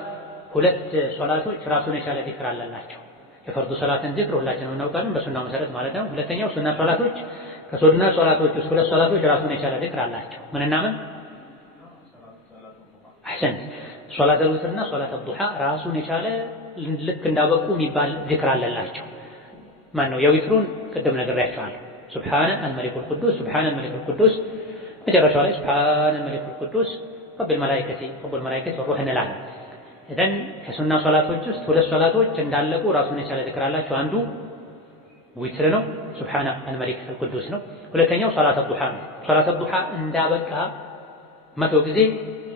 2 ሶላቶች ራሱን የቻለ ዚክር አላቸው። የፈርድ ሶላትን ዚክር ሁላችንም እናውቃለን በሱናው መሰረት ማለት ነው። ሁለተኛው ሱና ሶላቶች ከሱና ሶላቶች ውስጥ 2 ሶላቶች ራሱን የቻለ ዚክር አላቸው። ምንና ምን? አሕሰን ሶላተል ዊትርና ሶላተል ዱሃ ራሱን የቻለ ልክ እንዳበቁ የሚባል ዚክር አለላቸው። ማን ነው? የዊትሩን ቅድም ነግሬያቸዋለሁ። ሱብሓነ አልመሊኩል ቅዱስ ሱብሓነ አልመሊኩል ቅዱስ፣ መጨረሻው ላይ ሱብሓነ አልመሊኩል ቅዱስ ረቢል መላኢከቲ ወሩህ እንላለን። ኢዘን ከሱና ሶላቶች ውስጥ 2 ሶላቶች እንዳለቁ ራሱን የቻለ ዚክር አላቸው። አንዱ ዊትር ነው፣ ሱብሓነ አልመሊኩል ቅዱስ ነው። ሁለተኛው ሶላተል ዱሃ ነው። ሶላተል ዱሃ እንዳበቃ 100 ጊዜ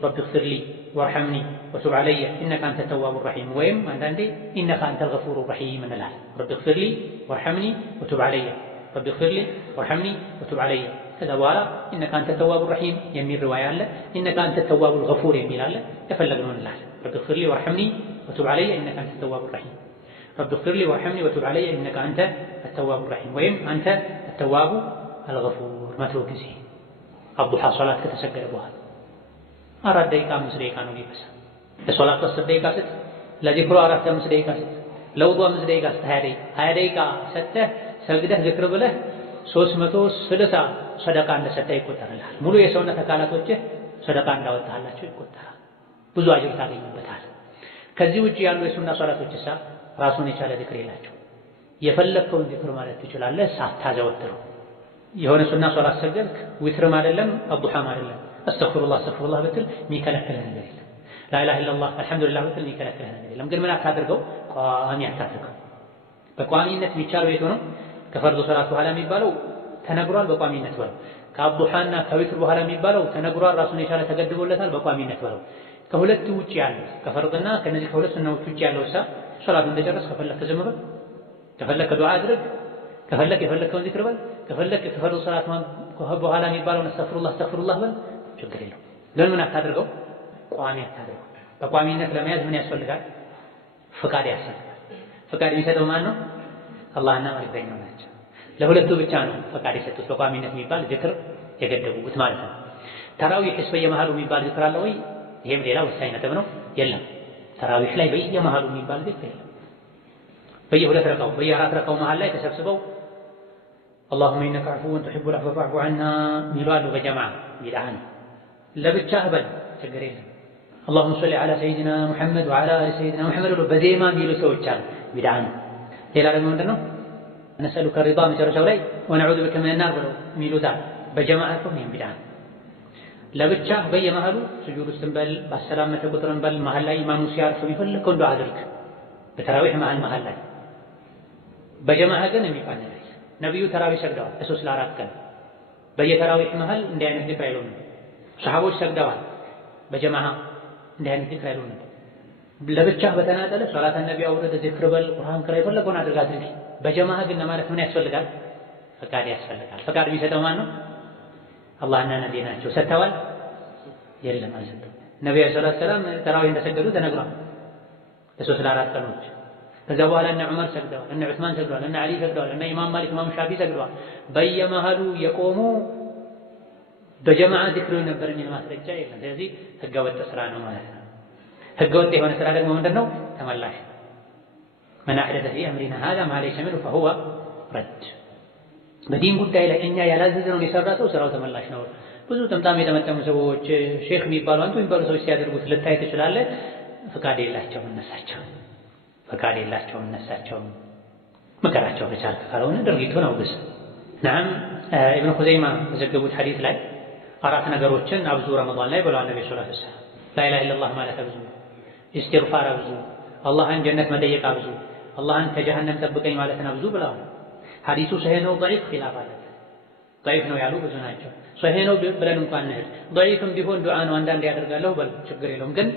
ረቢ ግፊርሊ ወርሐምኒ ወቱብ ዐለየ ኢነከ አንተ ተዋቡ ረሒም ወይም አንዳንዴ ኢነከ አንተል ገፉሩ ረሒም እንላለን። ረቢ ግፊርሊ ወርሐምኒ ወቱብ ዐለየ ረቢ ግፊርሊ ወርሐምኒ ወቱብ ዐለየ። ከዛ በኋላ ኢነከ አንተ ተዋቡ ረሒም የሚል ሪዋያ አለ። ኢነከ አንተ ተዋቡል ገፉር የሚል አለ። የፈለግነው እንላለን። ረቢ ግፊርሊ ወርሐምኒ ወቱብ ዐለየ ኢነከ አንተ ተዋቡ ረሒም ረቢ ግፊርሊ ወርሐምኒ ወቱብ ዐለየ ኢነከ አንተ ተዋቡ ረሒም ወይም አንተ ተዋቡ አልገፉር 100 ጊዜ አዱሃ ሶላት ከተሰገደ በኋላ 4 ደቂቃ 5 ደቂቃ ነው ሊፈሳ። ለሶላት 10 ደቂቃ ስጥ፣ ለዚክሩ 4 5 ደቂቃ ስጥ፣ ለውዱ 5 ደቂቃ ስጥ። 20 ደቂቃ ሰጥተህ ሰግደህ ዝክር ብለህ 360 ሰደቃ እንደሰጠህ ይቆጠርልሃል። ሙሉ የሰውነት አካላቶችህ ሰደቃ እንዳወጣህላቸው ይቆጠራል። ብዙ አጅር ታገኝበታል። ከዚህ ውጪ ያሉ የሱና ሶላቶችሳ ራሱን የቻለ ዝክር የላቸው። የፈለግከውን ዝክር ማለት ትችላለህ ሳታዘወትረው። የሆነ ሱና ሶላት ሰገድክ ዊትርም አይደለም አዱሃም አይደለም አስተግፊሩላህ አስተግፊሩላህ ብትል የሚከለክልህ ነገር የለም። ላኢላሃ ኢለላህ አልሐምዱሊላህ ብትል የሚከለክልህ ነገር የለም። ግን ምን አታድርገው? ቋሚ አታድርገው። በቋሚነት የሚቻለው የቱ ነው? ከፈርድ ሶላት በኋላ የሚባለው ተነግሯል፣ በቋሚነት በለው። ከአዱሃና ከዊትር በኋላ የሚባለው ተነግሯል፣ ራሱን የቻለ ተገድቦለታል፣ በቋሚነት በለው። ከሁለቱ ውጪ ያለው ከፈርድና ከነዚህ ከሁለት ሱናዎች ውጪ ያለው ሶላቱን እንደጨረስ ከፈለክ ዝም በል፣ ከፈለክ ዱዓ አድርግ፣ ከፈለክ የፈለከውን ዚክር በል፣ ከፈለክ ከፈርዱ ሰላት በኋላ የሚባለውን አስተግፊሩላህ በል፣ ችግር የለውም። ግን ምን አታድርገው? ቋሚ አታድርገው። በቋሚነት ለመያዝ ምን ያስፈልጋል? ፍቃድ ያስፈልጋል። ፍቃድ የሚሰጠው ማን ነው? አላህና መልእክተኛው ናቸው። ለሁለቱ ብቻ ነው ፍቃድ የሰጡት በቋሚነት የሚባል ዚክር የገደቡት ማለት ነው። ተራዊህስ በየመሃሉ የሚባል ዚክር አለ ወይ? ይሄም ሌላ ወሳኝ ነጥብ ነው። የለም። ተራዊህ ላይ በየመሃሉ የሚባል ዚክር የለም። በየሁለት ረካው በየአራት ረካው መሃል ላይ ተሰብስበው አላሁመ ኢነከ ዐፉወን ቱሒቡል ዐፍወ ፈዕፉ ዐና ሚሉ አሉ። በጀማዓ ቢድዓ ነው። ለብቻህ በል ችግር የለም። አላሁመ ሰሊ ዐላ ሰይድና ሙሐመድ ወዐላ አሊ ሰይድና ሙሐመድ ብሎ በዜማ የሚሉ ሰዎች አሉ። ቢድዓ ነው። ሌላ ደግሞ ምንድን ነው? ነስአሉከ ሪዳ መጨረሻው ላይ ወነዑዙ ቢከ ሚነናር ብለው የሚሉታል። በጀማዓ እኮ ይሄም ቢድዓ ነው። ለብቻህ በየመሃሉ ስጁድ ውስጥም በል ባሰላመተ ቁጥርም በል መሃል ላይ ኢማሙ ሲያርፍ የሚፈልገውን ዱዓ አድርግ። በተራዊህ መሃል ላይ በጀማዓ ግን የሚባል ነገር ነቢዩ ተራዊህ ሰግደዋል ለ3 ለ4 ቀን። በየተራዊህ መሃል እንዲህ አይነት ዚክር አይሉም። ሰሐቦች ሰግደዋል በጀማዓ እንዲህ አይነት ዚክር አይሉም። ለብቻህ በተናጠለ ሶላተ ነቢ አውርድ፣ ዚክር በል፣ ቁርአን ቅራ፣ የፈለገውን አድርግ። በጀማዓ ግን ለማለት ምን ያስፈልጋል? ፈቃድ ያስፈልጋል። ፈቃድ የሚሰጠው ማን ነው? አላህና ነቢ ናቸው። ሰጥተዋል? የለም አልሰጠም። ነቢዩ ሰለላሁ ዐለይሂ ወሰለም ተራዊህ እንደሰገዱ ተነግሯል ለ3 ለ4 ቀኖች። ከዛ በኋላ እነ ዑመር ሰግደዋል፣ እነ ዑስማን ሰግደዋል፣ እነ ዓሊ ሰግደዋል፣ እነ ኢማም ማሊክ ኢማም ሻፊ ሰግደዋል። በየመሃሉ የቆሙ በጀማዓ ዚክር ነበር የሚል ማስረጃ የለም። ስለዚህ ህገወጥ ስራ ነው ማለት ነው። ህገወጥ የሆነ ስራ ደግሞ ምንድነው? ተመላሽ። መን አሕደተ ፊ አምሪና ሃዛ ማ ለይሰ ሚንሁ ፈሁወ ረድ። በዲን ጉዳይ ላይ እኛ ያላዘዝነውን የሰራ ሰው ስራው ተመላሽ ነው። ብዙ ጥምጣም የጠመጠሙ ሰዎች ሼክ የሚባሉ አንቱ የሚባሉ ሰዎች ሲያደርጉት ልታይ ትችላለህ። ፈቃድ የላቸውም እነሳቸው መከራቸው ከቻልክ፣ ካልሆነ ድርጊቱን አውግዝ። ነዓም ኢብኑ ኹዘይማ በዘገቡት ሐዲስ ላይ 4 ነገሮችን አብዙ ረመዳን ላይ ብለዋል ነብዩ ሰለላሁ ዐለይሂ ወሰለም። ላኢላሃ ኢለላህ ማለት አብዙ፣ ኢስቲግፋር አብዙ፣ አላህን ጀነት መጠየቅ አብዙ፣ አላህን ከጀሃነም ጠብቀኝ ማለትን አብዙ ብለዋል። ሐዲሱ ሰሒህ ነው ضعيف ኺላፍ አለ። ضعيف ነው ያሉ ብዙ ናቸው። ሰሒህ ነው ብለን እንኳን እንሂድ፣ ضعيفም ቢሆን ዱዓ ነው አንዳንዴ ያደርጋለሁ በል ችግር የለውም። ግን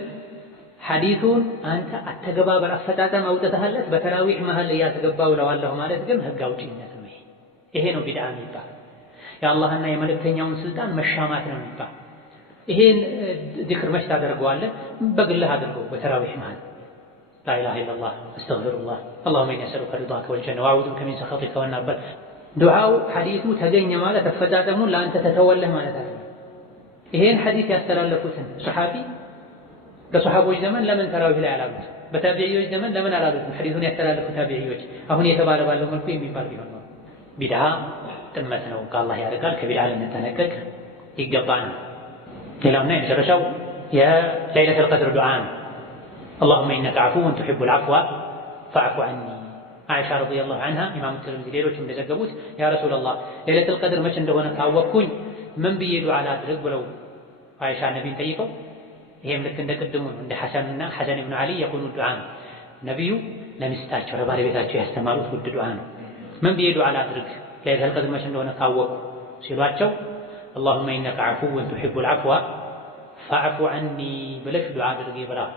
ሐዲሱን አንተ አተገባበር አፈጣጠም አውጥተህለት በተራዊህ መሃል እያተገባው ለዋለሁ ማለት ግን ህግ አውጪነት ነው። ይሄ ነው ቢድዓ የሚባል የአላህና የመልእክተኛውን ስልጣን መሻማት ነው የሚባል። ይሄን ዚክር መች ታደርገዋለህ? በግልህ አድርገው በተራዊህ መሃል ላኢላሃ ኢለላህ አስተግፊሩላህ አላሁመ ኢኒ አስአሉከ ሪዳከ ወልጀነ ወአዑዙ ቢከ ሚን ሰኸጢከ ወናር በል። ዱዓው ሐዲሱ ተገኘ ማለት አፈጣጠሙን ለአንተ ተተወለህ ማለት አይደለም። ይሄን ሐዲስ ያስተላለፉትን ሰሐቢ በሰሐቦች ዘመን ለምን ተራዊህ ላይ አላሉት? በታቢዒዎች ዘመን ለምን አላሉት? ሐዲሱን ያስተላለፉ ታቢዒዎች አሁን የተባለ ባለው መልኩ የሚባል ቢሆን ነው። ቢድዓ ጥመት ነው፣ ከአላህ ያርቃል። ከቢድዓ ልንጠነቀቅ ይገባናል። ሌላውና የመጨረሻው የለይለቱል ቀድር ዱዓ ነው። አላሁመ ኢነከ ዐፉወን ቱሒቡል ዐፍወ ፈዕፉ ዐኒ። አይሻ ረዲየላሁ ዐንሃ ኢማሙ ትርሚዚ ሌሎችም እንደዘገቡት ያ ረሱለላህ ለይለቱል ቀድር መቼ እንደሆነ ካወቅኩኝ ምን ብዬ ዱዓ ላድርግ ብለው አይሻ ነቢይን ጠይቀው፣ ይሄም ልክ እንደ ቅድሙ እንደ ሐሰን ኢብኑ ዓሊ የቁኑ ዱዓ ነው። ነቢዩ ለሚስታቸው ለባለቤታቸው ያስተማሩት ውድ ዱዓ ነው። ምን ብዬ ዱዓ ላድርግ ለይለቱል ቀድር መቼ እንደሆነ ካወቅኩ ሲሏቸው አላሁመ ኢነከ ዐፉወን ቱሒቡል ዐፍወ ፈዕፉ ዐኒ ብለሽ ዱዓ አድርጊ ብለዋል።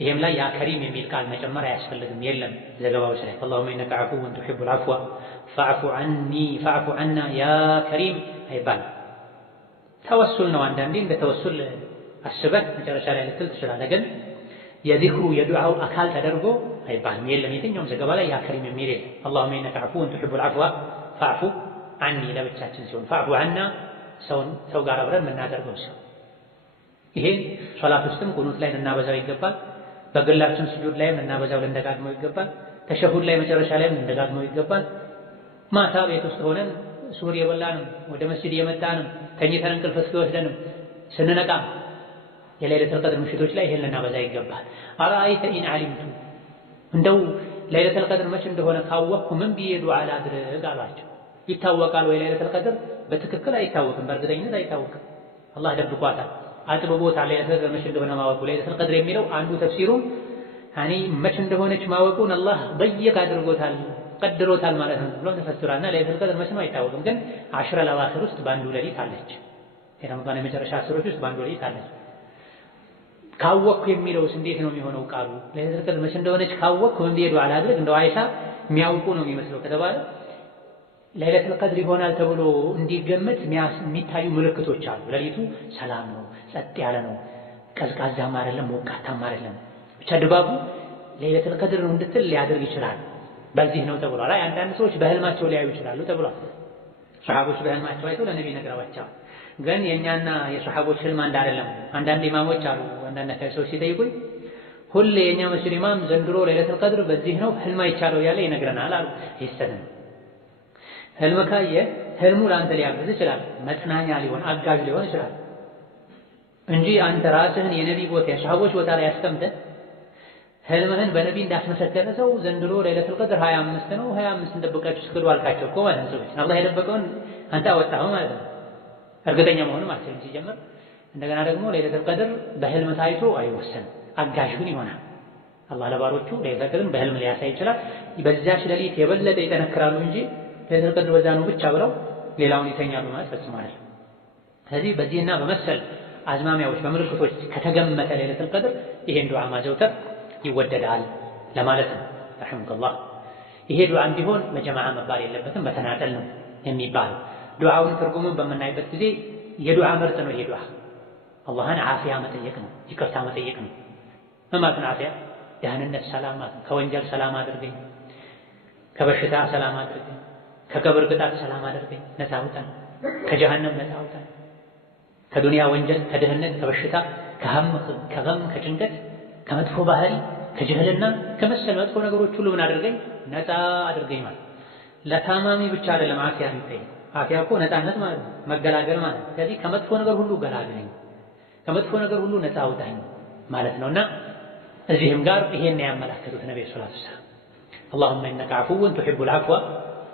ይሄም ላይ ያ ከሪም የሚል ቃል መጨመር አያስፈልግም። የለም ዘገባዎች ላይ አላሁመ ኢነከ ዐፉወን ቱሒቡል ዐፍወ ፈዕፉ ዐኒ ፈዕፉ ዐና ያ ከሪም አይባልም። ተወሱል ነው። አንዳንዴ እንደ ተወሱል አስበህ መጨረሻ ላይ ልትል ትችላለህ። ግን የዚክሩ የዱዓው አካል ተደርጎ አይባልም። የለም የትኛውም ዘገባ ላይ ያ ከሪም የሚል የለም። አላሁመ ኢነከ ዐፉወን ቱሒቡል ዐፍወ ፈዕፉ ዐኒ ለብቻችን ሲሆን ፈዕፉ ዐና ሰው ጋር አብረን የምናደርገው ሲሆን ይሄን ሶላት ውስጥም ቁኑት ላይ ልናበዛው ይገባል። በግላችን ስጁድ ላይም ልናበዛው ልንደጋግመው ይገባል። ተሸሁድ ላይ መጨረሻ ላይም ልንደጋግመው ይገባል። ማታ ቤት ውስጥ ሆነን ሱር የበላንም ወደ መስጂድ የመጣንም ተኝተን እንቅልፍ እስኪወስደንም ስንነቃም የለይለቱል ቀድር ምሽቶች ላይ ይሄን ልናበዛ ይገባል። አረአይተ ኢን ዓሊምቱ እንደው ለይለቱል ቀድር መቼ እንደሆነ ካወቅኩ ምን ብዬ ዱዓ ላድርግ አሏቸው። ይታወቃል ወይ ለይለቱል ቀድር? በትክክል አይታወቅም፣ በእርግጠኝነት አይታወቅም። አላህ ደብቋታል፣ አጥብቦታል። ለይለቱል ቀድር መቼ እንደሆነ ማወቁ ለይለቱል ቀድር የሚለው አንዱ ተፍሲሩ መቼ እንደሆነች ማወቁን አላህ በየቅ አድርጎታል ቀድሮታል ማለት ነው ብሎ ተፈስሯልና ለይለቱል ቀድር መቼ ነው አይታወቅም። ግን አሽረል አዋኺር ውስጥ በአንዱ ሌሊት አለች። የረመዳን የመጨረሻ አስሮች ውስጥ በአንዱ ሌሊት አለች። ካወቅኩ የሚለውስ እንዴት ነው የሚሆነው? ቃሉ ለይለቱል ቀድር መቼ እንደሆነች ካወቅኩ ምን ብዬ ዱዓ ላድርግ? እንደው አይሻ የሚያውቁ ነው የሚመስለው ከተባለ ለይለቱል ቀድር ይሆናል ተብሎ እንዲገመት የሚታዩ ምልክቶች አሉ። ሌሊቱ ሰላም ነው፣ ጸጥ ያለ ነው፣ ቀዝቃዛም አይደለም፣ ሞቃታም አይደለም። ብቻ ድባቡ ለይለቱል ቀድር ነው እንድትል ሊያደርግ ይችላል። በዚህ ነው ተብሏል። አንዳንድ ሰዎች በህልማቸው ሊያዩ ይችላሉ ተብሏል። ሱሐቦች በህልማቸው አይተው ለነብይ ነግረዋቸዋል። ግን የኛና የሱሐቦች ህልም አንድ አይደለም። አንዳንድ ኢማሞች አሉ፣ አንዳንድ ሰዎች ሲጠይቁኝ ሁሌ የኛ መስጂድ ኢማም ዘንድሮ ለይለቱል ቀድር በዚህ ነው ህልም አይቻለው ያለ ይነግረናል አሉ። ይስተንም ህልም ካየ ህልሙ ለአንተ ሊያግዝ ይችላል፣ መጽናኛ ሊሆን አጋዥ ሊሆን ይችላል እንጂ አንተ ራስህን የነብይ ቦታ የሱሐቦች ቦታ ላይ አስቀምጠህ ህልምህን በነብይ እንዳስመሰከረ ሰው ዘንድሮ ለይለቱል ቀድር 25 ነው 25 እንደበቃችሁ ስክዱ አልካቸው እኮ ማለት ነው። አላህ የደበቀውን አንተ አወጣኸው ማለት ነው። እርግጠኛ መሆኑ ማለት ነው ሲጀምር። እንደገና ደግሞ ለይለቱል ቀድር በህልም ታይቶ አይወሰንም፣ አጋዥ ግን ይሆናል። አላህ ለባሮቹ ለይለቱል ቀድርን በህልም ሊያሳይ ይችላል። በዛች ሌሊት የበለጠ ይጠነክራሉ እንጂ ለይለቱል ቀድር በዛ ነው ብቻ ብለው ሌላውን ይተኛሉ ማለት ፈጽሞ አይደለም። ስለዚህ በዚህና በመሰል አዝማሚያዎች በምልክቶች ከተገመተ ለይለቱል ቀድር ይሄን ዱዓ ማዘውተር ይወደዳል ለማለት ነው። ረሂመሁላህ ይሄ ዱዓ እንዲሆን በጀማዓ መባል የለበትም፣ በተናጠል ነው የሚባለው። ዱዓውን ትርጉሙን በምናይበት ጊዜ የዱዓ ምርጥ ነው። ይሄ ዱዓ አላህን ዓፊያ መጠየቅ ነው፣ ይቅርታ መጠየቅ ነው። ማለት ነው ዓፊያ ደህንነት፣ ሰላም ማለት ነው። ከወንጀል ሰላም አድርገኝ፣ ከበሽታ ሰላም አድርገኝ፣ ከቀብር ቅጣት ሰላም አድርገኝ፣ ነፃ አውጣኝ፣ ከጀሃነም ነፃ አውጣኝ፣ ከዱንያ ወንጀል፣ ከድህነት፣ ከበሽታ፣ ከሀም፣ ከገም፣ ከጭንቀት፣ ከመጥፎ ባህሪ፣ ከጅህልና ከመሰል መጥፎ ነገሮች ሁሉ ምን አድርገኝ ነፃ አድርገኝ ማለት። ለታማሚ ብቻ አይደለም ዓፊያ የሚጠይቀው። ዓፊያ እኮ ነፃነት ማለት ነው፣ መገላገል ማለት ነው። ስለዚህ ከመጥፎ ነገር ሁሉ ገላግለኝ፣ ከመጥፎ ነገር ሁሉ ነፃ አውጣኝ ማለት ነውና እዚህም ጋር ይሄን ያመላከቱት ነብዩ ሰለላሁ ዐለይሂ ወሰለም اللهم انك عفو تحب العفو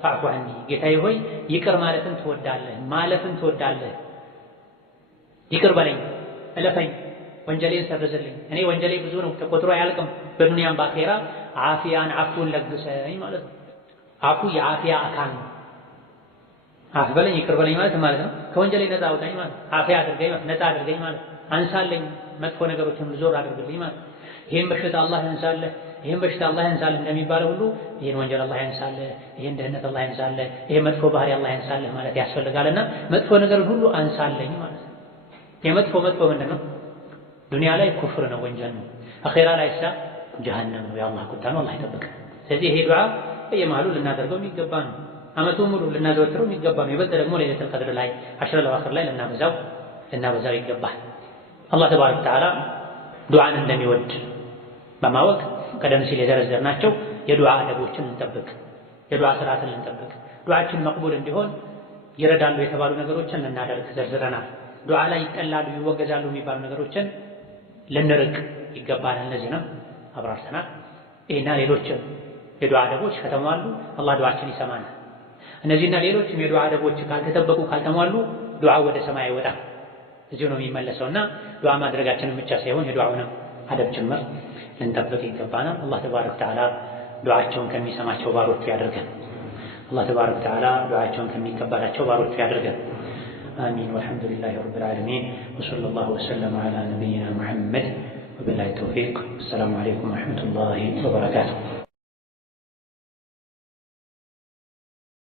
فاعف عني ጌታዬ ሆይ ይቅር ማለትን ትወዳለህ፣ ማለፍን ትወዳለህ፣ ይቅር በለኝ፣ እለፈኝ፣ ወንጀሌን ሰርዝልኝ። እኔ ወንጀሌ ብዙ ነው፣ ተቆጥሮ አያልቅም። በዱንያም በአኼራ ዓፊያን ዓፉን ለግሰኝ ማለት ነው። ዓፉ የዓፊያ አካል ነው። አፍ በለኝ ይቅር በለኝ ማለት ነው። ከወንጀሌ ነፃ አውጣኝ ማለት፣ ዓፊያ አድርገኝ ማለት፣ ነፃ አድርገኝ ማለት፣ አንሳለኝ፣ መጥፎ ነገሮችን ዞር አድርግልኝ ማለት። ይሄን በሽታ አላህ ያንሳልህ፣ ይሄን በሽታ አላህ ያንሳልህ እንደሚባለው ሁሉ ይሄን ወንጀል አላህ ያንሳልህ፣ ይሄን ድህነት አላህ ያንሳልህ፣ ይሄን መጥፎ ባህሪ አላህ ያንሳልህ ማለት ያስፈልጋልና መጥፎ ነገር ሁሉ አንሳለኝ ማለት ነው። የመጥፎ ምንድን ነው? ዱንያ ላይ ኩፍር ነው፣ ወንጀል ነው። አኼራ ላይ ጀሃነም ነው፣ የአላህ ቁጣ ነው። አላህ ይጠብቀን። ስለዚህ ይሄ ዱዓ በየመሃሉ ልናደርገው የሚገባ ነው። ዓመቱን ሙሉ ልናዘወትረው የሚገባ ነው። ይበልጥ ደግሞ ለይለቱል ቀድር ላይ አሽረል አዋኺር ላይ ልናበዛው ይገባል። አላህ ተባረከ ወተዓላ ዱዓን እንደሚወድ በማወቅ ቀደም ሲል የዘረዘርናቸው የዱዓ አደቦችን ልንጠብቅ፣ የዱዓ ስርዓትን ልንጠብቅ፣ ዱዓችን መቅቡል እንዲሆን ይረዳሉ የተባሉ ነገሮችን ልናደርግ ዘርዝረናል። ዱዓ ላይ ይጠላሉ ይወገዛሉ የሚባሉ ነገሮችን ልንርቅ ይገባል። እነዚህንም አብራርተናል። ይህና ሌሎችም የዱዓ አደቦች ከተሟሉ አላህ ዱዓችን ይሰማናል። እነዚህና ሌሎችም የዱዓ አደቦች ካልተጠበቁ ካልተሟሉ ዱዓው ወደ ሰማይ አይወጣም፣ እዚሁ ነው የሚመለሰውና ዱዓ ማድረጋችንን ብቻ ሳይሆን የዱዓውንም አደብ ጭምር ልንጠብቅ ይገባናል። አላህ ተባረከ ወተዓላ ዱዓቸውን ከሚሰማቸው ባሮቹ ያድርገን። አላህ ተባረከ ወተዓላ ዱዓቸውን ከሚቀበላቸው ባሮቹ ያድርገን። آمين والحمد لله رب العالمين وصلى الله وسلم على نبينا محمد وبالله التوفيق. السلام عليكم ورحمة الله وبركاته.